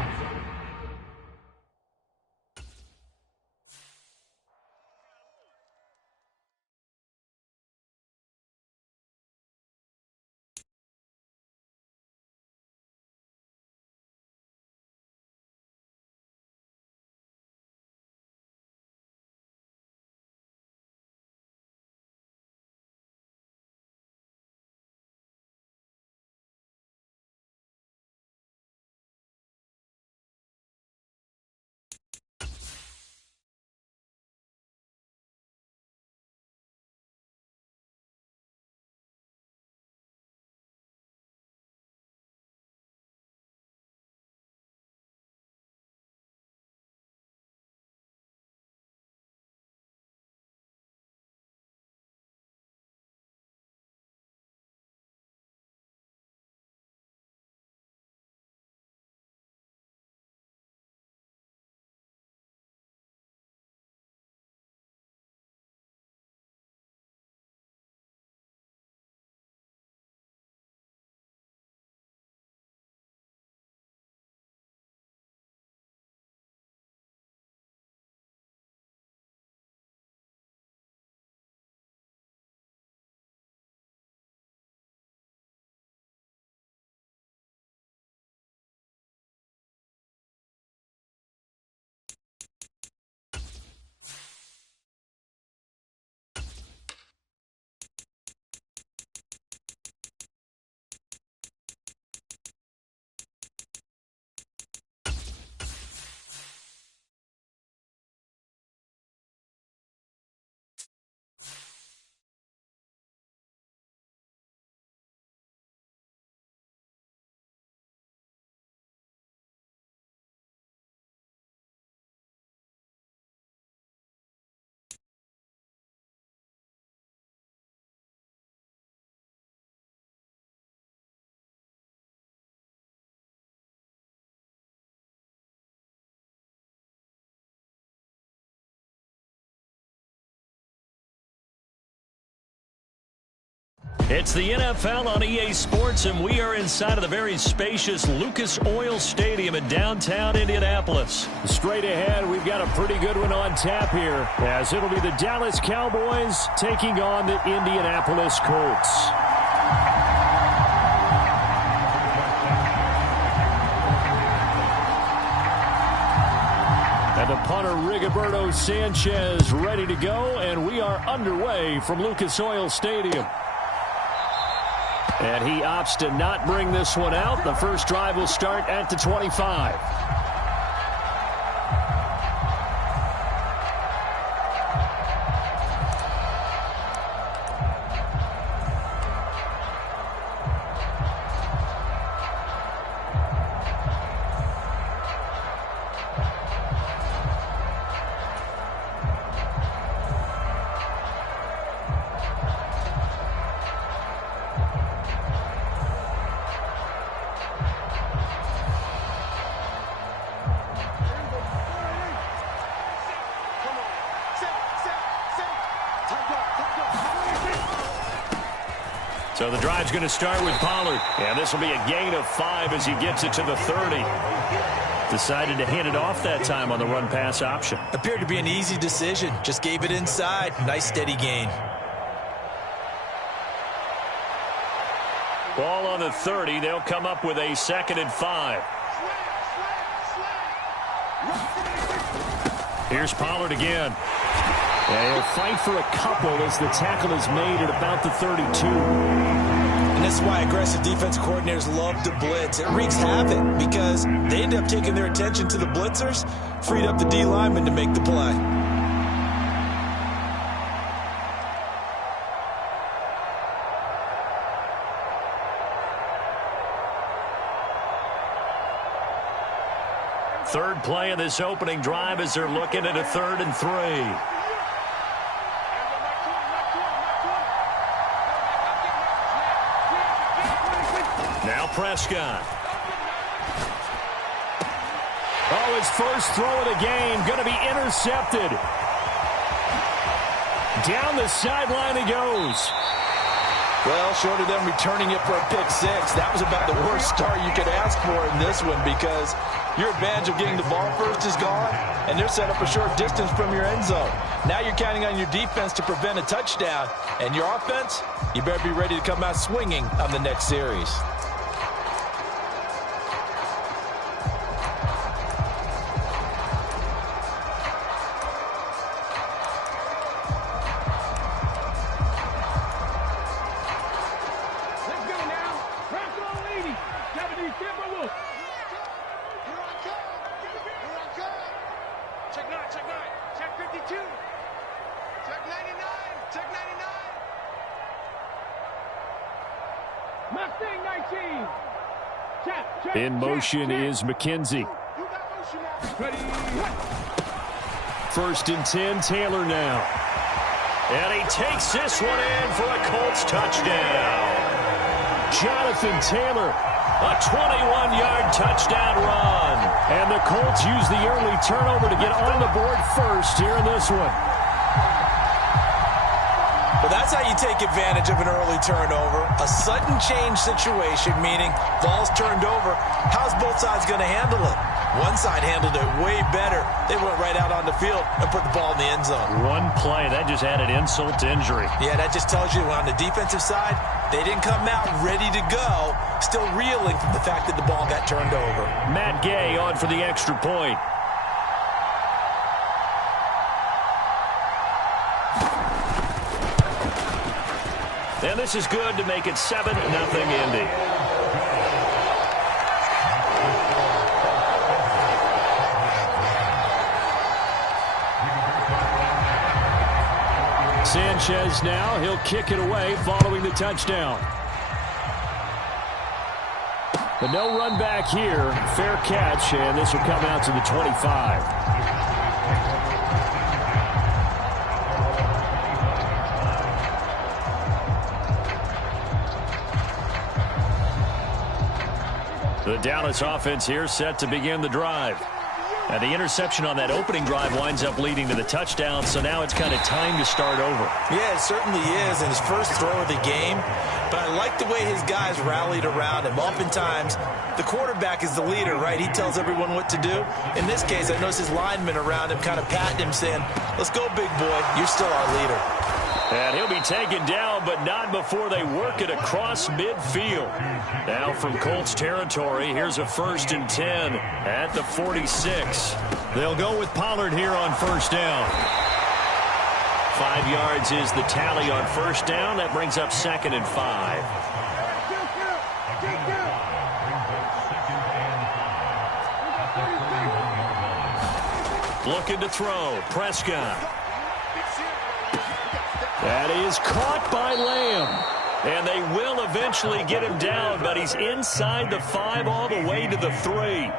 It's the NFL on EA Sports, and we are inside of the very spacious Lucas Oil Stadium in downtown Indianapolis. Straight ahead, we've got a pretty good one on tap here, as it'll be the Dallas Cowboys taking on the Indianapolis Colts. And the punter, Rigoberto Sanchez, ready to go, and we are underway from Lucas Oil Stadium. And he opts to not bring this one out. The first drive will start at the 25. So the drive's going to start with Pollard. And this will be a gain of 5 as he gets it to the 30. Decided to hand it off that time on the run-pass option. Appeared to be an easy decision. Just gave it inside. Nice steady gain. Ball on the 30. They'll come up with a 2nd and 5. Here's Pollard again. And he'll fight for a couple as the tackle is made at about the 32. And this is why aggressive defense coordinators love to blitz. It wreaks havoc because they end up taking their attention to the blitzers, freed up the D lineman to make the play. Third play of this opening drive as they're looking at a 3rd and 3. Now Prescott. Oh, his first throw of the game going to be intercepted. Down the sideline he goes. Well, short of them returning it for a pick 6, that was about the worst start you could ask for in this one because your advantage of getting the ball first is gone, and they're set up a short distance from your end zone. Now you're counting on your defense to prevent a touchdown, and your offense, you better be ready to come out swinging on the next series. In motion is McKenzie. 1st and 10, Taylor now. And he takes this one in for a Colts touchdown. Jonathan Taylor. A 21-yard touchdown run. And the Colts use the early turnover to get on the board first here in this one. Well, that's how you take advantage of an early turnover. A sudden change situation, meaning ball's turned over. How's both sides going to handle it? One side handled it way better. They went right out on the field and put the ball in the end zone. One play, that just added insult to injury. Yeah, that just tells you on the defensive side, they didn't come out ready to go, still reeling from the fact that the ball got turned over. Matt Gay on for the extra point. And this is good to make it 7-0 Indy. Sanchez now, he'll kick it away following the touchdown. But no run back here. Fair catch, and this will come out to the 25. The Dallas offense here set to begin the drive. And the interception on that opening drive winds up leading to the touchdown, so now it's kind of time to start over. Yeah, it certainly is, and his first throw of the game. But I like the way his guys rallied around him. Oftentimes, the quarterback is the leader, right? He tells everyone what to do. In this case, I noticed his linemen around him kind of patting him, saying, let's go, big boy. You're still our leader. And he'll be taken down, but not before they work it across midfield. Now from Colts territory, here's a 1st and 10 at the 46. They'll go with Pollard here on 1st down. 5 yards is the tally on 1st down. That brings up 2nd and 5. Looking to throw. Prescott. That is caught by Lamb. And they will eventually get him down, but he's inside the 5 all the way to the 3.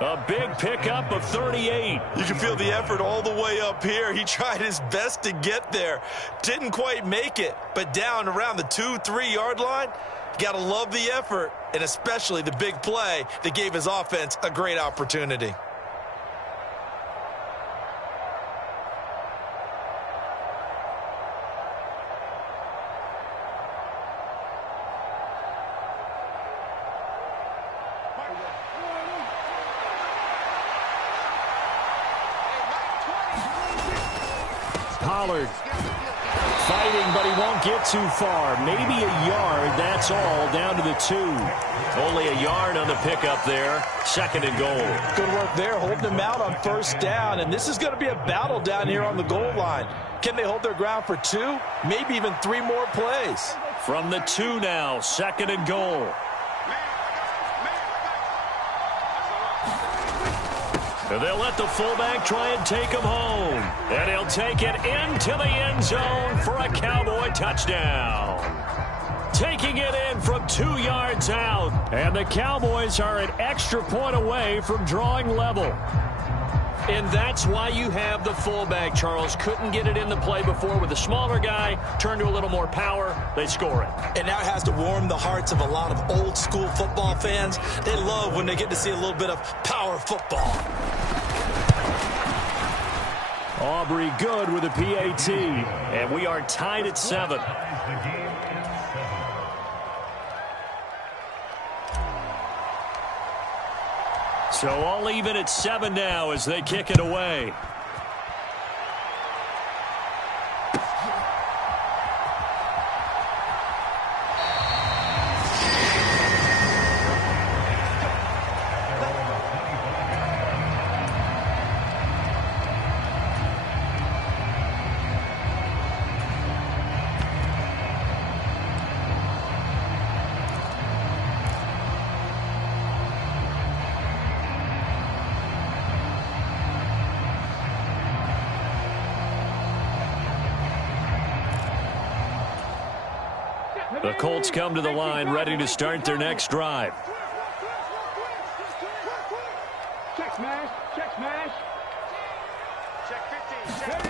A big pickup of 38. You can feel the effort all the way up here. He tried his best to get there. Didn't quite make it, but down around the 2-3 yard line, you got to love the effort, and especially the big play that gave his offense a great opportunity. Pollard. Fighting, but he won't get too far. Maybe a yard, that's all, down to the 2. Only a yard on the pickup there. 2nd and goal. Good work there, holding them out on 1st down. And this is going to be a battle down here on the goal line. Can they hold their ground for 2? Maybe even 3 more plays. From the 2 now, 2nd and goal. They'll let the fullback try and take him home. And he'll take it into the end zone for a Cowboy touchdown. Taking it in from 2 yards out. And the Cowboys are an extra point away from drawing level. And that's why you have the fullback, Charles. Couldn't get it in the play before with a smaller guy. Turned to a little more power. They score it. And now it has to warm the hearts of a lot of old-school football fans. They love when they get to see a little bit of power football. Aubrey good with a PAT. And we are tied at 7. So all even at 7 now as they kick it away. The Colts come to the line, ready to start their next drive. Check smash, check smash. Check 15, check.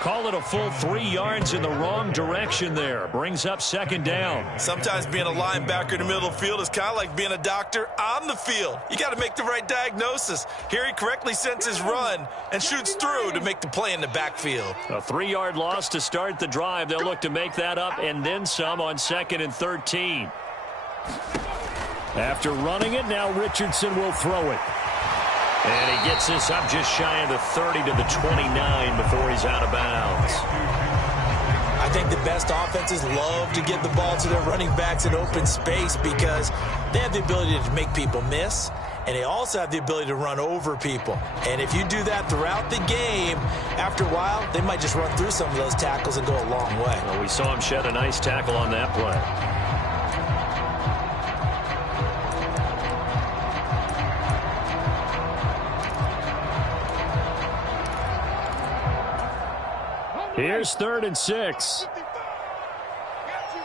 Call it a full 3 yards in the wrong direction there. Brings up 2nd down. Sometimes being a linebacker in the middle of the field is kind of like being a doctor on the field. You got to make the right diagnosis. Here he correctly sends his run and shoots through to make the play in the backfield. A 3-yard loss to start the drive. They'll look to make that up and then some on 2nd and 13. After running it, now Richardson will throw it. And he gets this up just shy of the 30 to the 29 before he's out of bounds. I think the best offenses love to give the ball to their running backs in open space because they have the ability to make people miss, and they also have the ability to run over people. And if you do that throughout the game, after a while, they might just run through some of those tackles and go a long way. Well, we saw him shed a nice tackle on that play. Here's 3rd and 6. I got you,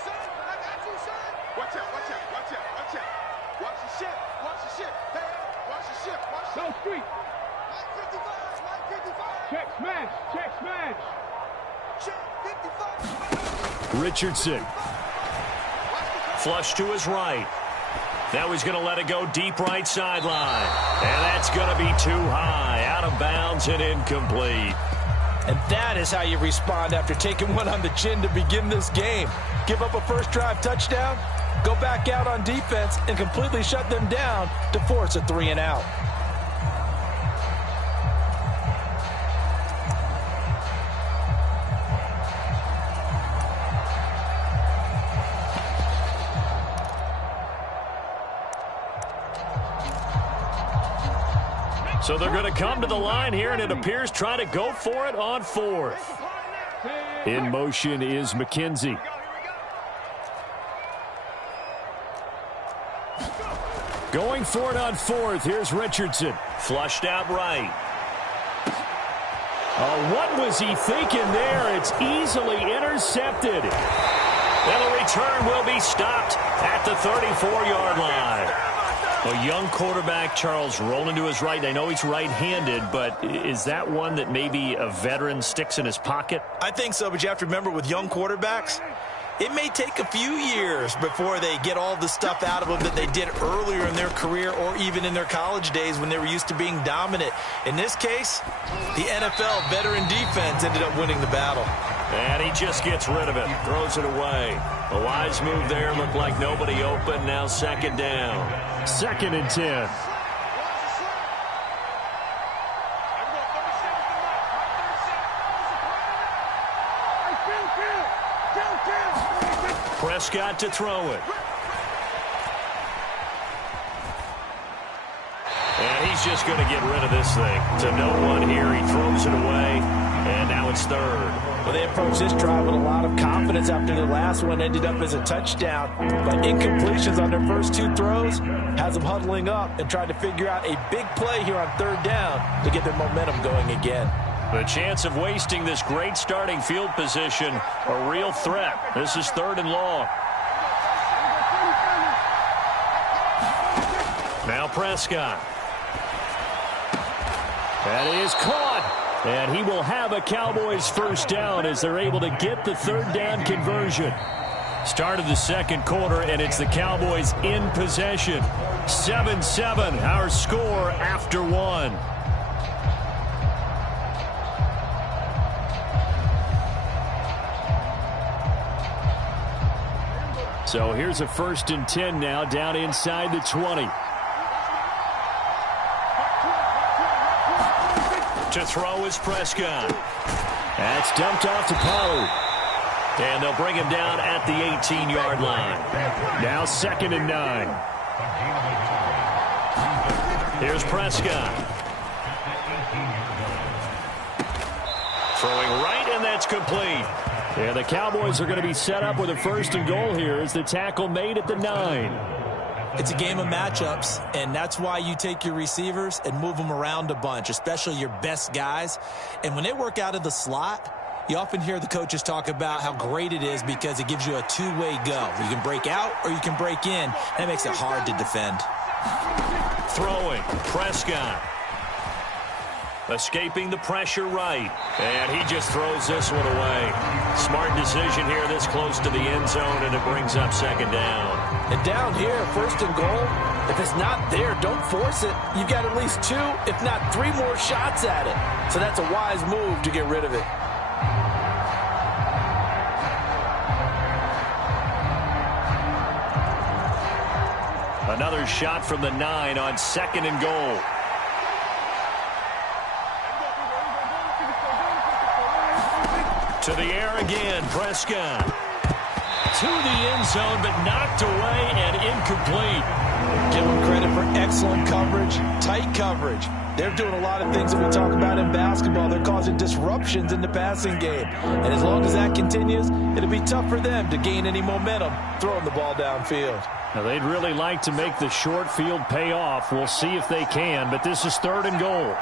son. I got you, son. Watch out, watch out, watch out, watch out. Watch the ship, watch the ship. Hey, watch the ship, watch the ship. Go street. Light 55. Check smash, check smash. Check 55. Richardson. Flush to his right. Now he's going to let it go deep right sideline. And that's going to be too high. Out of bounds and incomplete. And that is how you respond after taking one on the chin to begin this game. Give up a first drive touchdown, go back out on defense, and completely shut them down to force a 3 and out. So they're going to come to the line here, and it appears try to go for it on 4th. In motion is McKenzie. Going for it on 4th. Here's Richardson. Flushed out right. What was he thinking there? It's easily intercepted. And the return will be stopped at the 34-yard line. A young quarterback, Charles, rolling to his right. I know he's right-handed, but is that one that maybe a veteran sticks in his pocket? I think so, but you have to remember with young quarterbacks, it may take a few years before they get all the stuff out of them that they did earlier in their career or even in their college days when they were used to being dominant. In this case, the NFL veteran defense ended up winning the battle. And he just gets rid of it, throws it away. A wise move there, looked like nobody open, now 2nd down. 2nd and 10. Prescott to throw it. And he's just going to get rid of this thing. To no one here. He throws it away. And now it's third. Well, they approached this drive with a lot of confidence after the last one ended up as a touchdown. But incompletions on their first two throws has them huddling up and trying to figure out a big play here on third down to get their momentum going again. The chance of wasting this great starting field position, a real threat. This is third and long. Now Prescott. That is caught. And he will have a Cowboys first down as they're able to get the third down conversion. Start of the second quarter, and it's the Cowboys in possession. 7-7, our score after one. So here's a 1st and 10 now, down inside the 20. To throw is Prescott. That's dumped off to Pollard. And they'll bring him down at the 18-yard line. Now 2nd and 9. Here's Prescott. Throwing right, and that's complete. Yeah, the Cowboys are going to be set up with a 1st and goal here as the tackle made at the 9. It's a game of matchups, and that's why you take your receivers and move them around a bunch, especially your best guys. And when they work out of the slot, you often hear the coaches talk about how great it is because it gives you a two-way go. You can break out or you can break in. That makes it hard to defend. Throwing, Prescott. Escaping the pressure right. And he just throws this one away. Smart decision here this close to the end zone, and it brings up 2nd down. And down here, 1st and goal, if it's not there, don't force it. You've got at least 2, if not 3 more shots at it. So that's a wise move to get rid of it. Another shot from the 9 on 2nd and goal. To the air again, Prescott. To the end zone, but knocked away and incomplete. Give them credit for excellent coverage, tight coverage. They're doing a lot of things that we talk about in basketball. They're causing disruptions in the passing game. And as long as that continues, it'll be tough for them to gain any momentum throwing the ball downfield. Now, they'd really like to make the short field pay off. We'll see if they can, but this is 3rd and goal.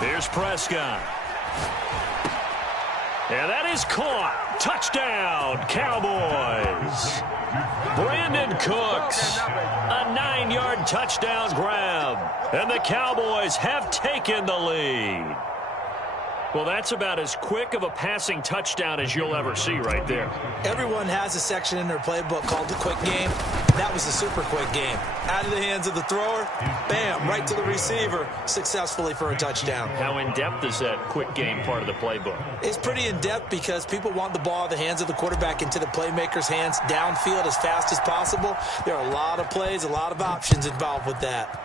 Here's Prescott. And that is caught. Touchdown, Cowboys. Brandon Cooks. A 9-yard touchdown grab. And the Cowboys have taken the lead. Well, that's about as quick of a passing touchdown as you'll ever see right there. Everyone has a section in their playbook called the quick game. That was a super quick game. Out of the hands of the thrower, bam, right to the receiver, successfully for a touchdown. How in-depth is that quick game part of the playbook? It's pretty in-depth because people want the ball in the hands of the quarterback into the playmaker's hands downfield as fast as possible. There are a lot of plays, a lot of options involved with that.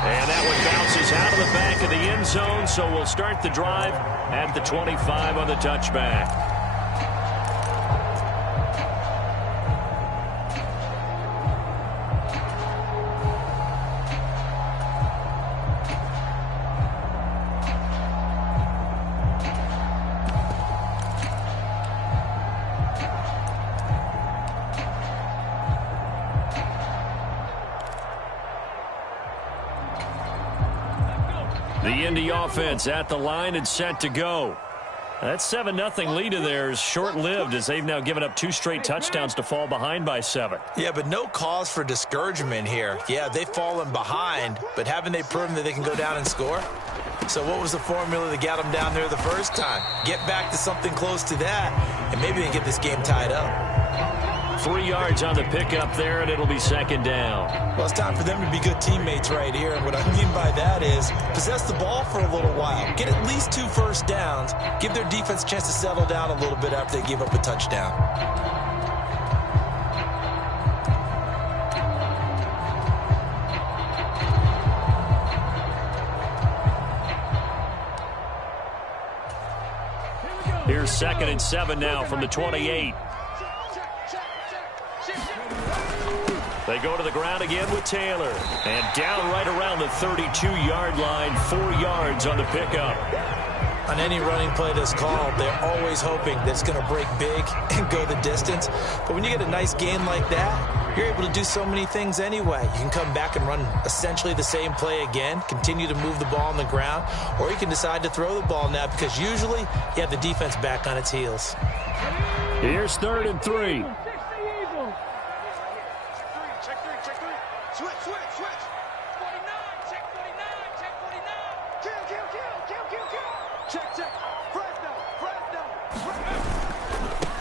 And that one bounces out of the back of the end zone, so we'll start the drive at the 25 on the touchback. The Indy offense at the line and set to go. That 7-0 lead of theirs short-lived as they've now given up 2 straight touchdowns to fall behind by 7. Yeah, but no cause for discouragement here. Yeah, they've fallen behind, but haven't they proven that they can go down and score? So what was the formula that got them down there the first time? Get back to something close to that, and maybe they can get this game tied up. 3 yards on the pickup there, and it'll be 2nd down. Well, it's time for them to be good teammates right here, and what I mean by that is possess the ball for a little while. Get at least 2 first downs. Give their defense a chance to settle down a little bit after they give up a touchdown. Here's 2nd and 7 now from the 28. They go to the ground again with Taylor. And down right around the 32-yard line, 4 yards on the pickup. On any running play that's called, they're always hoping that it's going to break big and go the distance. But when you get a nice gain like that, you're able to do so many things anyway. You can come back and run essentially the same play again, continue to move the ball on the ground, or you can decide to throw the ball now because usually you have the defense back on its heels. Here's 3rd and 3.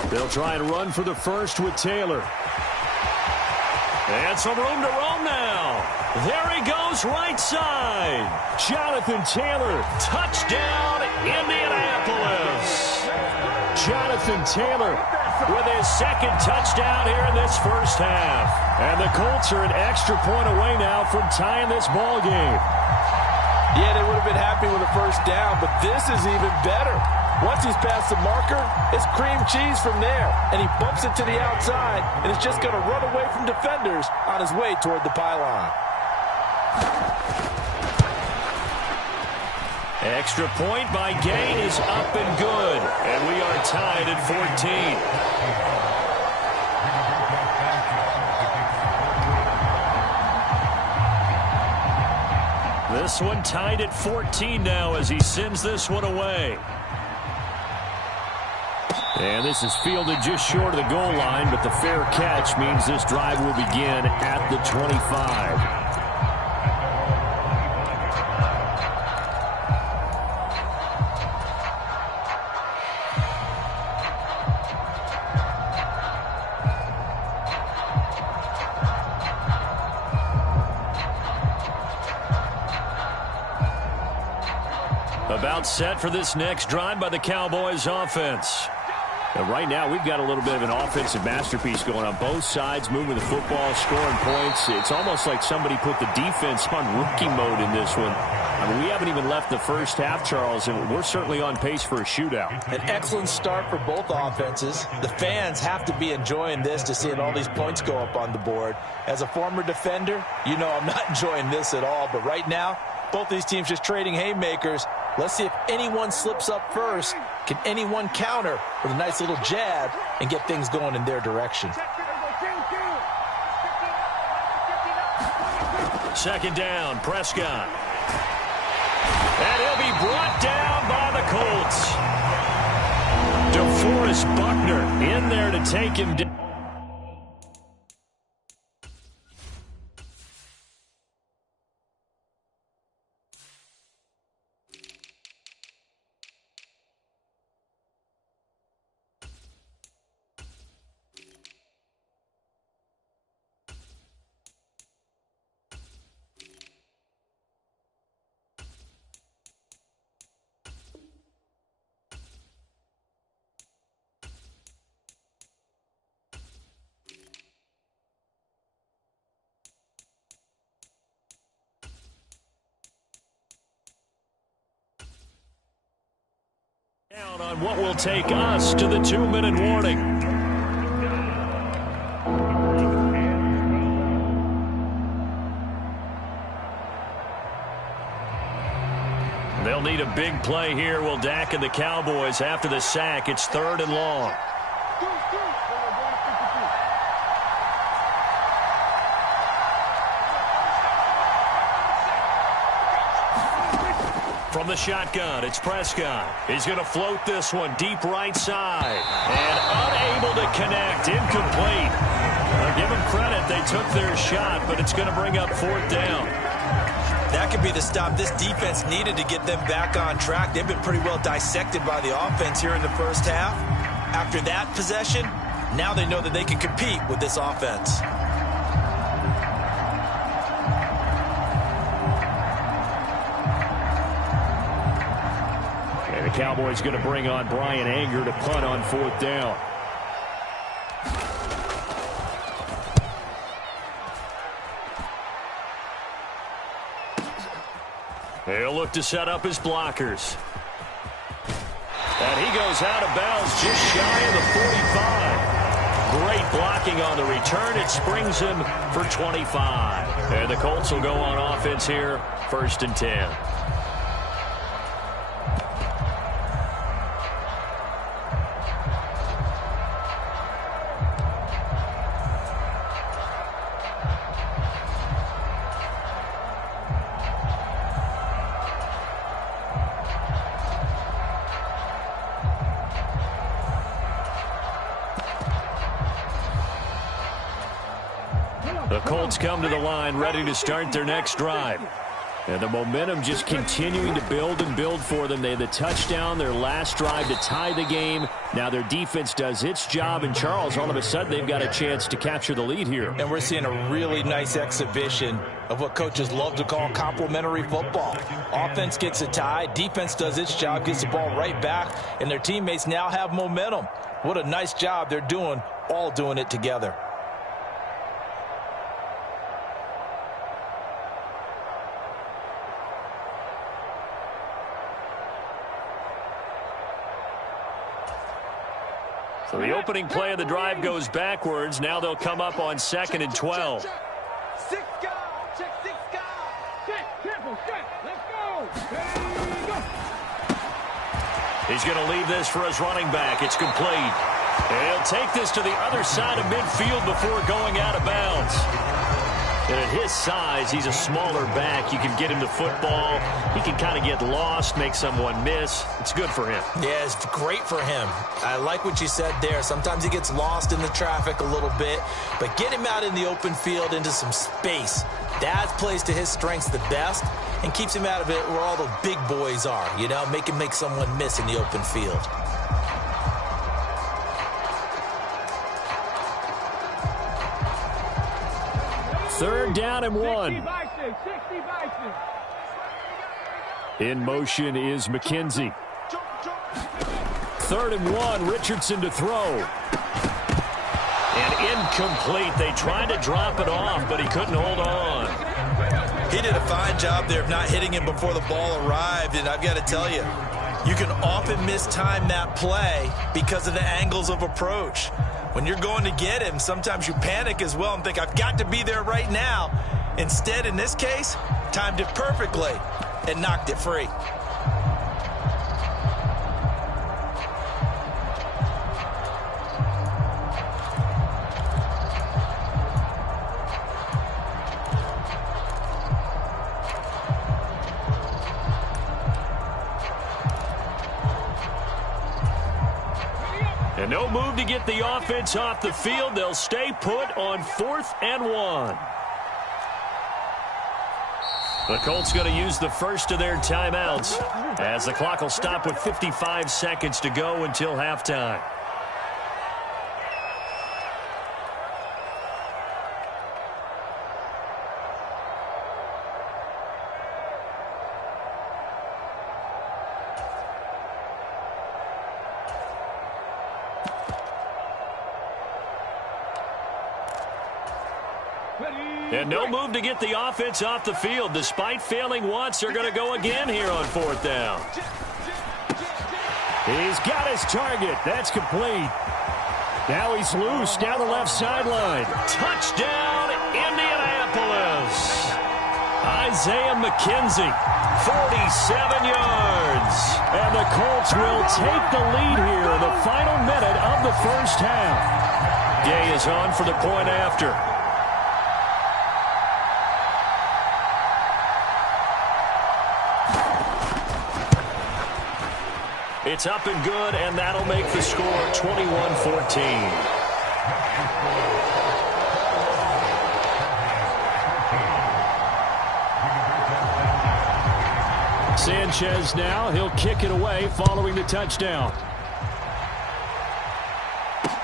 They'll try and run for the first with Taylor. And some room to roam now. There he goes, right side. Jonathan Taylor. Touchdown, Indianapolis. Jonathan Taylor with his 2nd touchdown here in this first half. And the Colts are an extra point away now from tying this ball game. Yeah, they would have been happy with a first down, but this is even better. Once he's past the marker, it's cream cheese from there. And he bumps it to the outside, and it's just going to run away from defenders on his way toward the pylon. Extra point by Gain is up and good. And we are tied at 14. This one tied at 14 now as he sends this one away. And this is fielded just short of the goal line, but the fair catch means this drive will begin at the 25. About set for this next drive by the Cowboys offense. And right now, we've got a little bit of an offensive masterpiece going on both sides, moving the football, scoring points. It's almost like somebody put the defense on rookie mode in this one. I mean, we haven't even left the first half, Charles, and we're certainly on pace for a shootout. An excellent start for both offenses. The fans have to be enjoying this to seeing all these points go up on the board. As a former defender, you know I'm not enjoying this at all. But right now, both these teams just trading haymakers. Let's see if anyone slips up first. Can anyone counter with a nice little jab and get things going in their direction? 2nd down, Prescott. And he'll be brought down by the Colts. DeForest Buckner in there to take him down. On what will take us to the 2-minute warning. They'll need a big play here. Will Dak and the Cowboys after the sack. It's 3rd and long. From the shotgun, it's Prescott. He's going to float this one deep right side. And unable to connect. Incomplete. I'll give them credit. They took their shot, but it's going to bring up 4th down. That could be the stop this defense needed to get them back on track. They've been pretty well dissected by the offense here in the first half. After that possession, now they know that they can compete with this offense. The Cowboys going to bring on Brian Anger to punt on 4th down. He'll look to set up his blockers. And he goes goes out of bounds just shy of the 45. Great blocking on the return. It springs him for 25. And the Colts will go on offense here, 1st and 10. The Colts come to the line ready to start their next drive. And the momentum just continuing to build and build for them. They had the touchdown, their last drive to tie the game. Now their defense does its job. And, Charles, all of a sudden they've got a chance to capture the lead here. And we're seeing a really nice exhibition of what coaches love to call complementary football. Offense gets a tie, defense does its job, gets the ball right back, and their teammates now have momentum. What a nice job they're doing, all doing it together. So the opening play of the drive goes backwards. Now they'll come up on 2nd and 12. Check 6 guys. Check 6 guys. Check. Careful. Check. Let's go. Ready, go. He's going to leave this for his running back. It's complete. He'll take this to the other side of midfield before going out of bounds. And at his size, he's a smaller back. You can get him the football. He can kind of get lost, make someone miss. It's good for him. Yeah, it's great for him. I like what you said there. Sometimes he gets lost in the traffic a little bit, but get him out in the open field into some space. That plays to his strengths the best and keeps him out of it where all the big boys are, you know, make him make someone miss in the open field. Third down and 1. In motion is McKenzie. 3rd and 1, Richardson to throw. And incomplete. They tried to drop it off, but he couldn't hold on. He did a fine job there of not hitting him before the ball arrived, and I've got to tell you, you can often mistime that play because of the angles of approach. When you're going to get him, sometimes you panic as well and think, I've got to be there right now. Instead, in this case, timed it perfectly and knocked it free. And no move to get the offense off the field. They'll stay put on 4th and 1. The Colts going to use the first of their timeouts as the clock will stop with 55 seconds to go until halftime. And no move to get the offense off the field. Despite failing once, they're going to go again here on 4th down. He's got his target. That's complete. Now he's loose down the left sideline. Touchdown, Indianapolis. Isaiah McKenzie, 47 yards. And the Colts will take the lead here in the final minute of the first half. Gay is on for the point after. It's up and good, and that'll make the score 21-14. Sanchez now, he'll kick it away following the touchdown.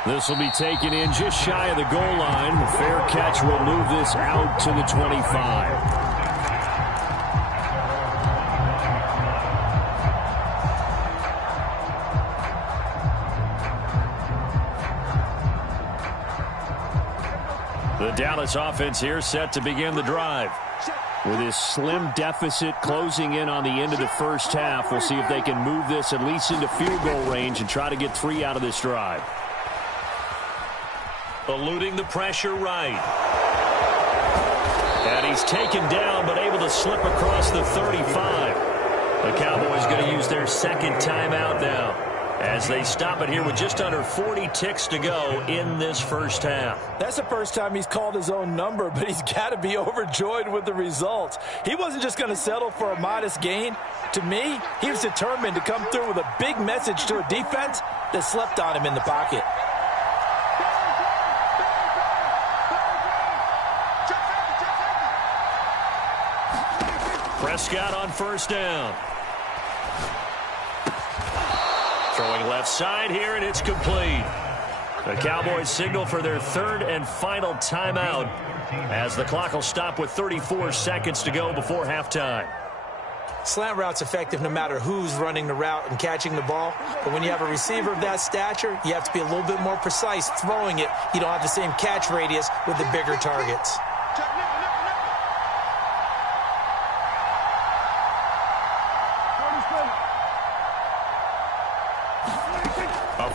This will be taken in just shy of the goal line. The fair catch will move this out to the 25. The Dallas offense here set to begin the drive. With this slim deficit closing in on the end of the first half, we'll see if they can move this at least into field goal range and try to get 3 out of this drive. Eluding the pressure right. And he's taken down but able to slip across the 35. The Cowboys going to use their second timeout now as they stop it here with just under 40 ticks to go in this first half. That's the first time he's called his own number, but he's got to be overjoyed with the results. He wasn't just going to settle for a modest gain. To me, he was determined to come through with a big message to a defense that slept on him in the pocket. Prescott on first down. Throwing left side here, and it's complete. The Cowboys signal for their third and final timeout as the clock will stop with 34 seconds to go before halftime. Slant route's effective no matter who's running the route and catching the ball. But when you have a receiver of that stature, you have to be a little bit more precise throwing it. You don't have the same catch radius with the bigger targets.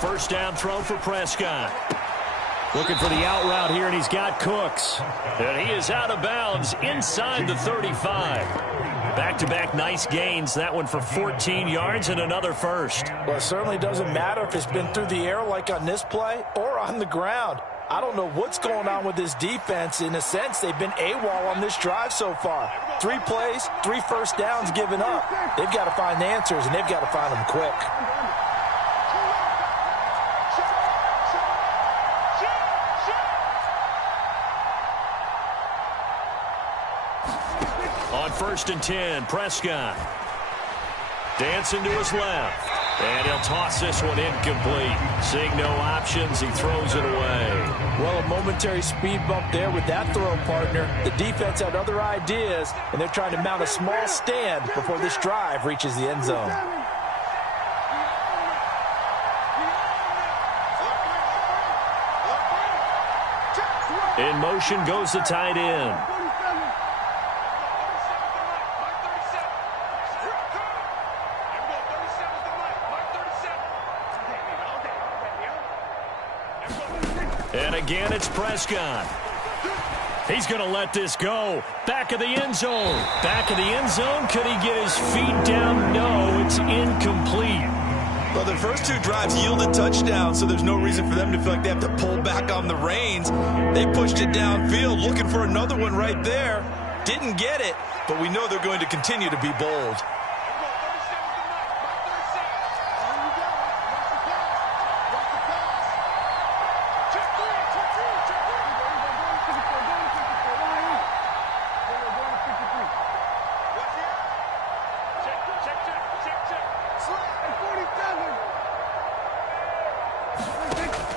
First down throw for Prescott. Looking for the out route here, and he's got Cooks. And he is out of bounds inside the 35. Back-to-back nice gains. That one for 14 yards and another first. Well, it certainly doesn't matter if it's been through the air like on this play or on the ground. I don't know what's going on with this defense. In a sense, they've been AWOL on this drive so far. 3 plays, 3 first downs given up. They've got to find the answers, and they've got to find them quick. First and 10, Prescott. Dancing to his left. And he'll toss this one incomplete. Seeing no options, he throws it away. Well, a momentary speed bump there with that throw, partner. The defense had other ideas, and they're trying to mount a small stand before this drive reaches the end zone. In motion goes the tight end. And again, it's Prescott. He's going to let this go. Back of the end zone. Back of the end zone. Could he get his feet down? No, it's incomplete. Well, their first 2 drives yielded touchdowns, so there's no reason for them to feel like they have to pull back on the reins. They pushed it downfield, looking for another one right there. Didn't get it, but we know they're going to continue to be bold.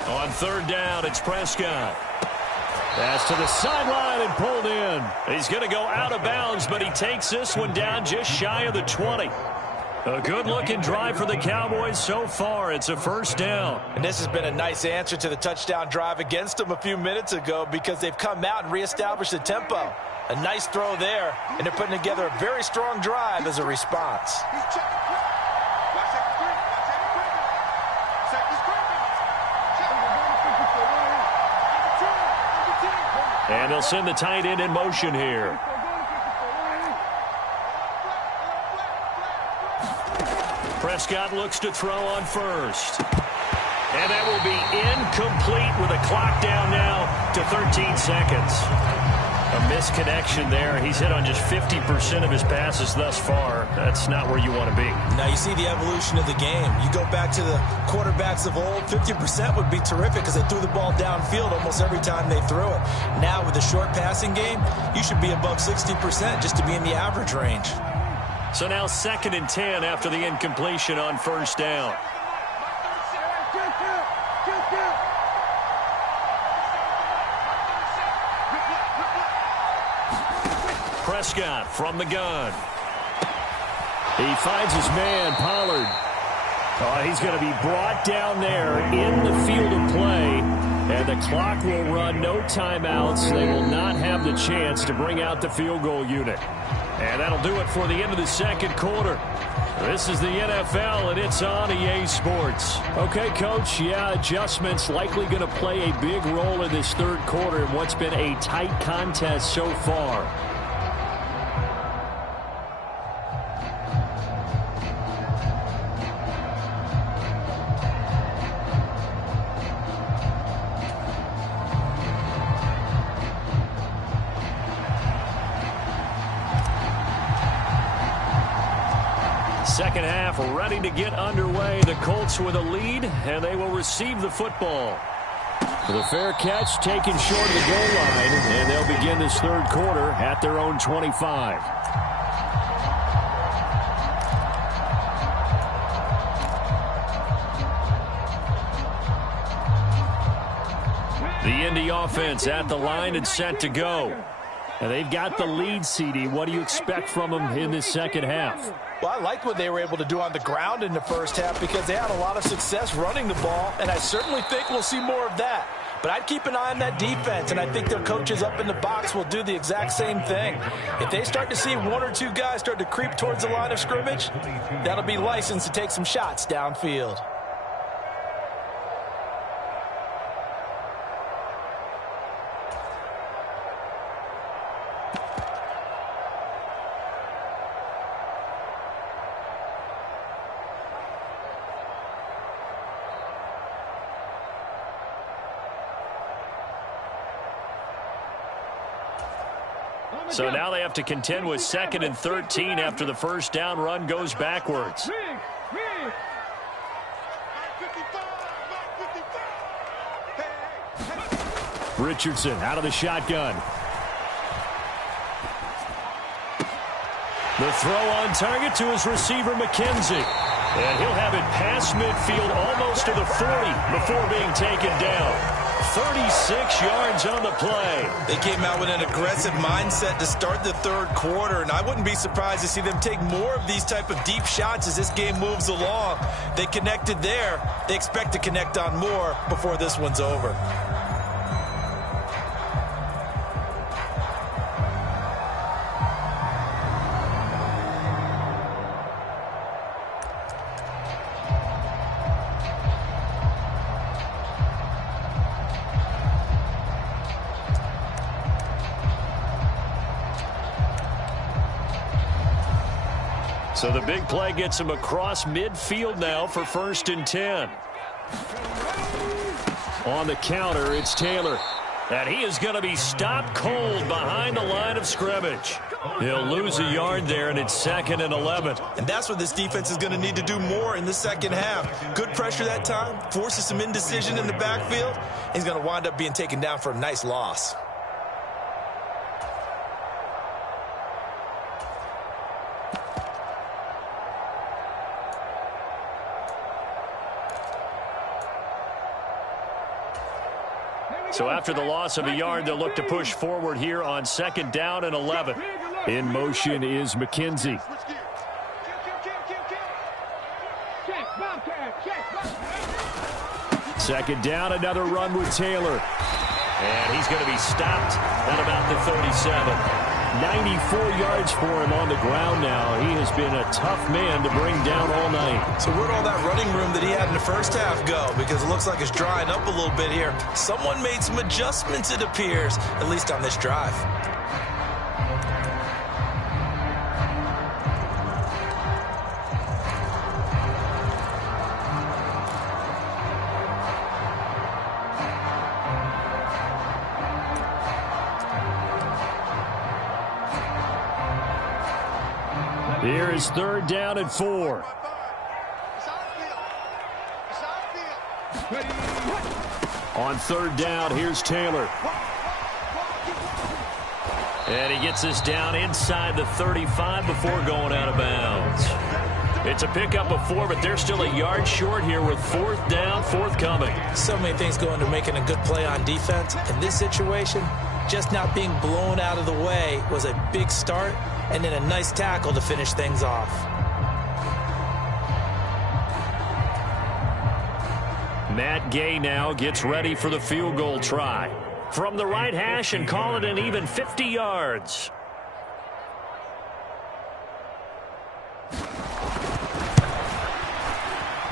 On third down, it's Prescott. Pass to the sideline and pulled in. He's going to go out of bounds, but he takes this one down just shy of the 20. A good-looking drive for the Cowboys so far. It's a first down. And this has been a nice answer to the touchdown drive against them a few minutes ago because they've come out and reestablished the tempo. A nice throw there, and they're putting together a very strong drive as a response. And they'll send the tight end in motion here. Prescott looks to throw on first. And that will be incomplete with a clock down now to 13 seconds. A misconnection there. He's hit on just 50% of his passes thus far. That's not where you want to be. Now you see the evolution of the game. You go back to the quarterbacks of old, 50% would be terrific because they threw the ball downfield almost every time they threw it. Now with the short passing game, you should be above 60% just to be in the average range. So now 2nd and 10 after the incompletion on first down. Prescott from the gun. He finds his man, Pollard. He's going to be brought down there in the field of play. And the clock will run, no timeouts. They will not have the chance to bring out the field goal unit. And that'll do it for the end of the second quarter. This is the NFL, and it's on EA Sports. Okay, Coach, yeah, adjustments likely going to play a big role in this third quarter in what's been a tight contest so far. Second half ready to get underway. The Colts with a lead, and they will receive the football. The fair catch taken short of the goal line, and they'll begin this third quarter at their own 25. The Indy offense at the line and set to go. And they've got the lead, CD. What do you expect from them in this second half? Well, I like what they were able to do on the ground in the first half because they had a lot of success running the ball, and I certainly think we'll see more of that. But I'd keep an eye on that defense, and I think their coaches up in the box will do the exact same thing. If they start to see one or two guys start to creep towards the line of scrimmage, that'll be licensed to take some shots downfield. So now they have to contend with 2nd and 13 after the first down run goes backwards. Richardson out of the shotgun. The throw on target to his receiver, McKenzie. And he'll have it past midfield almost to the 40 before being taken down. 36 yards on the play. They came out with an aggressive mindset to start the third quarter, and I wouldn't be surprised to see them take more of these type of deep shots as this game moves along. They connected there. They expect to connect on more before this one's over. So the big play gets him across midfield now for 1st and 10. On the counter, it's Taylor. And he is going to be stopped cold behind the line of scrimmage. He'll lose a yard there, and it's 2nd and 11. And that's what this defense is going to need to do more in the second half. Good pressure that time, forces some indecision in the backfield. He's going to wind up being taken down for a nice loss. So after the loss of a yard, they'll look to push forward here on 2nd down and 11. In motion is McKenzie. Second down, another run with Taylor. And he's going to be stopped at about the 37. 94 yards for him on the ground now. He has been a tough man to bring down all night. So where'd all that running room that he had in the first half go? Because it looks like it's drying up a little bit here. Someone made some adjustments, it appears, at least on this drive. Here is 3rd down and 4. On 3rd down, here's Taylor. And he gets this down inside the 35 before going out of bounds. It's a pickup of 4, but they're still a yard short here with 4th down, forthcoming. So many things go into making a good play on defense. In this situation, just not being blown out of the way was a big start, and then a nice tackle to finish things off. Matt Gay now gets ready for the field goal try. From the right hash and call it an even 50 yards.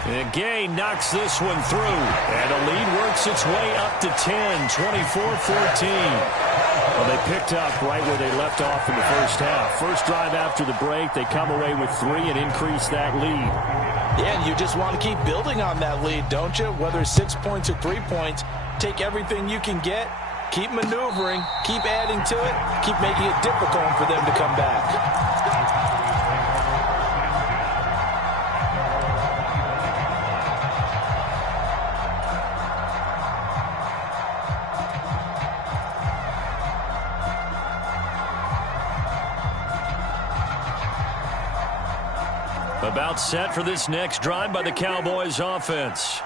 And Gay knocks this one through. And the lead works its way up to 10, 24-14. Well, they picked up right where they left off in the first half. First drive after the break, they come away with 3 and increase that lead. Yeah, and you just want to keep building on that lead, don't you? Whether it's 6 points or 3 points, take everything you can get, keep maneuvering, keep adding to it, keep making it difficult for them to come back. About set for this next drive by the Cowboys offense.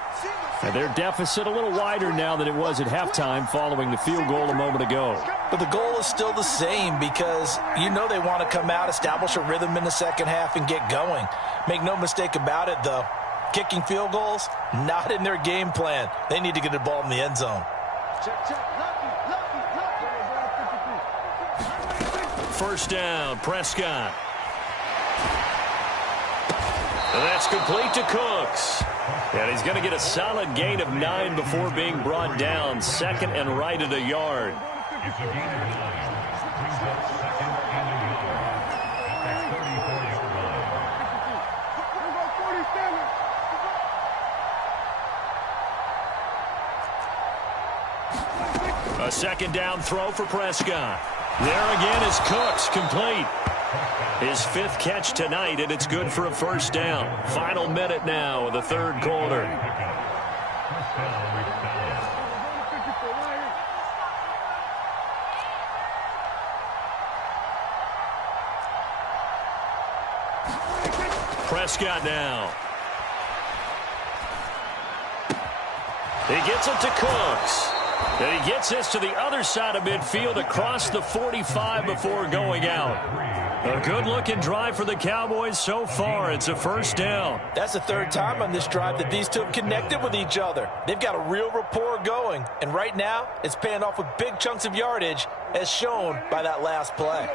And their deficit a little wider now than it was at halftime following the field goal a moment ago. But the goal is still the same because you know they want to come out, establish a rhythm in the second half, and get going. Make no mistake about it, though. Kicking field goals, not in their game plan. They need to get the ball in the end zone. First down, Prescott. And that's complete to Cooks. And he's going to get a solid gain of 9 before being brought down. Second and right at a yard. A second down throw for Prescott. There again is Cooks, complete. His 5th catch tonight, and it's good for a first down. Final minute now of the third quarter. Prescott now. He gets it to Cooks. And he gets this to the other side of midfield across the 45 before going out. A good-looking drive for the Cowboys so far. It's a first down. That's the 3rd time on this drive that these two have connected with each other. They've got a real rapport going. And right now, it's paying off with big chunks of yardage, as shown by that last play.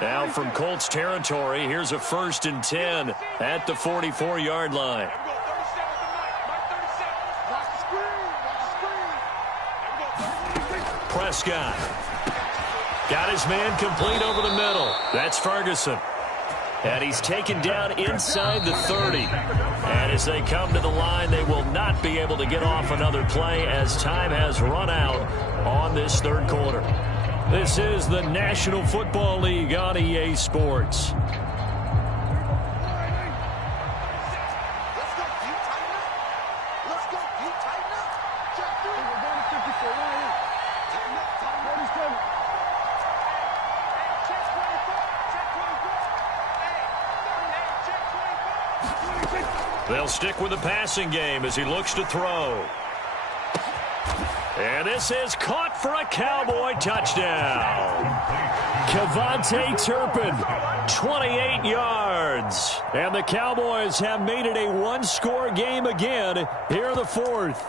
Now from Colts territory, here's a 1st and 10 at the 44-yard line. Prescott. Got his man complete over the middle. That's Ferguson. And he's taken down inside the 30. And as they come to the line, they will not be able to get off another play as time has run out on this third quarter. This is the National Football League on EA Sports. They'll stick with the passing game as he looks to throw. And this is caught for a Cowboy touchdown. Kevontae Turpin, 28 yards. And the Cowboys have made it a one-score game again here in the 4th.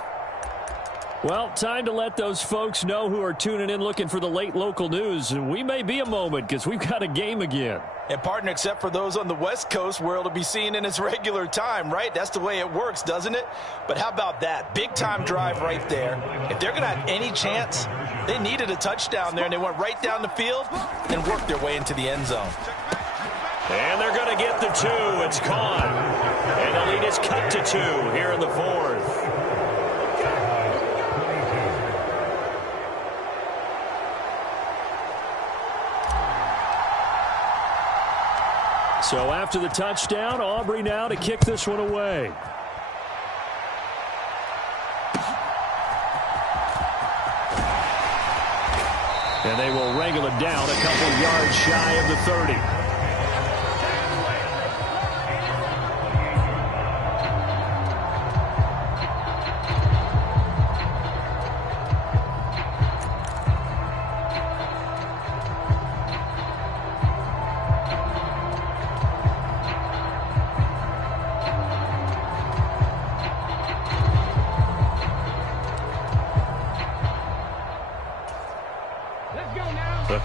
Well, time to let those folks know who are tuning in looking for the late local news. And we may be a moment because we've got a game again. And, partner, except for those on the West Coast where it'll be seen in its regular time, right? That's the way it works, doesn't it? But how about that? Big-time drive right there. If they're going to have any chance, they needed a touchdown there, and they went right down the field and worked their way into the end zone. And they're going to get the 2. It's caught. And the lead is cut to 2 here in the 4th. So after the touchdown, Aubrey now to kick this one away. And they will wrangle it down a couple yards shy of the 30.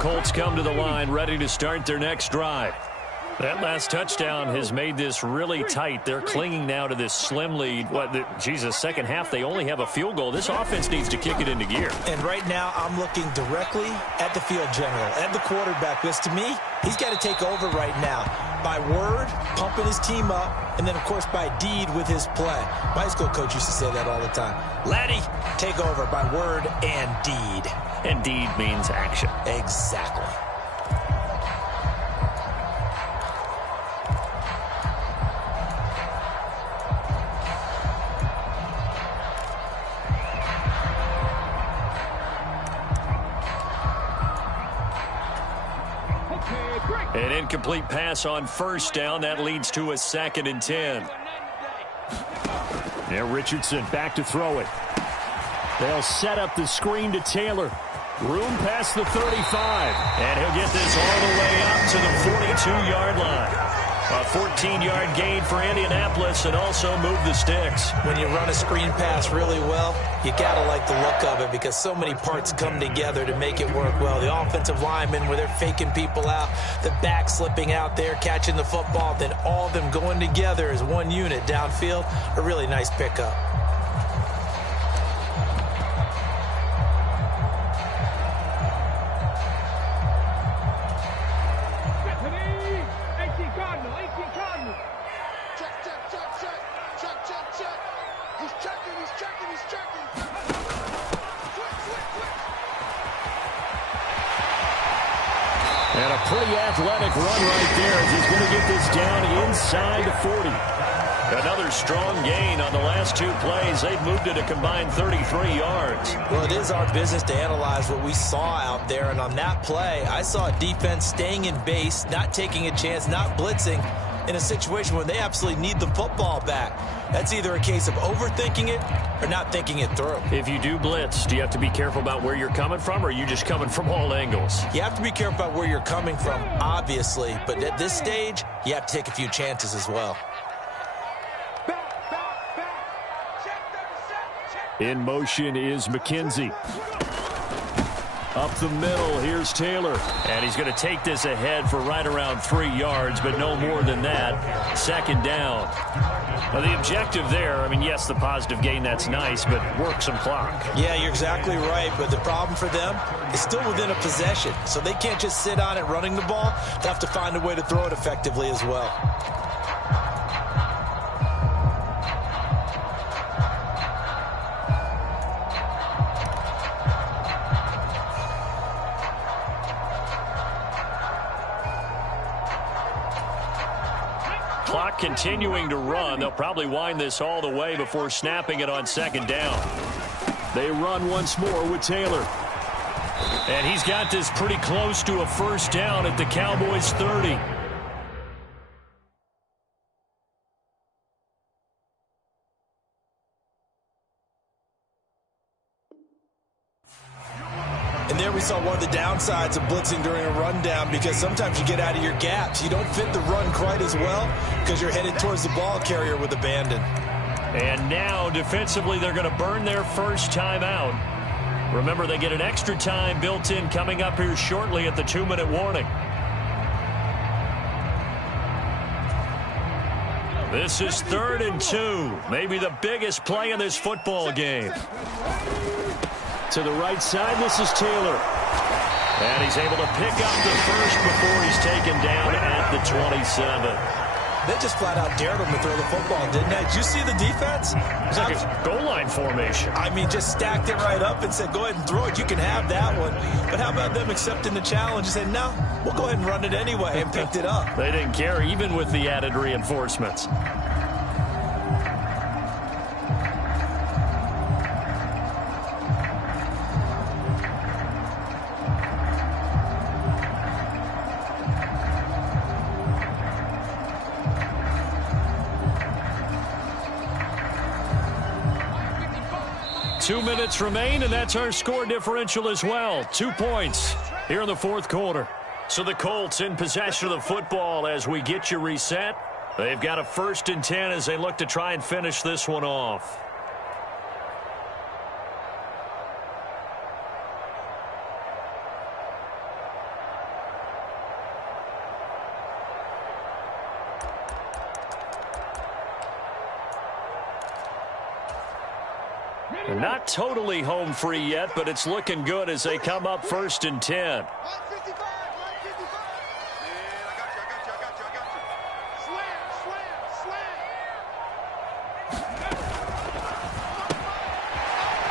Colts come to the line, ready to start their next drive. That last touchdown has made this really tight. They're clinging now to this slim lead. Second half, they only have a field goal. This offense needs to kick it into gear. And right now, I'm looking directly at the field general, at the quarterback. Because to me, he's got to take over right now. By word, pumping his team up, and then, of course, by deed with his play. My high school coach used to say that all the time. Laddie, take over by word and deed. And deed means action. Exactly. An incomplete pass on first down. That leads to a 2nd and 10. Now Richardson back to throw it. They'll set up the screen to Taylor. Room past the 35. And he'll get this all the way up to the 42-yard line. A 14-yard gain for Indianapolis and also move the sticks. When you run a screen pass really well, you got to like the look of it because so many parts come together to make it work well. The offensive linemen where they're faking people out, the back slipping out there, catching the football, then all of them going together as one unit downfield. A really nice pickup. And a pretty athletic run right there as he's going to get this down inside the 40. Another strong gain on the last 2 plays. They've moved it a combined 33 yards. Well, it is our business to analyze what we saw out there. And on that play, I saw a defense staying in base, not taking a chance, not blitzing in a situation where they absolutely need the football back. That's either a case of overthinking it or not thinking it through. If you do blitz, do you have to be careful about where you're coming from, or are you just coming from all angles? You have to be careful about where you're coming from, obviously. But at this stage, you have to take a few chances as well. In motion is McKenzie. Up the middle, here's Taylor. And he's going to take this ahead for right around 3 yards, but no more than that. 2nd down. Now, the objective there, I mean, yes, the positive gain, that's nice, but work some clock. Yeah, you're exactly right, but the problem for them is still within a possession, so they can't just sit on it running the ball. They have to find a way to throw it effectively as well. Clock continuing to run. They'll probably wind this all the way before snapping it on 2nd down. They run once more with Taylor. And he's got this pretty close to a 1st down at the Cowboys' 30. And there we saw one of the downsides of blitzing during a rundown, because sometimes you get out of your gaps. You don't fit the run quite as well because you're headed towards the ball carrier with abandon. And now, defensively, they're going to burn their first time out. Remember, they get an extra time built in coming up here shortly at the 2-minute warning. This is 3rd and 2. Maybe the biggest play in this football game. To the right side, this is Taylor. And he's able to pick up the first before he's taken down at the 27. They just flat out dared him to throw the football, didn't they? Did you see the defense? It's like a goal line formation. I mean, just stacked it right up and said, go ahead and throw it. You can have that one. But how about them accepting the challenge and saying, no, we'll go ahead and run it anyway, and picked it up. They didn't care, even with the added reinforcements. Two minutes remain, and that's our score differential as well. 2 points here in the 4th quarter. So the Colts in possession of the football as we get you reset. They've got a 1st and 10 as they look to try and finish this one off. Not totally home free yet, but it's looking good as they come up 1st and 10.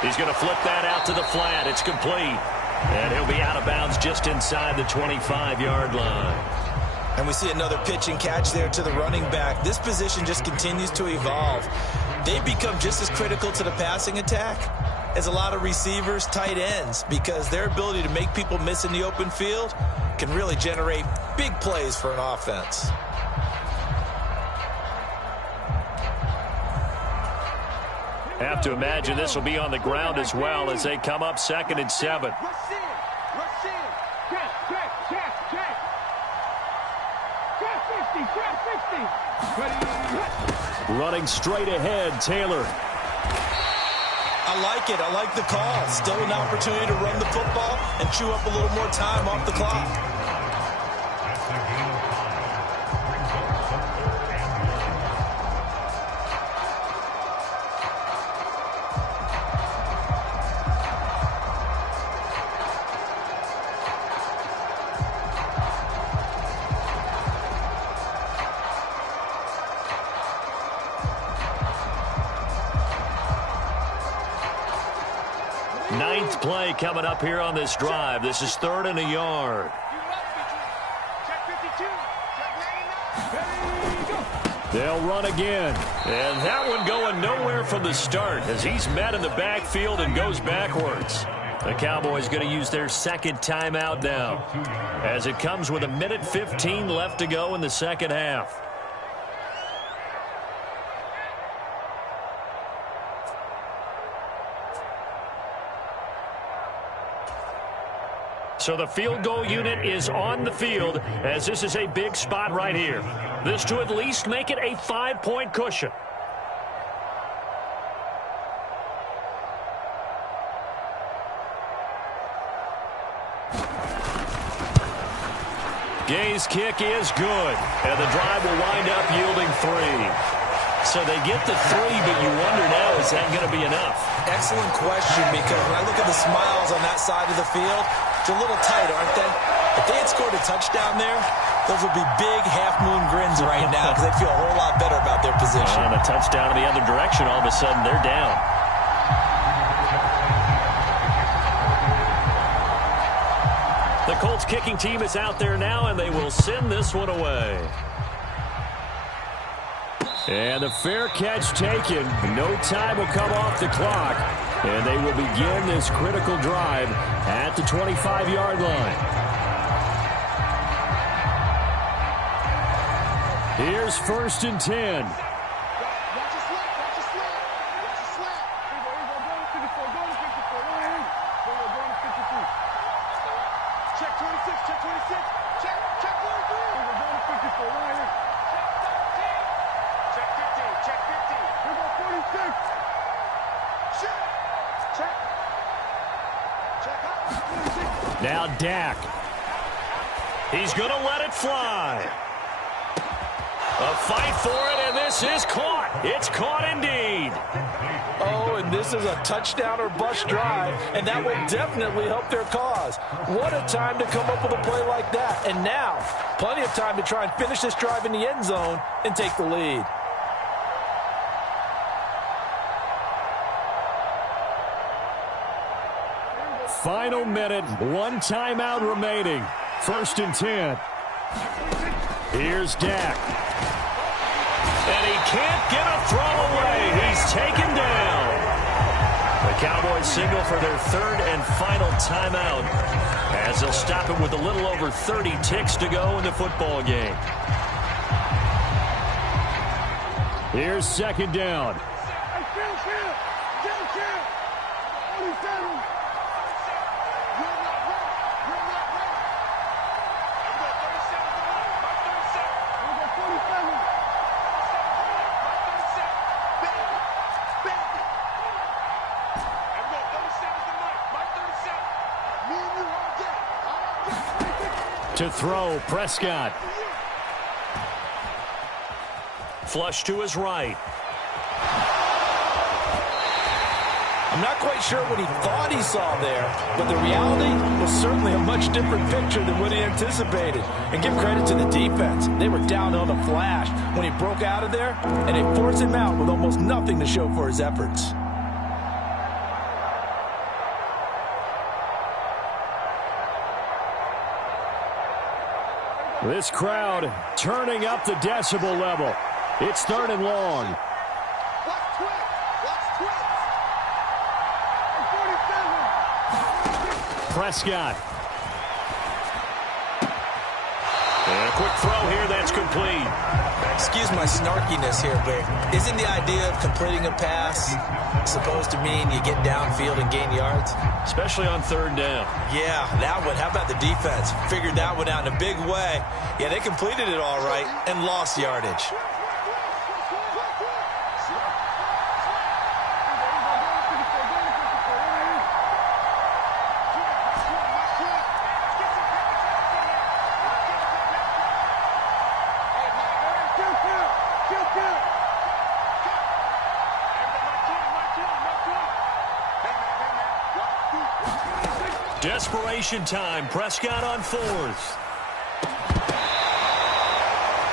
He's going to flip that out to the flat. It's complete. And he'll be out of bounds just inside the 25-yard line. And we see another pitch and catch there to the running back. This position just continues to evolve. They become just as critical to the passing attack as a lot of receivers, tight ends, because their ability to make people miss in the open field can really generate big plays for an offense. Have to imagine this will be on the ground as well as they come up 2nd and 7. Running straight ahead, Taylor. I like it. I like the call. Still an opportunity to run the football and chew up a little more time off the clock. Ninth play coming up here on this drive. This is 3rd and a yard. They'll run again. And that one going nowhere from the start as he's met in the backfield and goes backwards. The Cowboys going to use their 2nd timeout now as it comes with 1:15 left to go in the 2nd half. So the field goal unit is on the field as this is a big spot right here. This to at least make it a 5-point cushion. Gay's kick is good, and the drive will wind up yielding 3. So they get the 3, but you wonder now, is that going to be enough? Excellent question, because when I look at the smiles on that side of the field, they're a little tight, aren't they? If they had scored a touchdown there, those would be big half-moon grins right now because they feel a whole lot better about their position. And a touchdown in the other direction, all of a sudden they're down. The Colts kicking team is out there now, and they will send this one away. And the fair catch taken. No time will come off the clock. And they will begin this critical drive at the 25-yard line. Here's 1st and 10. Check 26, check 26. Check 43. Check 15. Here go 46. Check. Now Dak. He's going to let it fly. A fight for it, and this is caught. It's caught indeed. Oh, and this is a touchdown or bust drive, and that will definitely help their cause. What a time to come up with a play like that. And now, plenty of time to try and finish this drive in the end zone and take the lead. Final minute, 1 timeout remaining. 1st and 10. Here's Dak. And he can't get a throw away. He's taken down. The Cowboys signal for their 3rd and final timeout as they'll stop it with a little over 30 ticks to go in the football game. Here's 2nd down. To throw, Prescott. Flush to his right. I'm not quite sure what he thought he saw there, but the reality was certainly a much different picture than what he anticipated. And give credit to the defense. They were down on a flash when he broke out of there, and they forced him out with almost nothing to show for his efforts. This crowd turning up the decibel level. It's 3rd and long. Prescott. And a quick throw here that's complete. Excuse my snarkiness here, but isn't the idea of completing a pass supposed to mean you get downfield and gain yards? Especially on 3rd down. Yeah, that one. How about the defense? Figured that one out in a big way. Yeah, they completed it all right and lost yardage. Desperation time. Prescott on 4th.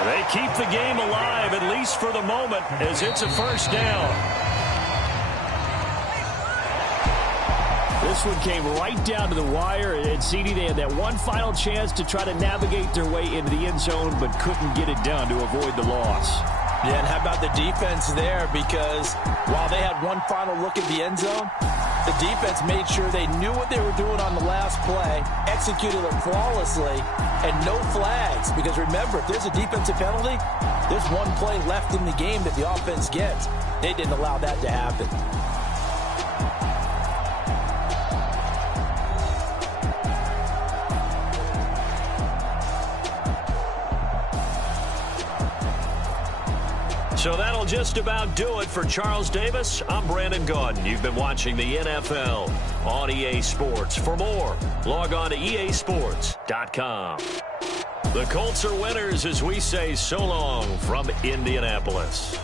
They keep the game alive, at least for the moment, as it's a 1st down. This one came right down to the wire, and CD, they had that one final chance to try to navigate their way into the end zone, but couldn't get it done to avoid the loss. Yeah, and how about the defense there? Because while they had one final look at the end zone, the defense made sure they knew what they were doing on the last play, executed it flawlessly, and no flags. Because remember, if there's a defensive penalty, there's one play left in the game that the offense gets. They didn't allow that to happen. So that'll just about do it for Charles Davis. I'm Brandon Gaudin. You've been watching the NFL on EA Sports. For more, log on to easports.com. The Colts are winners as we say so long from Indianapolis.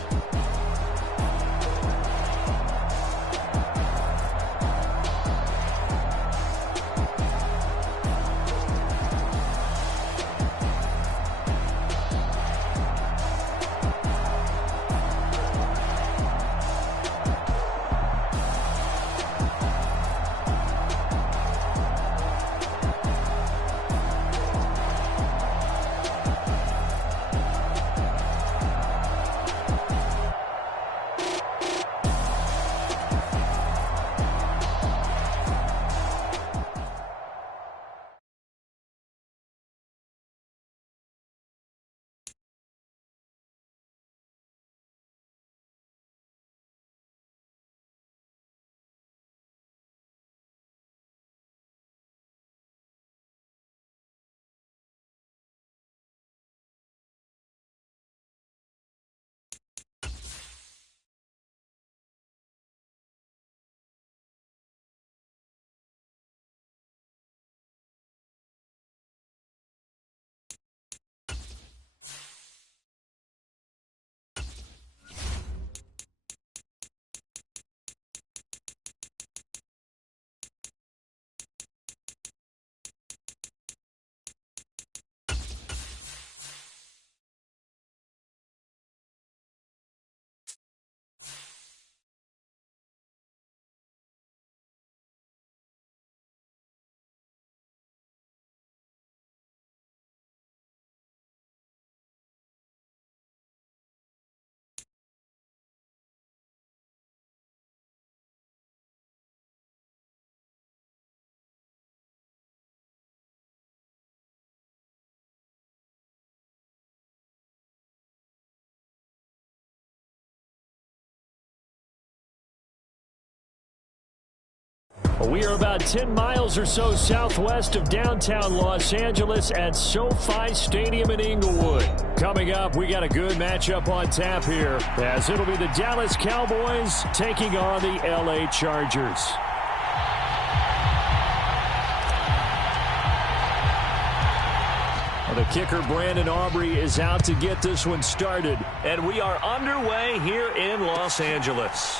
We are about 10 miles or so southwest of downtown Los Angeles at SoFi Stadium in Inglewood. Coming up, we got a good matchup on tap here, as it'll be the Dallas Cowboys taking on the LA Chargers. The kicker, Brandon Aubrey, is out to get this one started. And we are underway here in Los Angeles.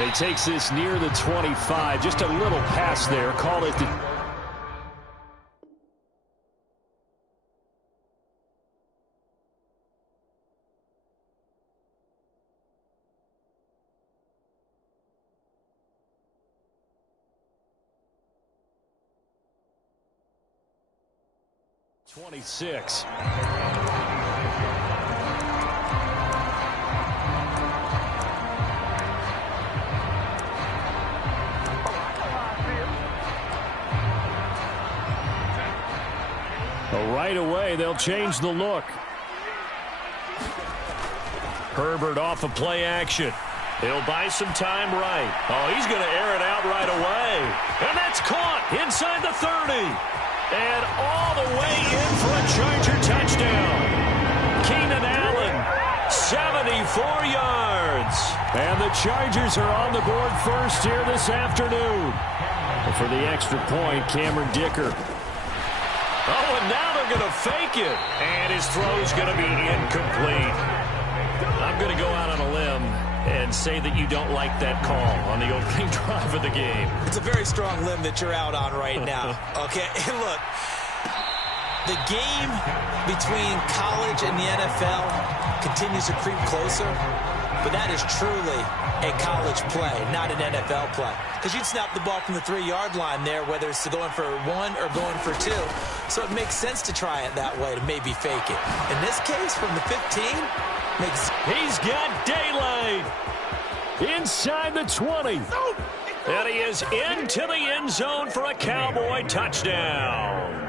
And he takes this near the 25. Just a little pass there. Call it the... '26. Right away, they'll change the look. Herbert off of play action. He'll buy some time right. Oh, he's going to air it out right away. And that's caught inside the 30. And all the way in for a Charger touchdown. Keenan Allen, 74 yards. And the Chargers are on the board first here this afternoon. And for the extra point, Cameron Dicker. Oh, and now they're going to fake it. And his throw's going to be incomplete. I'm going to go out on a limb and say that you don't like that call on the opening drive of the game. It's a very strong limb that you're out on right now. Okay, and look, the game between college and the NFL continues to creep closer, but that is truly a college play, not an NFL play. Because you'd snap the ball from the 3-yard line there, whether it's going for 1 or going for 2. So it makes sense to try it that way, to maybe fake it. In this case, from the 15, he's got daylight inside the 20. And he is into the end zone for a Cowboy touchdown.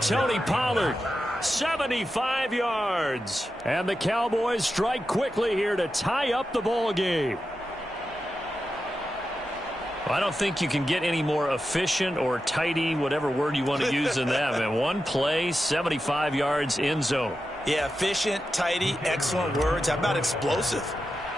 Tony Pollard, 75 yards. And the Cowboys strike quickly here to tie up the ball game. I don't think you can get any more efficient or tidy, whatever word you want to use in that. Man, one play, 75 yards, end zone. Yeah, efficient, tidy, excellent words. How about explosive?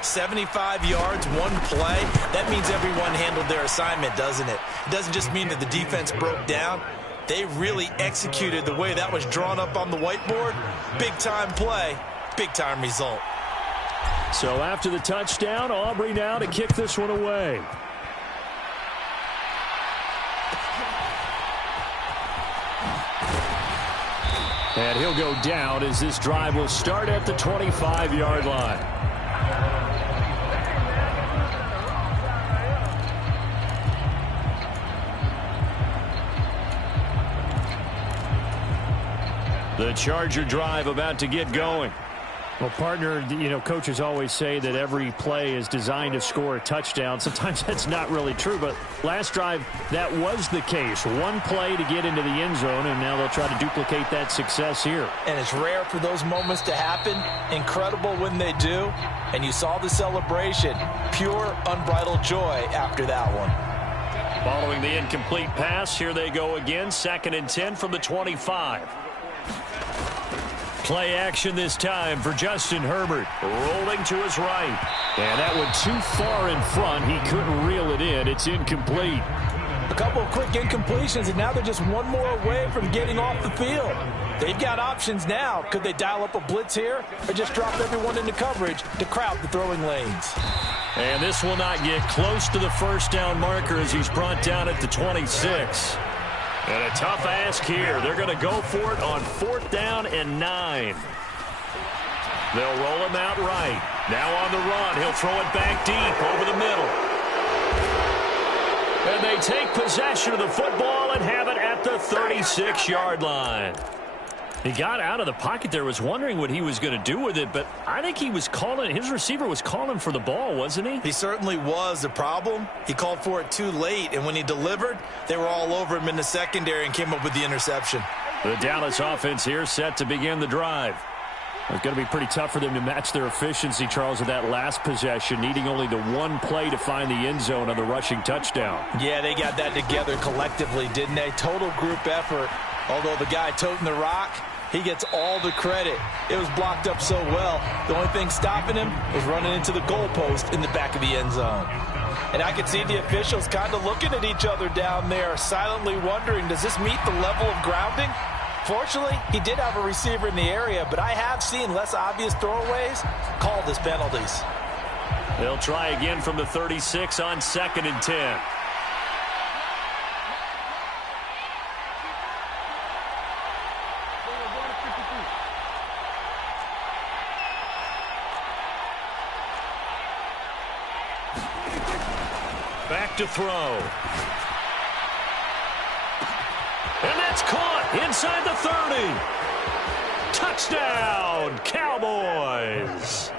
75 yards, one play. That means everyone handled their assignment, doesn't it? It doesn't just mean that the defense broke down. They really executed the way that was drawn up on the whiteboard. Big-time play, big-time result. So after the touchdown, Aubrey now to kick this one away. And he'll go down as this drive will start at the 25-yard line. The Charger drive about to get going. Well, partner, you know, coaches always say that every play is designed to score a touchdown. Sometimes that's not really true, but last drive, that was the case. One play to get into the end zone, and now they'll try to duplicate that success here. And it's rare for those moments to happen. Incredible when they do. And you saw the celebration. Pure, unbridled joy after that one. Following the incomplete pass, here they go again. 2nd and 10 from the 25. Play action this time for Justin Herbert. Rolling to his right. And that one too far in front. He couldn't reel it in. It's incomplete. A couple of quick incompletions, and now they're just one more away from getting off the field. They've got options now. Could they dial up a blitz here or just drop everyone into coverage to crowd the throwing lanes? And this will not get close to the first down marker as he's brought down at the 26. And a tough ask here. They're going to go for it on 4th down and 9. They'll roll him out right. Now on the run. He'll throw it back deep over the middle. And they take possession of the football and have it at the 36-yard line. He got out of the pocket there, was wondering what he was going to do with it, but I think he was calling, his receiver was calling for the ball, wasn't he? He certainly was. The problem, he called for it too late, and when he delivered, they were all over him in the secondary and came up with the interception. The Dallas offense here set to begin the drive. It's going to be pretty tough for them to match their efficiency, Charles, with that last possession, needing only the one play to find the end zone on the rushing touchdown. Yeah, they got that together collectively, didn't they? Total group effort. Although the guy toting the rock, he gets all the credit. It was blocked up so well. The only thing stopping him was running into the goalpost in the back of the end zone. And I could see the officials kind of looking at each other down there, silently wondering, does this meet the level of grounding? Fortunately, he did have a receiver in the area, but I have seen less obvious throwaways called as penalties. They'll try again from the 36 on 2nd and 10. Back to throw. And that's caught inside the 30. Touchdown, Cowboys.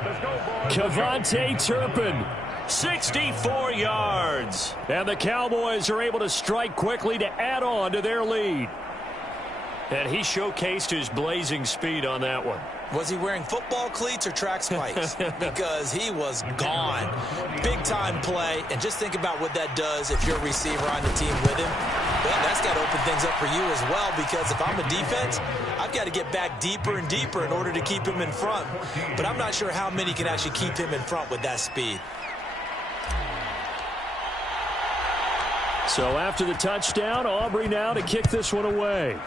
Kevontae Turpin, 64 yards. And the Cowboys are able to strike quickly to add on to their lead. And he showcased his blazing speed on that one. Was he wearing football cleats or track spikes? Because he was gone. Big-time play. And just think about what that does if you're a receiver on the team with him. Well, that's got to open things up for you as well, because if I'm a defense, I've got to get back deeper and deeper in order to keep him in front. But I'm not sure how many can actually keep him in front with that speed. So after the touchdown, Aubrey now to kick this one away.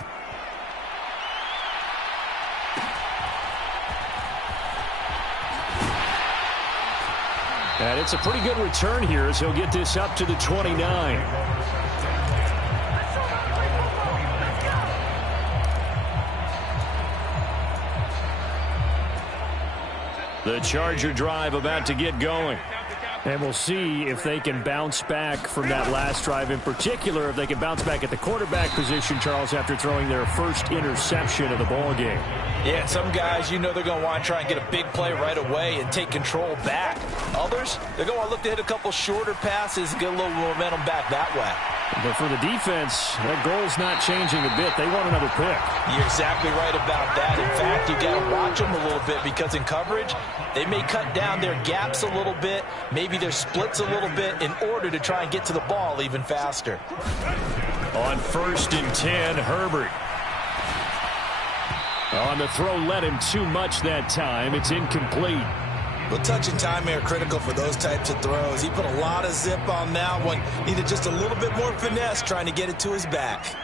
And it's a pretty good return here as he'll get this up to the 29. The Charger drive about to get going. And we'll see if they can bounce back from that last drive, in particular, if they can bounce back at the quarterback position, Charles, after throwing their first interception of the ball game. Yeah, some guys, you know they're going to want to try and get a big play right away and take control back. Others, they're going to look to hit a couple shorter passes and get a little momentum back that way. But for the defense, that goal's not changing a bit. They want another pick. You're exactly right about that. In fact, you got to watch them a little bit, because in coverage, they may cut down their gaps a little bit, maybe their splits a little bit, in order to try and get to the ball even faster. On 1st and 10, Herbert. On the throw, led him too much that time. It's incomplete. Well, touch and time are critical for those types of throws. He put a lot of zip on that one. Needed just a little bit more finesse trying to get it to his back.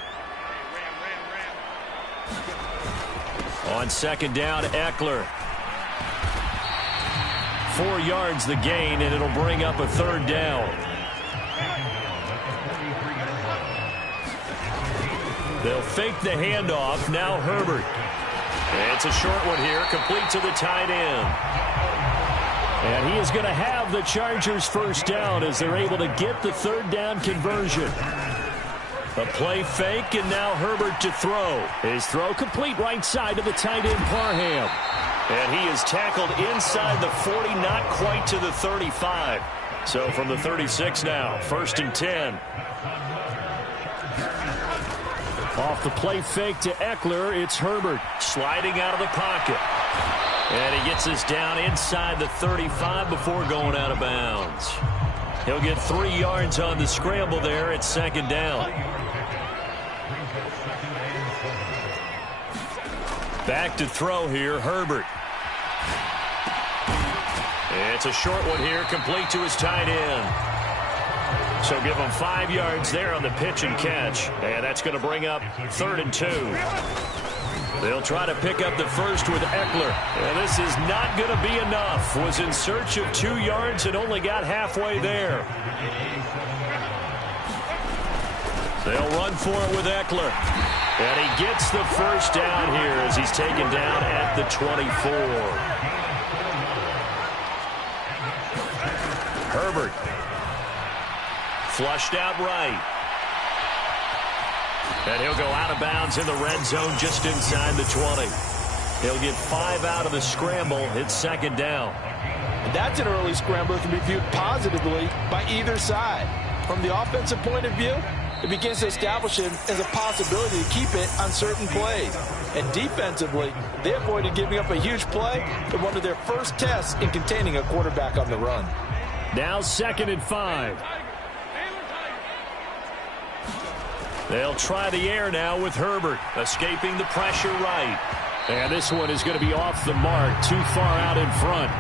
On 2nd down, Eckler. 4 yards the gain, and it'll bring up a 3rd down. They'll fake the handoff. Now Herbert. It's a short one here, complete to the tight end. And he is going to have the Chargers' first down as they're able to get the 3rd down conversion. A play fake, and now Herbert to throw. His throw complete right side to the tight end, Parham. And he is tackled inside the 40, not quite to the 35. So from the 36 now, 1st and 10. Off the play fake to Eckler, it's Herbert sliding out of the pocket. And he gets us down inside the 35 before going out of bounds. He'll get 3 yards on the scramble there at 2nd down. Back to throw here, Herbert. It's a short one here, complete to his tight end. So give him 5 yards there on the pitch and catch. And that's going to bring up 3rd and 2. They'll try to pick up the first with Eckler. And this is not going to be enough. Was in search of 2 yards and only got halfway there. They'll run for it with Eckler. And he gets the first down here as he's taken down at the 24. Herbert. Flushed out right. And he'll go out of bounds in the red zone just inside the 20. He'll get 5 out of the scramble. It's 2nd down. And that's an early scramble that can be viewed positively by either side. From the offensive point of view, it begins to establish him as a possibility to keep it on certain plays. And defensively, they avoided giving up a huge play in one of their first tests in containing a quarterback on the run. Now 2nd and 5. They'll try the air now with Herbert, escaping the pressure right. And this one is going to be off the mark, too far out in front.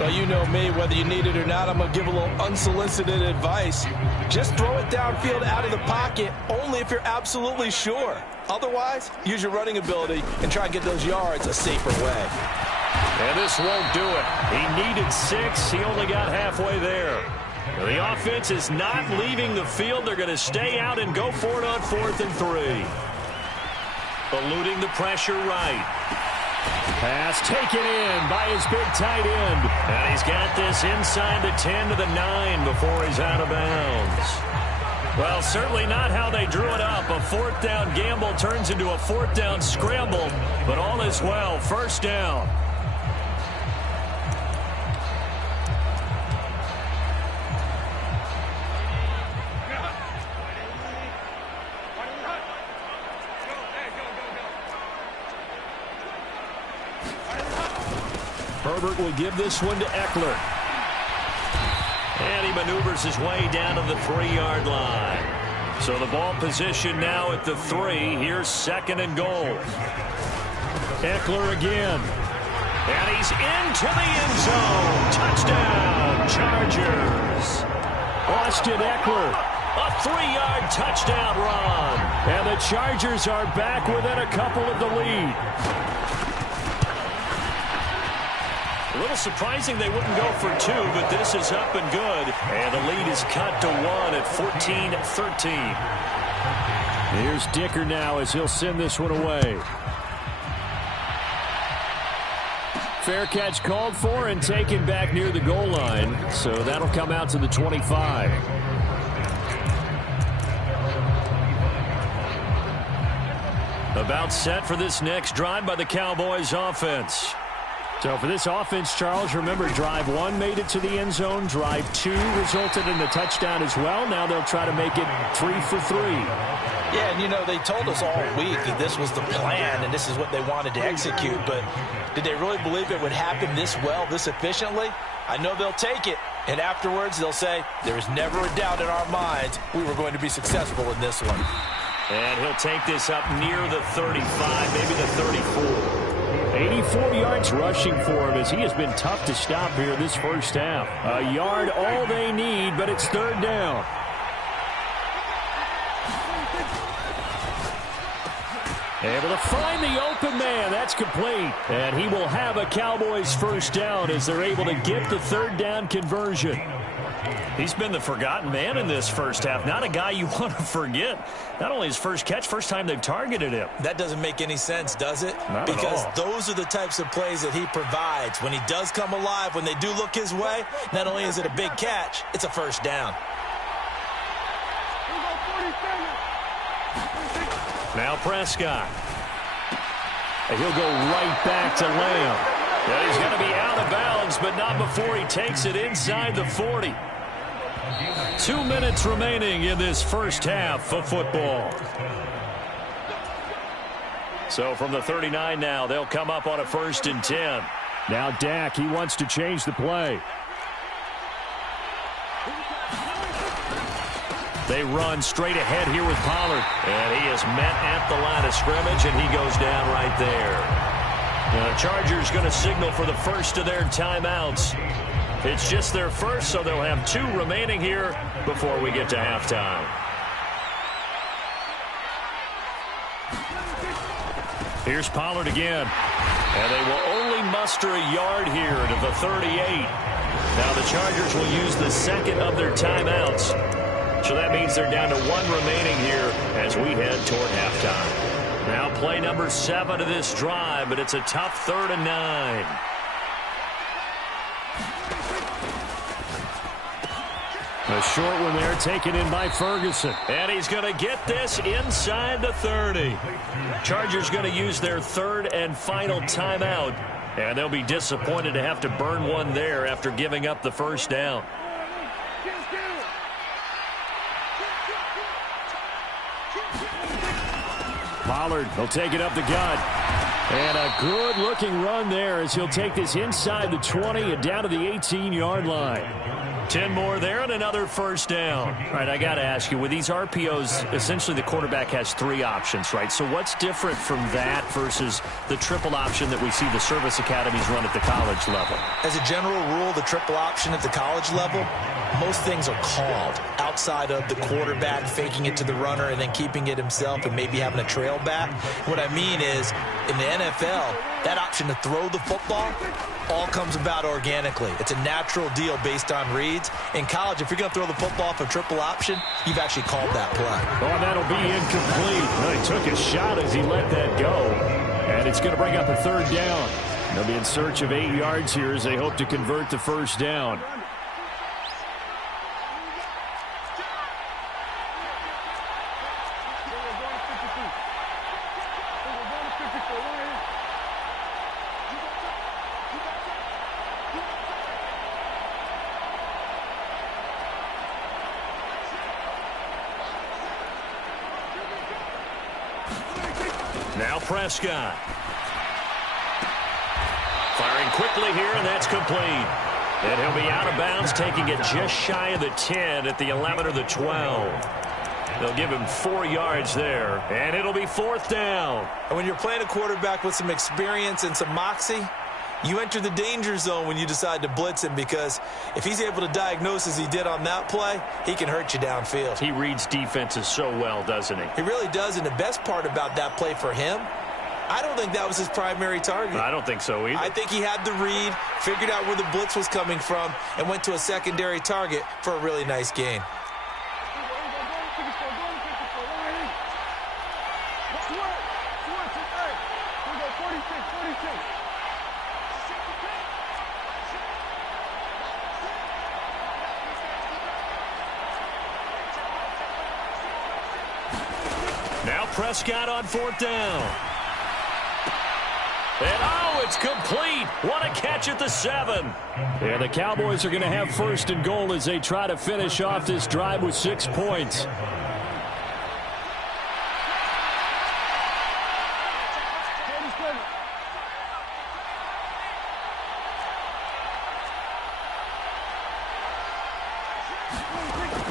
Well, you know me, whether you need it or not, I'm going to give a little unsolicited advice. Just throw it downfield out of the pocket, only if you're absolutely sure. Otherwise, use your running ability and try and get those yards a safer way. And this won't do it. He needed 6. He only got halfway there. The offense is not leaving the field. They're going to stay out and go for it on 4th and 3. Eluding the pressure right. Pass taken in by his big tight end. And he's got this inside the 10 to the 9 before he's out of bounds. Well, certainly not how they drew it up. A 4th down gamble turns into a 4th down scramble, but all is well. 1st down. Herbert will give this one to Eckler. And he maneuvers his way down to the 3-yard line. So the ball position now at the 3. Here's 2nd and goal. Eckler again. And he's into the end zone. Touchdown, Chargers. Austin Eckler, a 3-yard touchdown run. And the Chargers are back within a couple of the lead. A little surprising they wouldn't go for 2, but this is up and good. And the lead is cut to 1 at 14-13. Here's Dicker now as he'll send this one away. Fair catch called for and taken back near the goal line. So that'll come out to the 25. About set for this next drive by the Cowboys offense. So for this offense, Charles, remember, drive 1 made it to the end zone. Drive 2 resulted in a touchdown as well. Now they'll try to make it 3 for 3. Yeah, and, you know, they told us all week that this was the plan and this is what they wanted to execute. But did they really believe it would happen this well, this efficiently? I know they'll take it. And afterwards, they'll say, there was never a doubt in our minds we were going to be successful in this one. And he'll take this up near the 35, maybe the 34. 84 yards rushing for him as he has been tough to stop here this first half. A yard all they need, but it's 3rd down. Able to find the open man. That's complete. And he will have a Cowboys 1st down as they're able to get the 3rd down conversion. He's been the forgotten man in this first half. Not a guy you want to forget. Not only his first catch, first time they've targeted him. That doesn't make any sense, does it? Not because at all. those are the types of plays that he provides. When he does come alive, when they do look his way, not only is it a big catch, it's a 1st down. Now Prescott. And he'll go right back to Lamb. And he's going to be out of bounds, but not before he takes it inside the 40. 2 minutes remaining in this first half of football. So from the 39 now, they'll come up on a 1st and 10. Now Dak, he wants to change the play. They run straight ahead here with Pollard. And he is met at the line of scrimmage, and he goes down right there. Now the Chargers going to signal for the first of their timeouts. It's just their first, so they'll have 2 remaining here before we get to halftime. Here's Pollard again. And they will only muster a yard here to the 38. Now the Chargers will use the 2nd of their timeouts. So that means they're down to 1 remaining here as we head toward halftime. Now play number 7 of this drive, but it's a tough 3rd and 9. A short one there taken in by Ferguson. And he's going to get this inside the 30. Chargers going to use their 3rd and final timeout. And they'll be disappointed to have to burn one there after giving up the 1st down. Pollard will take it up the gut. And a good-looking run there as he'll take this inside the 20 and down to the 18-yard line. 10 more there and another 1st down. All right, I got to ask you, with these RPOs, essentially the quarterback has 3 options, right? So what's different from that versus the triple option that we see the service academies run at the college level? As a general rule, the triple option at the college level, most things are called outside of the quarterback faking it to the runner and then keeping it himself and maybe having a trail back. What I mean is, in the NFL, that option to throw the football all comes about organically. It's a natural deal based on reads. In college, if you're going to throw the football for triple option, you've actually called that play. Oh, that'll be incomplete. Well, he took a shot as he let that go. And it's going to bring up a third down. They'll be in search of 8 yards here as they hope to convert the first down. Now Prescott. Firing quickly here, and that's complete. And he'll be out of bounds, taking it just shy of the 10 at the 11 or the 12. They'll give him 4 yards there, and it'll be fourth down. And when you're playing a quarterback with some experience and some moxie, you enter the danger zone when you decide to blitz him, because if he's able to diagnose as he did on that play, he can hurt you downfield. He reads defenses so well, doesn't he? He really does, and the best part about that play for him, I don't think that was his primary target. I don't think so either. I think he had the read, figured out where the blitz was coming from, and went to a secondary target for a really nice gain. Now Prescott on fourth down. And oh, it's complete. What a catch at the 7. Yeah, the Cowboys are going to have first and goal as they try to finish off this drive with 6 points.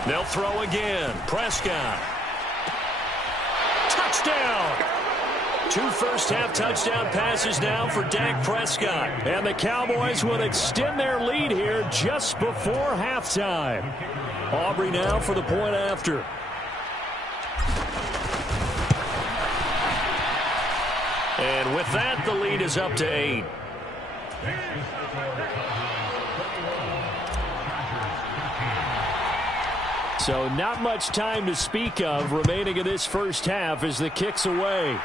They'll throw again. Prescott. Touchdown. 2 first-half touchdown passes now for Dak Prescott. And the Cowboys will extend their lead here just before halftime. Aubrey now for the point after. And with that, the lead is up to 8. So not much time to speak of remaining in this first half as the kick's away.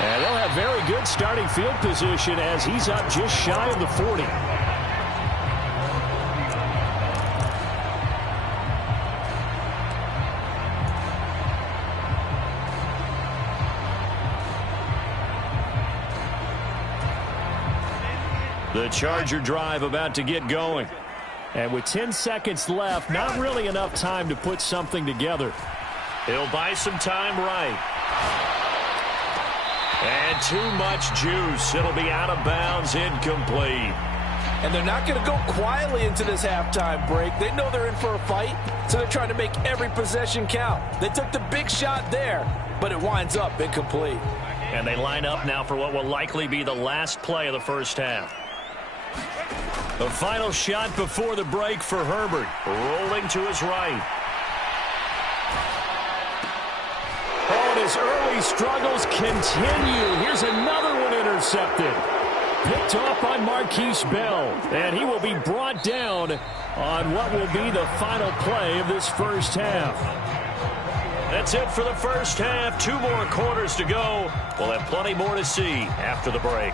And they'll have very good starting field position as he's up just shy of the 40. The Charger drive about to get going. And with 10 seconds left, not really enough time to put something together. He'll buy some time right. And too much juice. It'll be out of bounds, incomplete. And they're not going to go quietly into this halftime break. They know they're in for a fight, so they're trying to make every possession count. They took the big shot there, but it winds up incomplete. And they line up now for what will likely be the last play of the first half. The final shot before the break for Herbert. Rolling to his right. Oh, and his early struggles continue. Here's another one intercepted. Picked off by Marquise Bell. And he will be brought down on what will be the final play of this first half. That's it for the first half. 2 more quarters to go. We'll have plenty more to see after the break.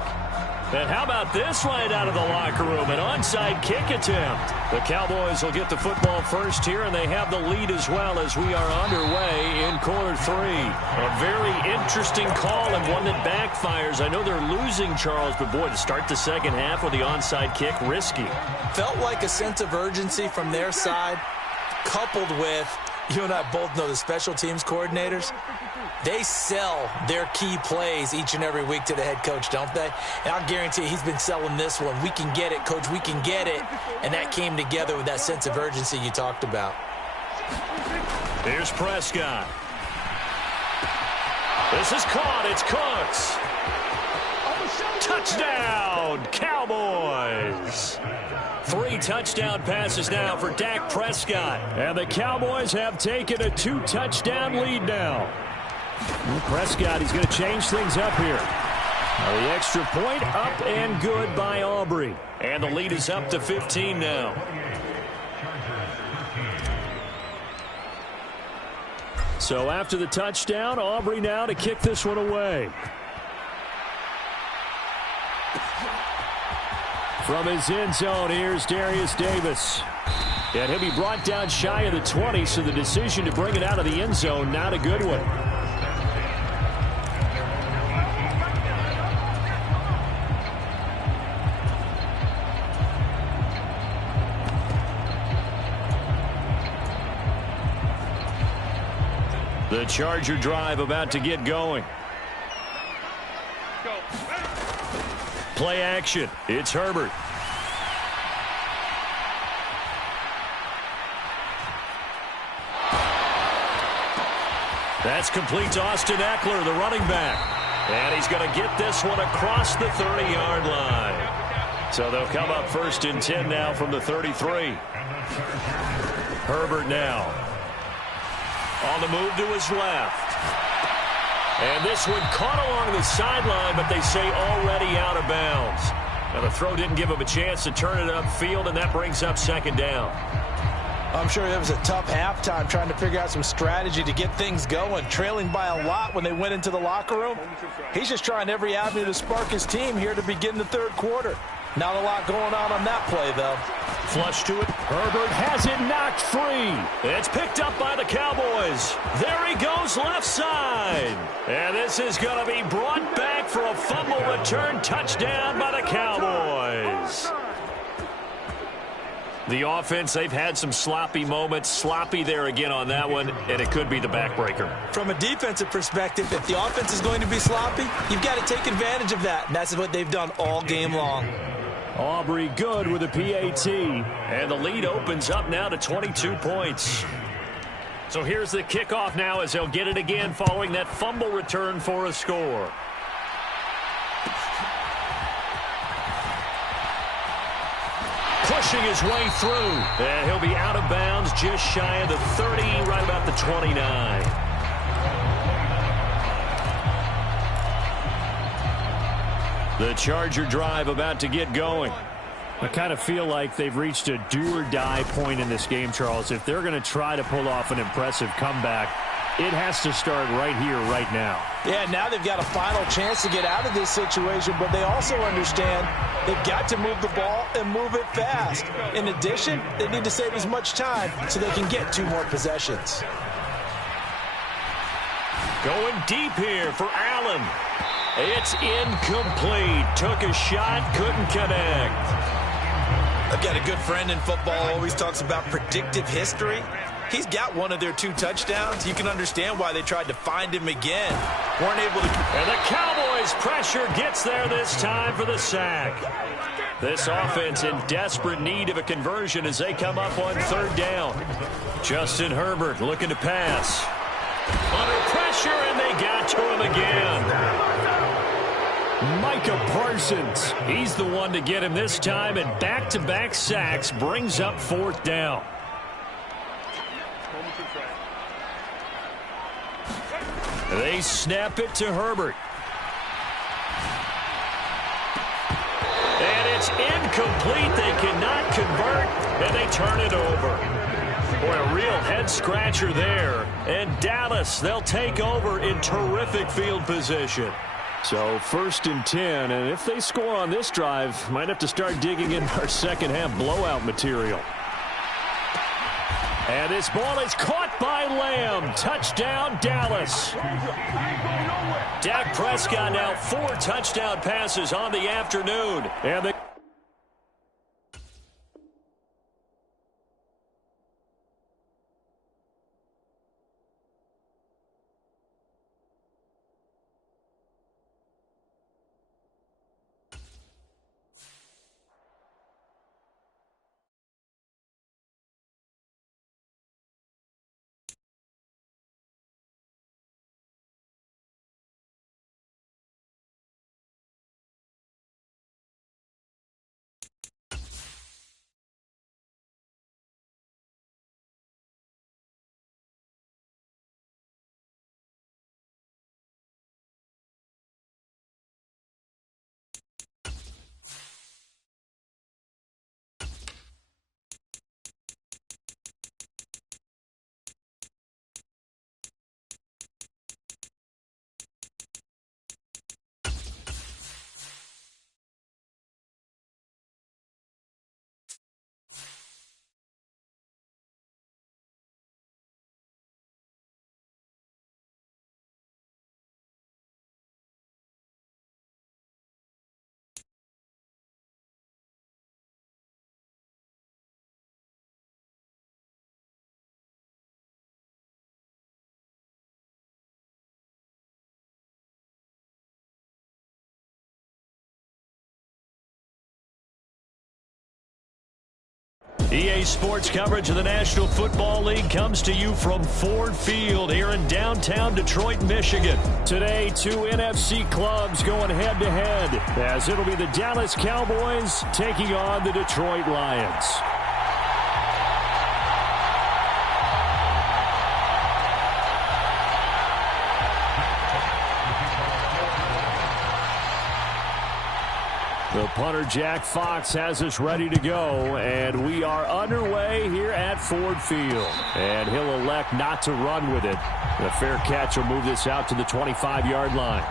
And how about this right out of the locker room? An onside kick attempt. The Cowboys will get the football first here, and they have the lead as well as we are underway in quarter 3. A very interesting call and one that backfires. I know they're losing, Charles, but boy, to start the second half with the onside kick, risky. Felt like a sense of urgency from their side, coupled with, you and I both know the special teams coordinators. They sell their key plays each and every week to the head coach, don't they? And I'll guarantee you he's been selling this one. We can get it, coach, we can get it. And that came together with that sense of urgency you talked about. Here's Prescott. This is caught. It's Cooks. Touchdown, Cowboys. 3 touchdown passes now for Dak Prescott. And the Cowboys have taken a 2-touchdown lead now. Prescott, he's going to change things up here. Now the extra point up and good by Aubrey. And the lead is up to 15 now. So after the touchdown, Aubrey now to kick this one away. From his end zone, here's Darius Davis. And he'll be brought down shy of the 20, so the decision to bring it out of the end zone, not a good one. The Charger drive about to get going. Play action. It's Herbert. That's complete to Austin Eckler, the running back. And he's going to get this one across the 30-yard line. So they'll come up 1st and 10 now from the 33. Herbert now. On the move to his left. And this one caught along the sideline, but they say already out of bounds. Now the throw didn't give him a chance to turn it upfield, and that brings up 2nd down. I'm sure it was a tough halftime trying to figure out some strategy to get things going, trailing by a lot when they went into the locker room. He's just trying every avenue to spark his team here to begin the 3rd quarter. Not a lot going on that play, though. Flush to it. Herbert has it knocked free. It's picked up by the Cowboys. There he goes left side. And this is going to be brought back for a fumble return touchdown by the Cowboys. The offense, they've had some sloppy moments. Sloppy there again on that one, and it could be the backbreaker. From a defensive perspective, if the offense is going to be sloppy, you've got to take advantage of that. And that's what they've done all game long. Aubrey good with a PAT. And the lead opens up now to 22 points. So here's the kickoff now as they'll get it again following that fumble return for a score. Pushing his way through. And he'll be out of bounds just shy of the 30, right about the 29. The Charger drive about to get going. I kind of feel like they've reached a do-or-die point in this game, Charles. If they're going to try to pull off an impressive comeback, it has to start right here, right now. Yeah, now they've got a final chance to get out of this situation, but they also understand they've got to move the ball and move it fast. In addition, they need to save as much time so they can get 2 more possessions. Going deep here for Allen. It's incomplete. Took a shot, couldn't connect. I've got a good friend in football, always talks about predictive history. He's got one of their 2 touchdowns. You can understand why they tried to find him again. Weren't able to. And the Cowboys' pressure gets there this time for the sack. This offense in desperate need of a conversion as they come up on 3rd down. Justin Herbert looking to pass. Under pressure, and they got to him again. Micah Parsons. He's the one to get him this time, and back-to-back sacks brings up 4th down. They snap it to Herbert. And it's incomplete. They cannot convert, and they turn it over. Boy, a real head-scratcher there. And Dallas, they'll take over in terrific field position. So 1st and 10, and if they score on this drive, might have to start digging in our second-half blowout material. And this ball is caught by Lamb. Touchdown, Dallas. Dak Prescott now 4 touchdown passes on the afternoon. And the EA Sports coverage of the National Football League comes to you from Ford Field here in downtown Detroit, Michigan. Today, two NFC clubs going head-to-head as it'll be the Dallas Cowboys taking on the Detroit Lions. The punter, Jack Fox, has us ready to go, and we are underway here at Ford Field. And he'll elect not to run with it. The fair catch will move this out to the 25-yard line.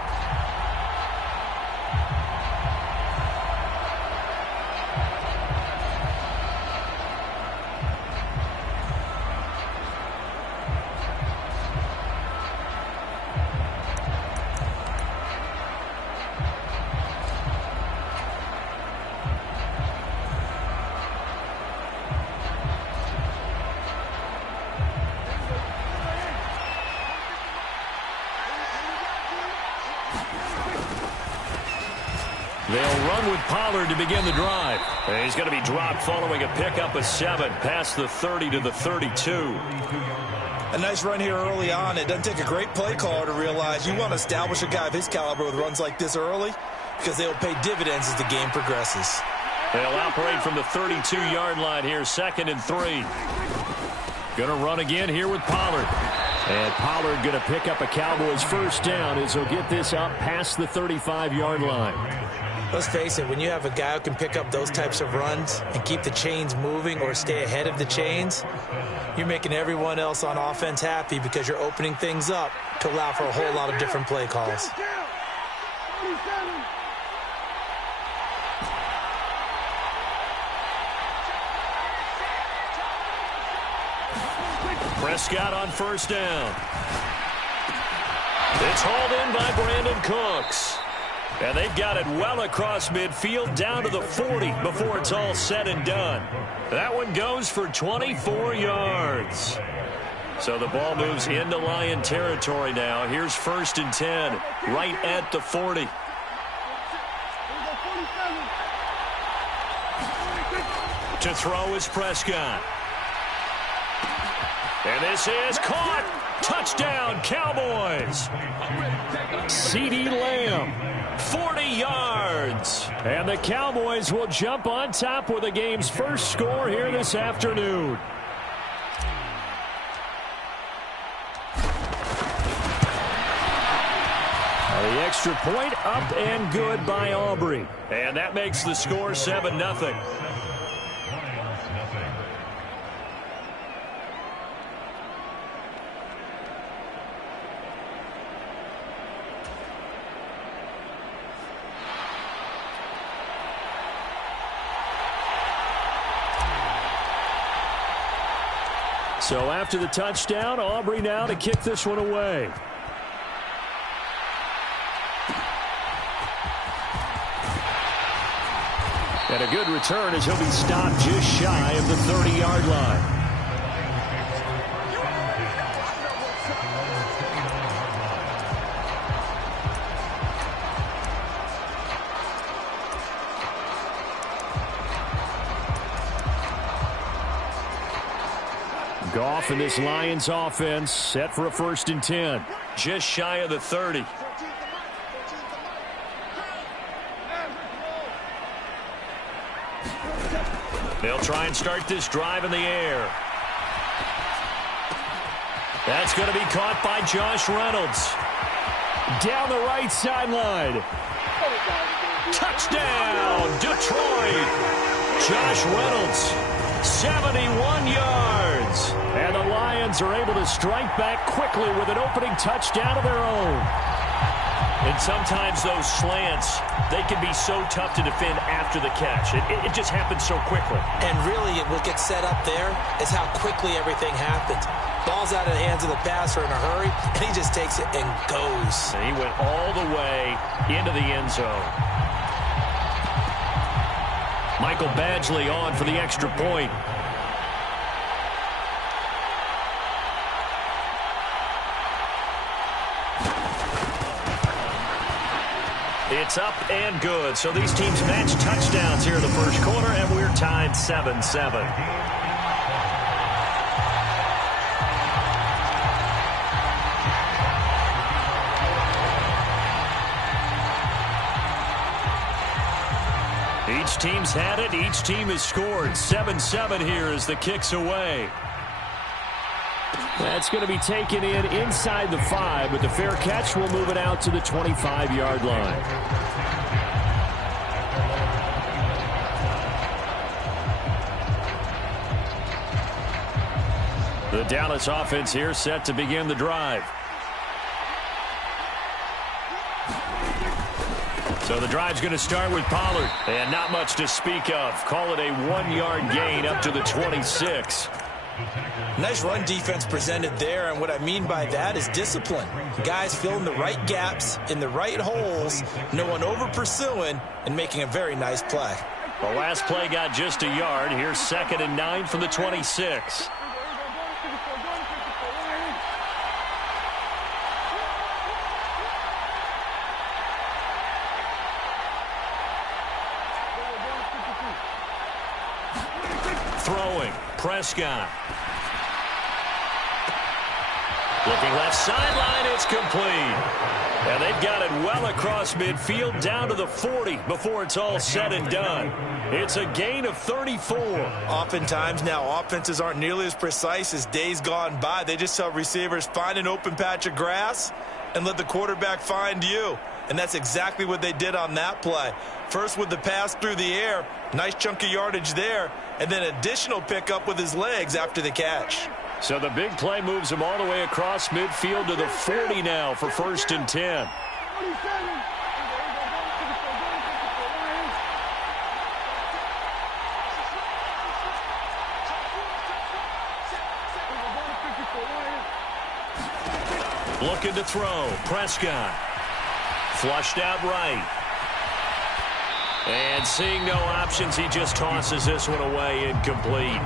They'll run with Pollard to begin the drive. And he's going to be dropped following a pickup of 7 past the 30 to the 32. A nice run here early on. It doesn't take a great play caller to realize you want to establish a guy of his caliber with runs like this early because they'll pay dividends as the game progresses. They'll operate from the 32-yard line here, 2nd and 3. Going to run again here with Pollard. And Pollard going to pick up a Cowboys first down as he'll get this up past the 35-yard line. Let's face it, when you have a guy who can pick up those types of runs and keep the chains moving or stay ahead of the chains, you're making everyone else on offense happy because you're opening things up to allow for a whole lot of different play calls. Prescott on first down. It's hauled in by Brandon Cooks. And they've got it well across midfield down to the 40 before it's all said and done. That one goes for 24 yards. So the ball moves into Lion territory now. Here's 1st and 10 right at the 40. To throw is Prescott. And this is caught. Touchdown, Cowboys. CeeDee Lamb, 40 yards. And the Cowboys will jump on top with the game's first score here this afternoon. The extra point up and good by Aubrey. And that makes the score 7-0. So after the touchdown, Aubrey now to kick this one away. And a good return as he'll be stopped just shy of the 30-yard line. Goff and this Lions offense set for a 1st and 10. Just shy of the 30. They'll try and start this drive in the air. That's going to be caught by Josh Reynolds. Down the right sideline. Touchdown, Detroit. Josh Reynolds, 71 yards. And the Lions are able to strike back quickly with an opening touchdown of their own. And sometimes those slants, they can be so tough to defend after the catch. It just happens so quickly. And really, what gets set up there is how quickly everything happens. Ball's out of the hands of the passer in a hurry, and he just takes it and goes. And he went all the way into the end zone. Michael Badgley on for the extra point. It's up and good. So these teams match touchdowns here in the first quarter, and we're tied 7-7. Each team's had it. Each team has scored. 7-7 here as the kick's away. That's going to be taken in inside the 5, but the fair catch will move it out to the 25-yard line. The Dallas offense here set to begin the drive. So the drive's going to start with Pollard. And not much to speak of. Call it a 1-yard gain up to the 26. Nice run defense presented there, and what I mean by that is discipline. Guys filling the right gaps in the right holes, no one over pursuing, and making a very nice play. The last play got just a yard. Here's 2nd and 9 from the 26. Throwing, Prescott. Looking left sideline, it's complete. And they've got it well across midfield down to the 40 before it's all said and done. It's a gain of 34. Oftentimes now offenses aren't nearly as precise as days gone by. They just tell receivers, find an open patch of grass and let the quarterback find you. And that's exactly what they did on that play. First with the pass through the air, nice chunk of yardage there, and then additional pickup with his legs after the catch. So the big play moves him all the way across midfield to the 40 now for 1st and 10. Looking to throw. Prescott. Flushed out right. And seeing no options, he just tosses this one away incomplete.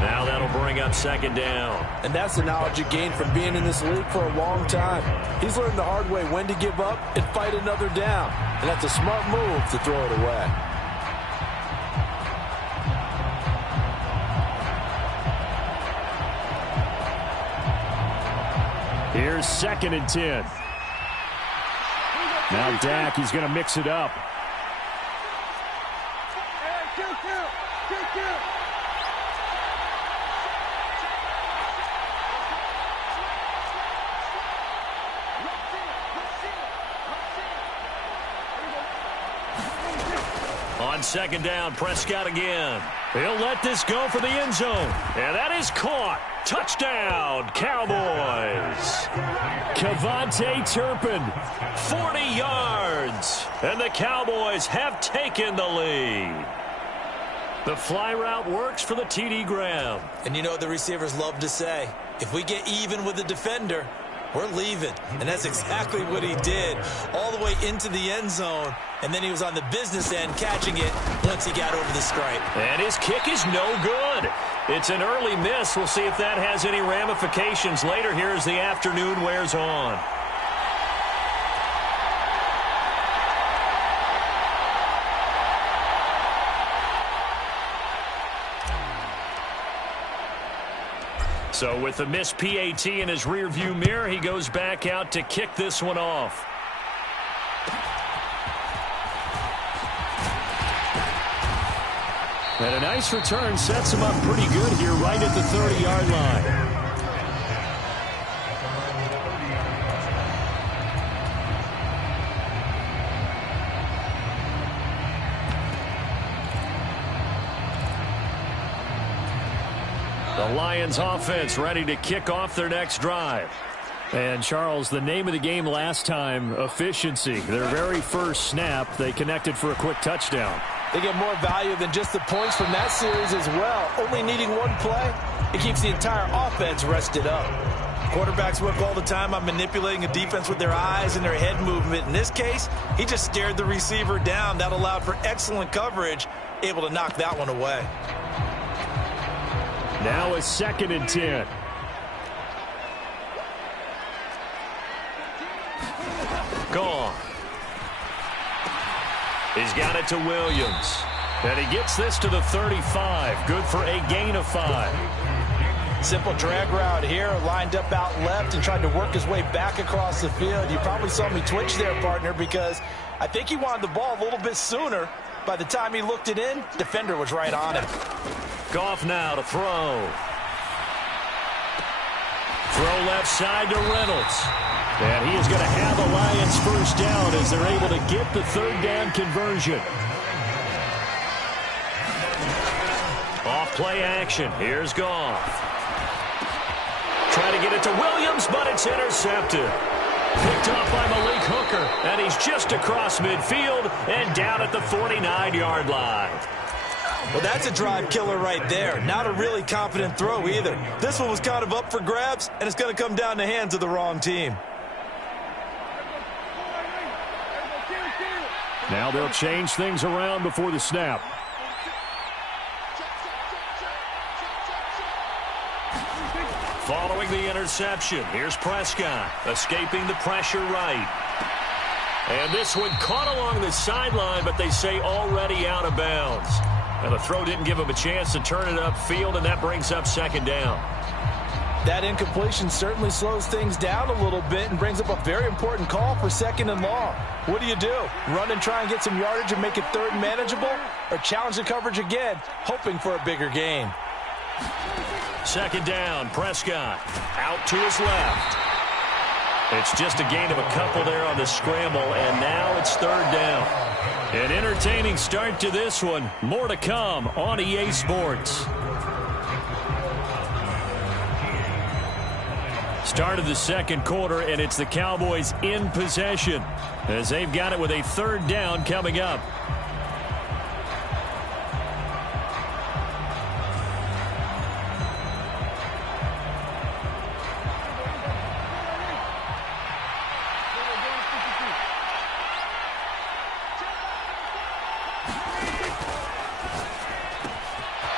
Now that'll bring up 2nd down. And that's the knowledge you gain from being in this league for a long time. He's learned the hard way when to give up and fight another down. And that's a smart move to throw it away. Here's 2nd and 10. Now Dak, he's going to mix it up. On 2nd down, Prescott again. He'll let this go for the end zone. And that is caught. Touchdown, Cowboys. Kevontae Turpin, 40 yards. And the Cowboys have taken the lead. The fly route works for the TD Graham. And you know what the receivers love to say? If we get even with the defender, we're leaving. And that's exactly what he did. All the way into the end zone. And then he was on the business end catching it once he got over the stripe. And his kick is no good. It's an early miss. We'll see if that has any ramifications later here as the afternoon wears on. So with the missed PAT in his rearview mirror, he goes back out to kick this one off. And a nice return sets him up pretty good here right at the 30-yard line. The Lions offense ready to kick off their next drive. And, Charles, the name of the game last time, efficiency. Their very first snap, they connected for a quick touchdown. They get more value than just the points from that series as well. Only needing one play, it keeps the entire offense rested up. Quarterbacks work all the time on manipulating a defense with their eyes and their head movement. In this case, he just stared the receiver down. That allowed for excellent coverage, able to knock that one away. Now it's 2nd and 10. Gone. He's got it to Williams. And he gets this to the 35. Good for a gain of 5. Simple drag route here, lined up out left and tried to work his way back across the field. You probably saw me twitch there, partner, because I think he wanted the ball a little bit sooner. By the time he looked it in, defender was right on him. Goff now to throw. Throw left side to Reynolds. And he is going to have the Lions first down as they're able to get the third down conversion. Off play action. Here's Goff. Trying to get it to Williams, but it's intercepted. Picked off by Malik Hooker, and he's just across midfield and down at the 49-yard line. Well, that's a drive killer right there. Not a really confident throw either. This one was kind of up for grabs, and it's going to come down the hands of the wrong team. Now they'll change things around before the snap. Following the interception, here's Prescott, escaping the pressure right. And this one caught along the sideline, but they say already out of bounds. And the throw didn't give him a chance to turn it upfield, and that brings up second down. That incompletion certainly slows things down a little bit and brings up a very important call for second and long. What do? Run and try and get some yardage and make it third and manageable? Or challenge the coverage again, hoping for a bigger gain? Second down, Prescott out to his left. It's just a gain of a couple there on the scramble, and now it's third down. An entertaining start to this one. More to come on EA Sports. Start of the second quarter, and it's the Cowboys in possession as they've got it with a third down coming up.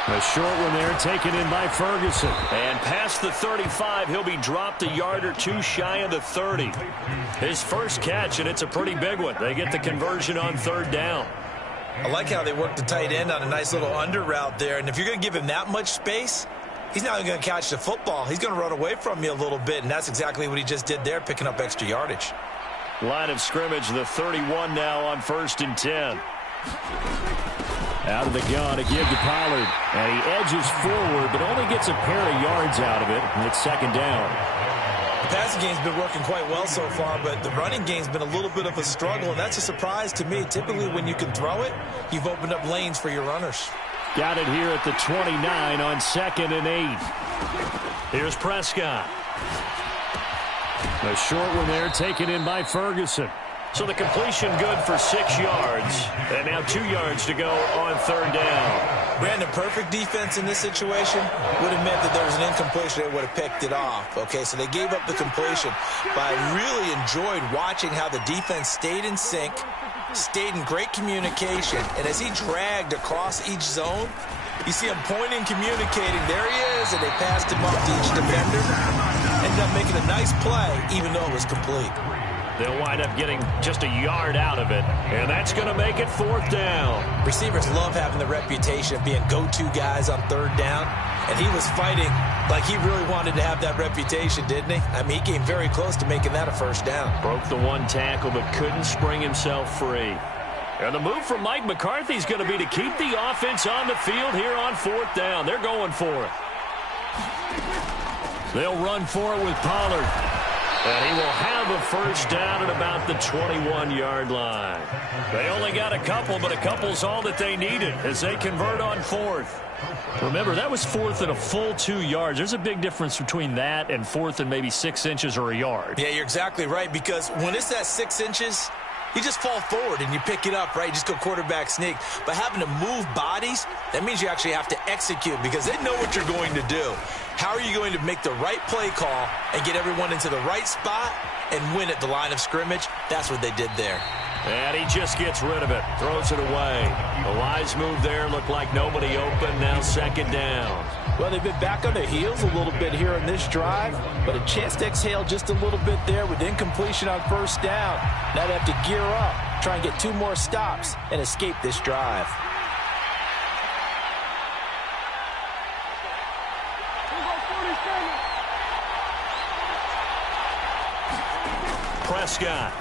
A short one there, taken in by Ferguson. And past the 35, he'll be dropped a yard or two shy of the 30. His first catch, and it's a pretty big one. They get the conversion on third down. I like how they work the tight end on a nice little under route there. And if you're going to give him that much space, he's not going to catch the football. He's going to run away from you a little bit, and that's exactly what he just did there, picking up extra yardage. Line of scrimmage, the 31 now on 1st and 10. Out of the gun to give to Pollard. And he edges forward, but only gets a pair of yards out of it. And it's second down. The passing game's been working quite well so far, but the running game's been a little bit of a struggle, and that's a surprise to me. Typically, when you can throw it, you've opened up lanes for your runners. Got it here at the 29 on 2nd and 8. Here's Prescott. A short one there, taken in by Ferguson. So the completion good for 6 yards. And now 2 yards to go on third down. Brandon, perfect defense in this situation would have meant that there was an incompletion. They would have picked it off. Okay, so they gave up the completion. But I really enjoyed watching how the defense stayed in sync, stayed in great communication. And as he dragged across each zone, you see him pointing, communicating. There he is, and they passed him off to each defender. Ended up making a nice play, even though it was complete. They'll wind up getting just a yard out of it, and that's going to make it fourth down. Receivers love having the reputation of being go-to guys on third down, and he was fighting like he really wanted to have that reputation, didn't he? I mean, he came very close to making that a first down. Broke the one tackle, but couldn't spring himself free. And the move from Mike McCarthy is going to be to keep the offense on the field here on fourth down. They're going for it. They'll run for it with Pollard. And he will have a first down at about the 21-yard line. They only got a couple, but a couple's all that they needed as they convert on fourth. Remember, that was fourth and a full 2 yards. There's a big difference between that and fourth and maybe 6 inches or a yard. Yeah, you're exactly right, because when it's that 6 inches, you just fall forward and you pick it up, right? You just go quarterback sneak. But having to move bodies, that means you actually have to execute because they know what you're going to do. How are you going to make the right play call and get everyone into the right spot and win at the line of scrimmage? That's what they did there. And he just gets rid of it, throws it away. The wise move there, looked like nobody open, now second down. Well, they've been back on their heels a little bit here in this drive, but a chance to exhale just a little bit there with incompletion on first down. Now they have to gear up try and get 2 more stops and escape this drive. Prescott.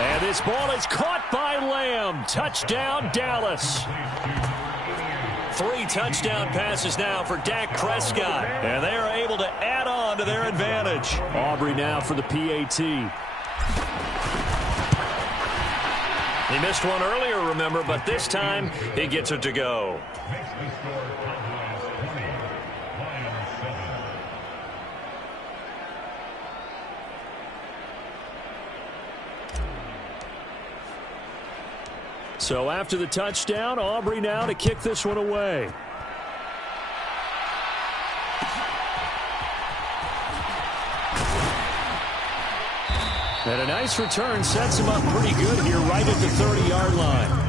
And this ball is caught by Lamb. Touchdown, Dallas. 3 touchdown passes now for Dak Prescott. And they are able to add on to their advantage. Aubrey now for the PAT. He missed one earlier, remember, but this time he gets it to go. So after the touchdown, Aubrey now to kick this one away. And a nice return sets him up pretty good here right at the 30-yard line.